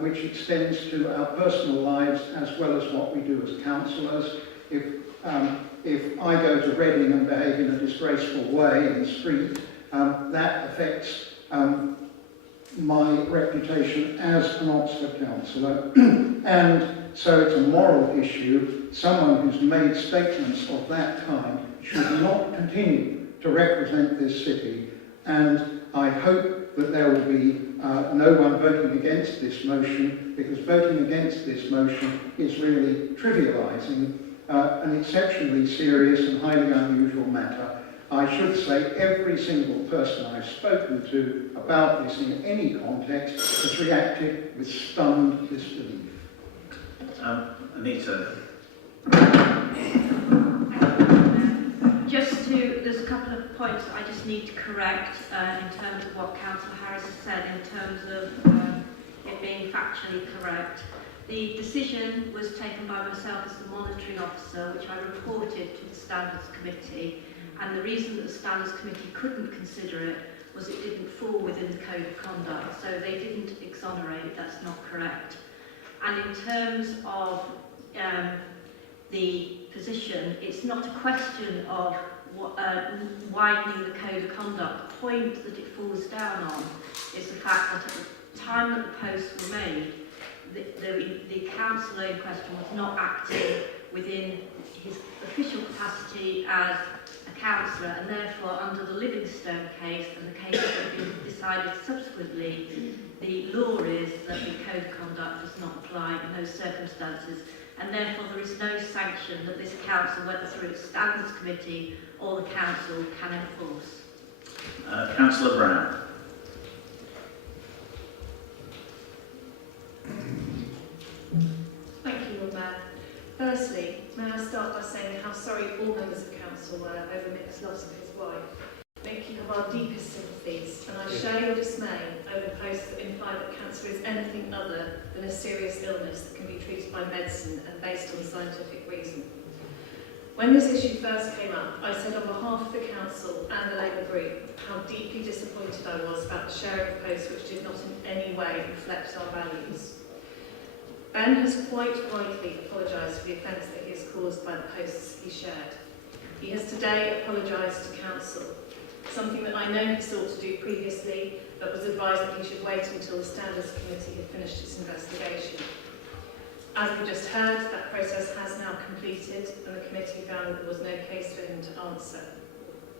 which extends to our personal lives as well as what we do as councillors. If I go to Reading and behave in a disgraceful way in the street, that affects my reputation as an Oxford councillor. And so it's a moral issue. Someone who's made statements of that kind should not continue to represent this city. And I hope that there will be no one voting against this motion, because voting against this motion is really trivialising an exceptionally serious and highly unusual matter. I should say every single person I've spoken to about this in any context has reacted with stunned disbelief. Anita. There's a couple of points that I just need to correct in terms of what Councillor Harris has said, in terms of it being factually correct. The decision was taken by myself as the monitoring officer, which I reported to the Standards Committee, and the reason that the Standards Committee couldn't consider it was it didn't fall within the Code of Conduct, so they didn't exonerate. That's not correct. And in terms of the position, it's not a question of widening the Code of Conduct. The point that it falls down on is the fact that at the time that the posts were made, the councillor in question was not acting within his official capacity as a councillor, and therefore under the Livingstone case and the cases that have been decided subsequently, the law is that the Code of Conduct does not apply in those circumstances, and therefore there is no sanction that this council, whether through its Standards Committee or the council, can enforce. Councillor Brown. Thank you, Lord Mayor. Firstly, may I start by saying how sorry all members of council were over Mick's loss of his wife. Mick, you have our deepest sympathies, and I share your dismay over posts that imply that cancer is anything other than a serious illness that can be treated by medicine and based on scientific reason. When this issue first came up, I said on behalf of the council and the Labour group how deeply disappointed I was about the sharing of posts which did not in any way reflect our values. Ben has quite rightly apologised for the offence that he has caused by the posts he shared. He has today apologised to council, something that I know he sought to do previously, but was advised that he should wait until the Standards Committee had finished its investigation. As we just heard, that process has now completed, and the committee found that there was no case for him to answer.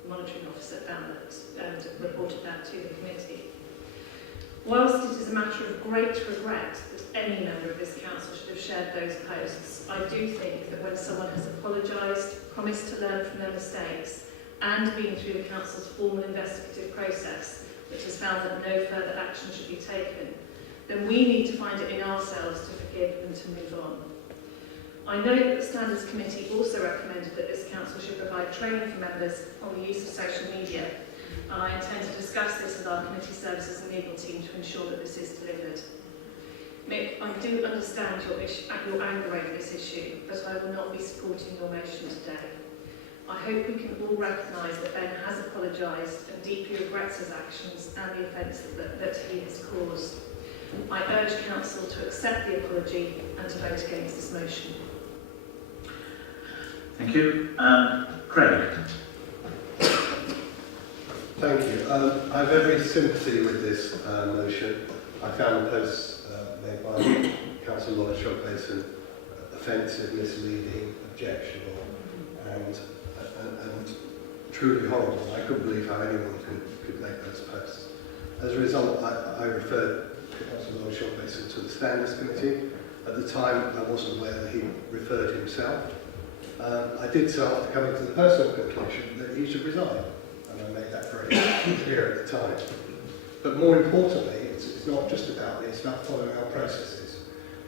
The monitoring officer found that and reported that to the committee. Whilst it is a matter of great regret that any member of this council should have shared those posts, I do think that when someone has apologised, promised to learn from their mistakes, and been through the council's formal investigative process, which has found that no further action should be taken, then we need to find it in ourselves to forgive and to move on. I know that the Standards Committee also recommended that this council should provide training for members on the use of social media, and I intend to discuss this with our committee services and legal team to ensure that this is delivered. Mick, I do understand your anger over this issue, but I will not be supporting your motion today. I hope we can all recognise that Ben has apologised and deeply regrets his actions and the offence that he has caused. I urge Council to accept the apology and to vote against this motion. Thank you. Craig. Thank you. I have every sympathy with this motion. I found the posts made by Councillor Lloyd Shogbason offensive, misleading, objectionable, and truly horrible. I couldn't believe how anyone could make those posts. As a result, I referred Councillor Lloyd Shogbason to the Standards Committee. At the time, I wasn't aware that he referred himself. I did so after coming to the personal conclusion that he should resign, and I made that very clear at the time. But more importantly, it's not just about this, it's about following our processes.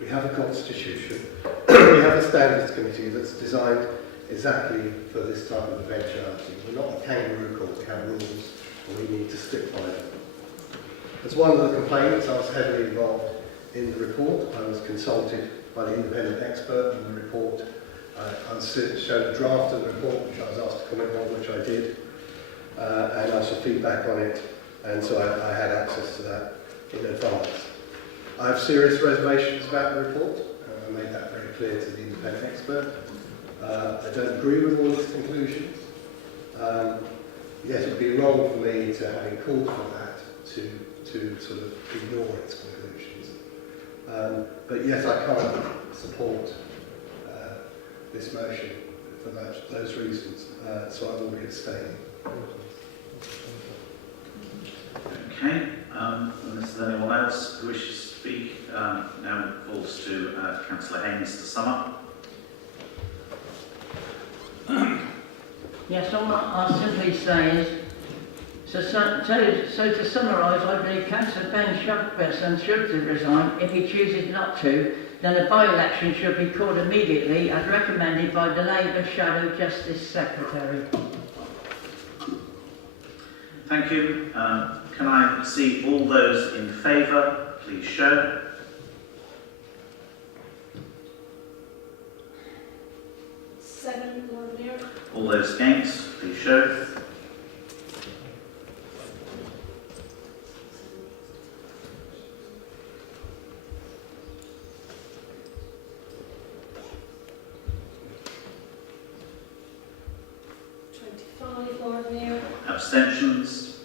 We have a constitution, we have a Standards Committee that's designed exactly for this type of eventuality. We're not a kangaroo court, we have rules, and we need to stick by them. As one of the complainants, I was heavily involved in the report. I was consulted by the independent expert on the report. I was shown a draft of the report, which I was asked to comment on, which I did, and I saw feedback on it, and so I had access to that in advance. I have serious reservations about the report, and I made that very clear to the independent expert. I don't agree with all its conclusions. Yes, it would be wrong for me to, having called for that, to sort of ignore its conclusions. But yes, I can't support this motion for those reasons, so I will be abstaining. Okay, unless there's anyone else who wishes to speak, now calls to Councillor Haynes to sum up. Yes, all I'll simply say is, so to summarise, I believe Councillor Ben Shogbason should resign. If he chooses not to, then a by-election should be called immediately as recommended by the Labour Shadow Justice Secretary. Thank you. Can I see all those in favour, please show. All those against, please show. Abstentions?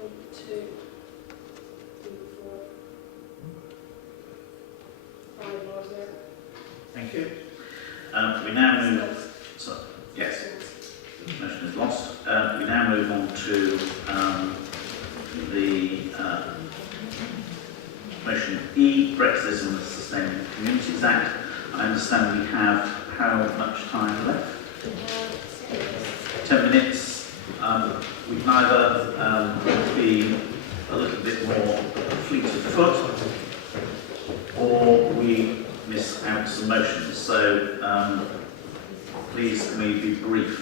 1, 2, 3, 4, 5 more there. Thank you. We now move. So, yes, the motion is lost. We now move on to the motion E, Brexit and the Sustainable Communities Act. I understand we have how much time left? 10 minutes. We'd either be a little bit more fleet of foot, or we miss out some motions. So please, can we be brief?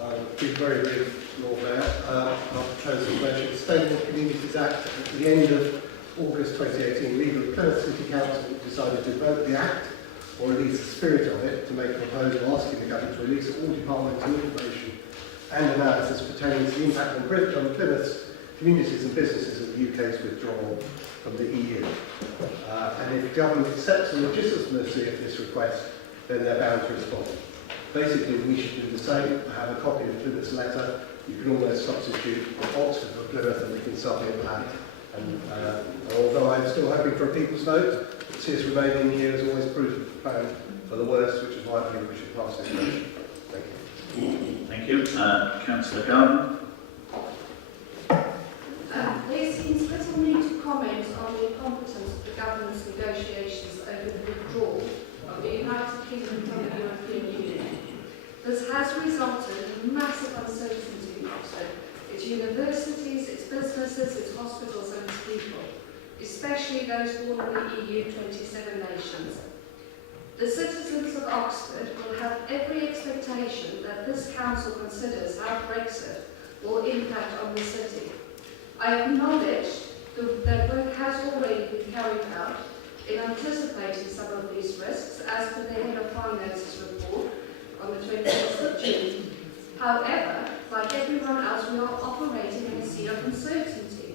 I'll be very brief, Lord Mayor. I'll propose a motion. The Sustainable Communities Act, at the end of August 2018, legal Plymouth City Council decided to vote the Act, or at least the spirit of it, to make a proposal asking the government to release all departmental information and analysis pertaining to the impact on Plymouth's communities and businesses of the UK's withdrawal from the EU. And if the government accepts the legitimacy of this request, then they're bound to respond. Basically, we should do the same. I have a copy of Plymouth's letter. You can almost substitute Oxford for Plymouth, and we can submit that. And although I'm still hoping for a people's vote, its remaining year is always proof of the plan for the worst, which is why I think we should pass this motion. Thank you. Thank you. Councillor Garden. especially those born in the EU 27 nations. The citizens of Oxford will have every expectation that this council considers how Brexit will impact on the city. I acknowledge that work has already been carried out in anticipating some of these risks, as per the Head of Finance's report on the 26th of June. However, like everyone else, we are operating in a sea of uncertainty.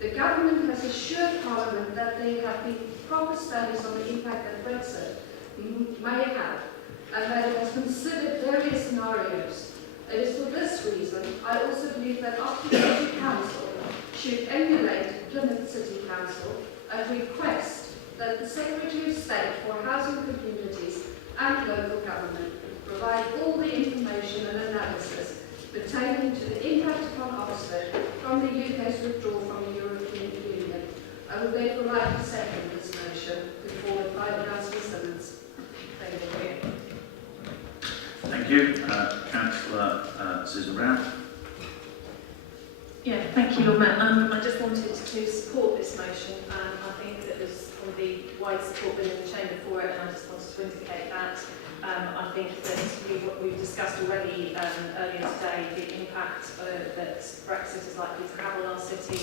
The government has assured Parliament that there have been proper studies on the impact that Brexit may have, and that it has considered various scenarios. It is for this reason I also believe that Oxford City Council should emulate Plymouth City Council and request that the Secretary of State for Housing Communities and Local Government provide all the information and analysis pertaining to the impact upon Oxford from the UK's withdrawal from the European Union. I would therefore like to second this motion before by Councillor Simmons. Thank you. Thank you. Councillor Susan Brown. Yeah, thank you, Lord Mayor. I just wanted to support this motion. I think that there's probably wide support within the Chamber for it, and I just wanted to indicate that. I think that we've discussed already earlier today the impact that Brexit is likely to have on our city.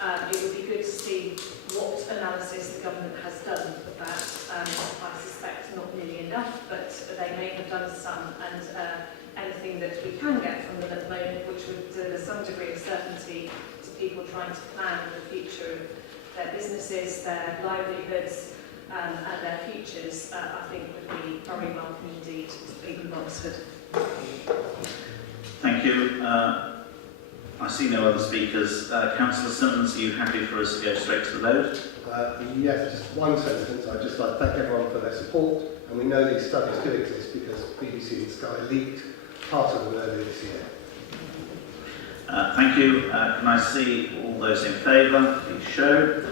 It would be good to see what analysis the government has done of that. I suspect not nearly enough, but they may have done some, and anything that we can get from them at the moment, which would deliver some degree of certainty to people trying to plan the future of their businesses, their livelihoods, and their futures, I think would be very welcome indeed to people of Oxford. Thank you. I see no other speakers. Councillor Simmons, are you happy for us to go straight to the vote? Yes, just one sentence. I'd just like to thank everyone for their support. And we know these studies do exist because BBC and Sky leaked part of them earlier this year. Thank you. Can I see all those in favour? Please show.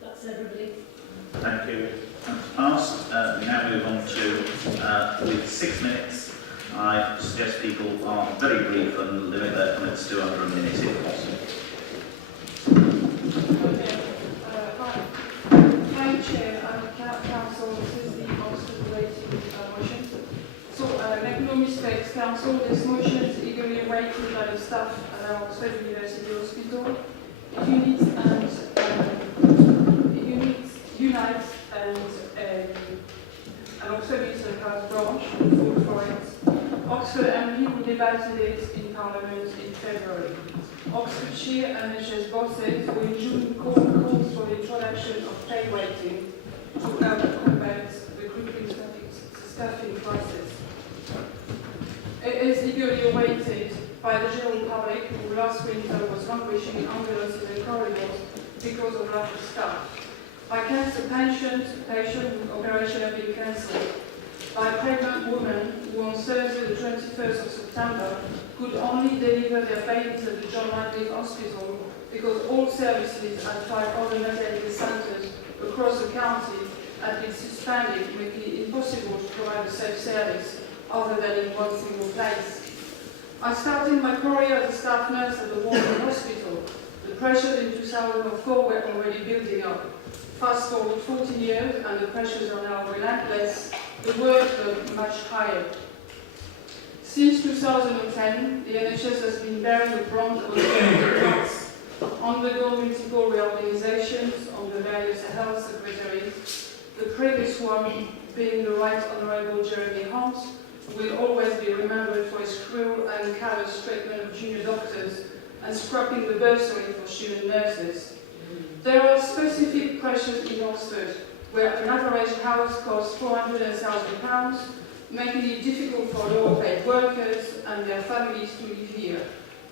That's everybody. Thank you. That's passed. We now move on to, with 6 minutes, I suggest people are very brief and limit their comments to under a minute if possible. Madam Chair and Council, this is the Oxford related motion. So, make no mistakes, Council, this motion is eagerly awaited by the staff at our Oxford University Hospital. If you need Unite and Oxford Eastern House branch, vote for it. Oxford MP will debated it in Parliament in February. Oxfordshire NHS bosses will in June call for the introduction of pay weighting to help combat recruitment staffing crisis. It is eagerly awaited by the general public who last winter was languishing in ambulances and corridors because of lack of staff. By cancer patients with operation have been cancelled. By pregnant women who on Thursday the 21st of September could only deliver their babies at the John Radcliffe Hospital because all services at 5 other maternity centres across the county had been suspended, making it impossible to provide a safe service other than in one single place. I started my career as a staff nurse at the Waltham Hospital. The pressures in 2004 were already building up. Fast forward 14 years and the pressures are now relentless, the workload much higher. Since 2010, the NHS has been bearing the brunt of the cuts, undergone multiple reorganisations on the various health secretaries. The previous one, being the Right Honourable Jeremy Hunt, will always be remembered for his cruel and callous treatment of junior doctors and scrapping the bursary for student nurses. There are specific pressures in Oxford, where an average house costs £400,000, making it difficult for lower-paid workers and their families to live here.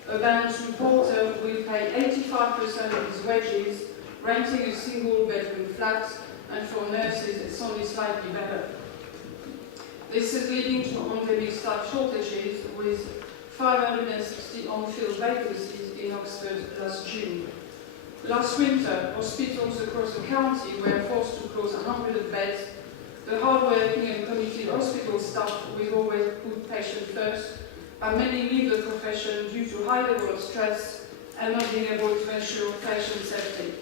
A band reporter will pay 85% of his wages, renting a single-bedroom flat, and for nurses it's only slightly better. This is leading to endemic staff shortages, with 560 on-field vacancies in Oxford last June. Last winter, hospitals across the county were forced to close 100 beds. The hard-working and committed hospital staff will always put patients first, and many leave the profession due to high level of stress, and not being able to ensure patient safety.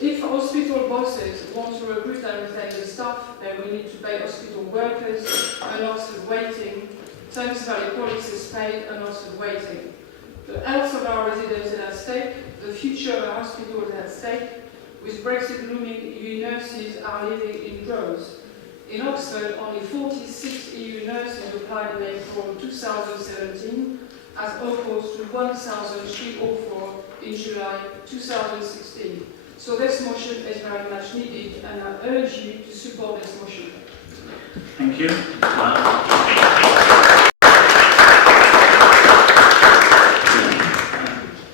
If hospital bosses want to recruit and retain the staff, then we need to pay hospital workers and Oxford waiting. Thames Valley Police is paid and Oxford waiting. The health of our residents is at stake, the future of our hospital is at stake. With Brexit looming, EU nurses are leaving in droves. In Oxford, only 46 EU nurses applied in April 2017, as opposed to 1,304 in July 2016. So this motion is very much needed, and I urge you to support this motion. Thank you.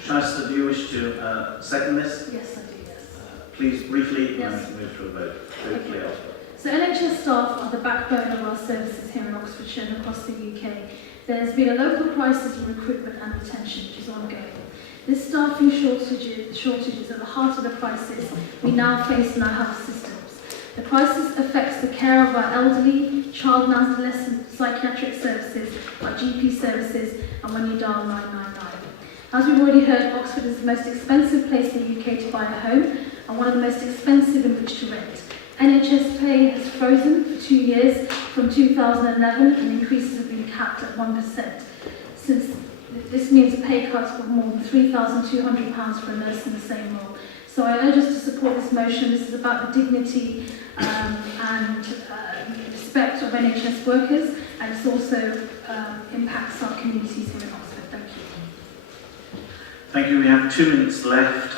Shyster, do you wish to second this? Yes, I do, yes. Please, briefly, Yes. and move to a vote. Hopefully after. So NHS staff are the backbone of our services here in Oxfordshire and across the UK. There's been a local crisis in recruitment and retention, which is ongoing. This staffing shortage is at the heart of the crisis we now face in our health systems. The crisis affects the care of our elderly, child and adolescent psychiatric services, our GP services, and when you dial 999. As we've already heard, Oxford is the most expensive place in the UK to buy a home and one of the most expensive in which to rent. NHS pay has frozen for 2 years from 2011 and increases have been capped at 1%. Since this means a pay cut of more than £3,200 for a nurse in the same role. So I urge us to support this motion. This is about the dignity and respect of NHS workers, and it also impacts our communities here in Oxford. Thank you. Thank you. We have 2 minutes left.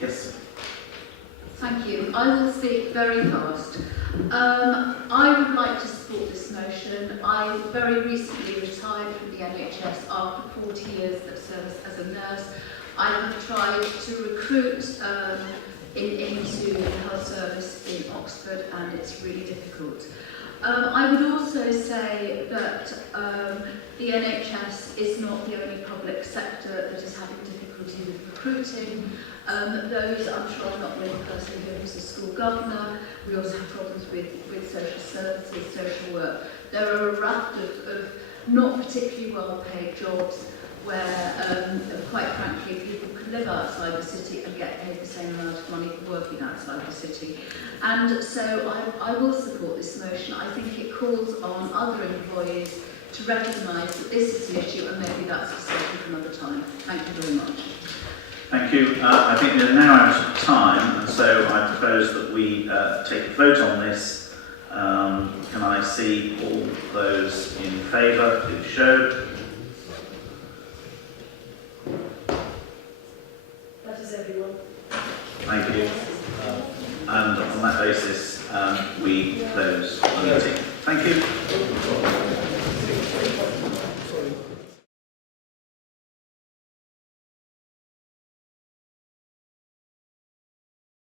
Yes. Thank you. I will speak very fast. I would like to support this motion. I very recently retired from the NHS after 40 years of service as a nurse. I have tried to recruit into the health service in Oxford, and it's really difficult. I would also say that the NHS is not the only public sector that is having difficulty with recruiting. Those, I'm sure I'm not the only person who is a school governor. We also have problems with social services, social work. There are a raft of not particularly well-paid jobs where, quite frankly, people can live outside the city and get paid the same amount of money for working outside the city. And so I will support this motion. I think it calls on other employees to recognise that this is an issue, and maybe that's a discussion for another time. Thank you very much. Thank you. I think we're now out of time, and so I propose that we take a vote on this. Can I see all those in favour, please show. That is everyone. Thank you. And on that basis, we close the meeting. Thank you.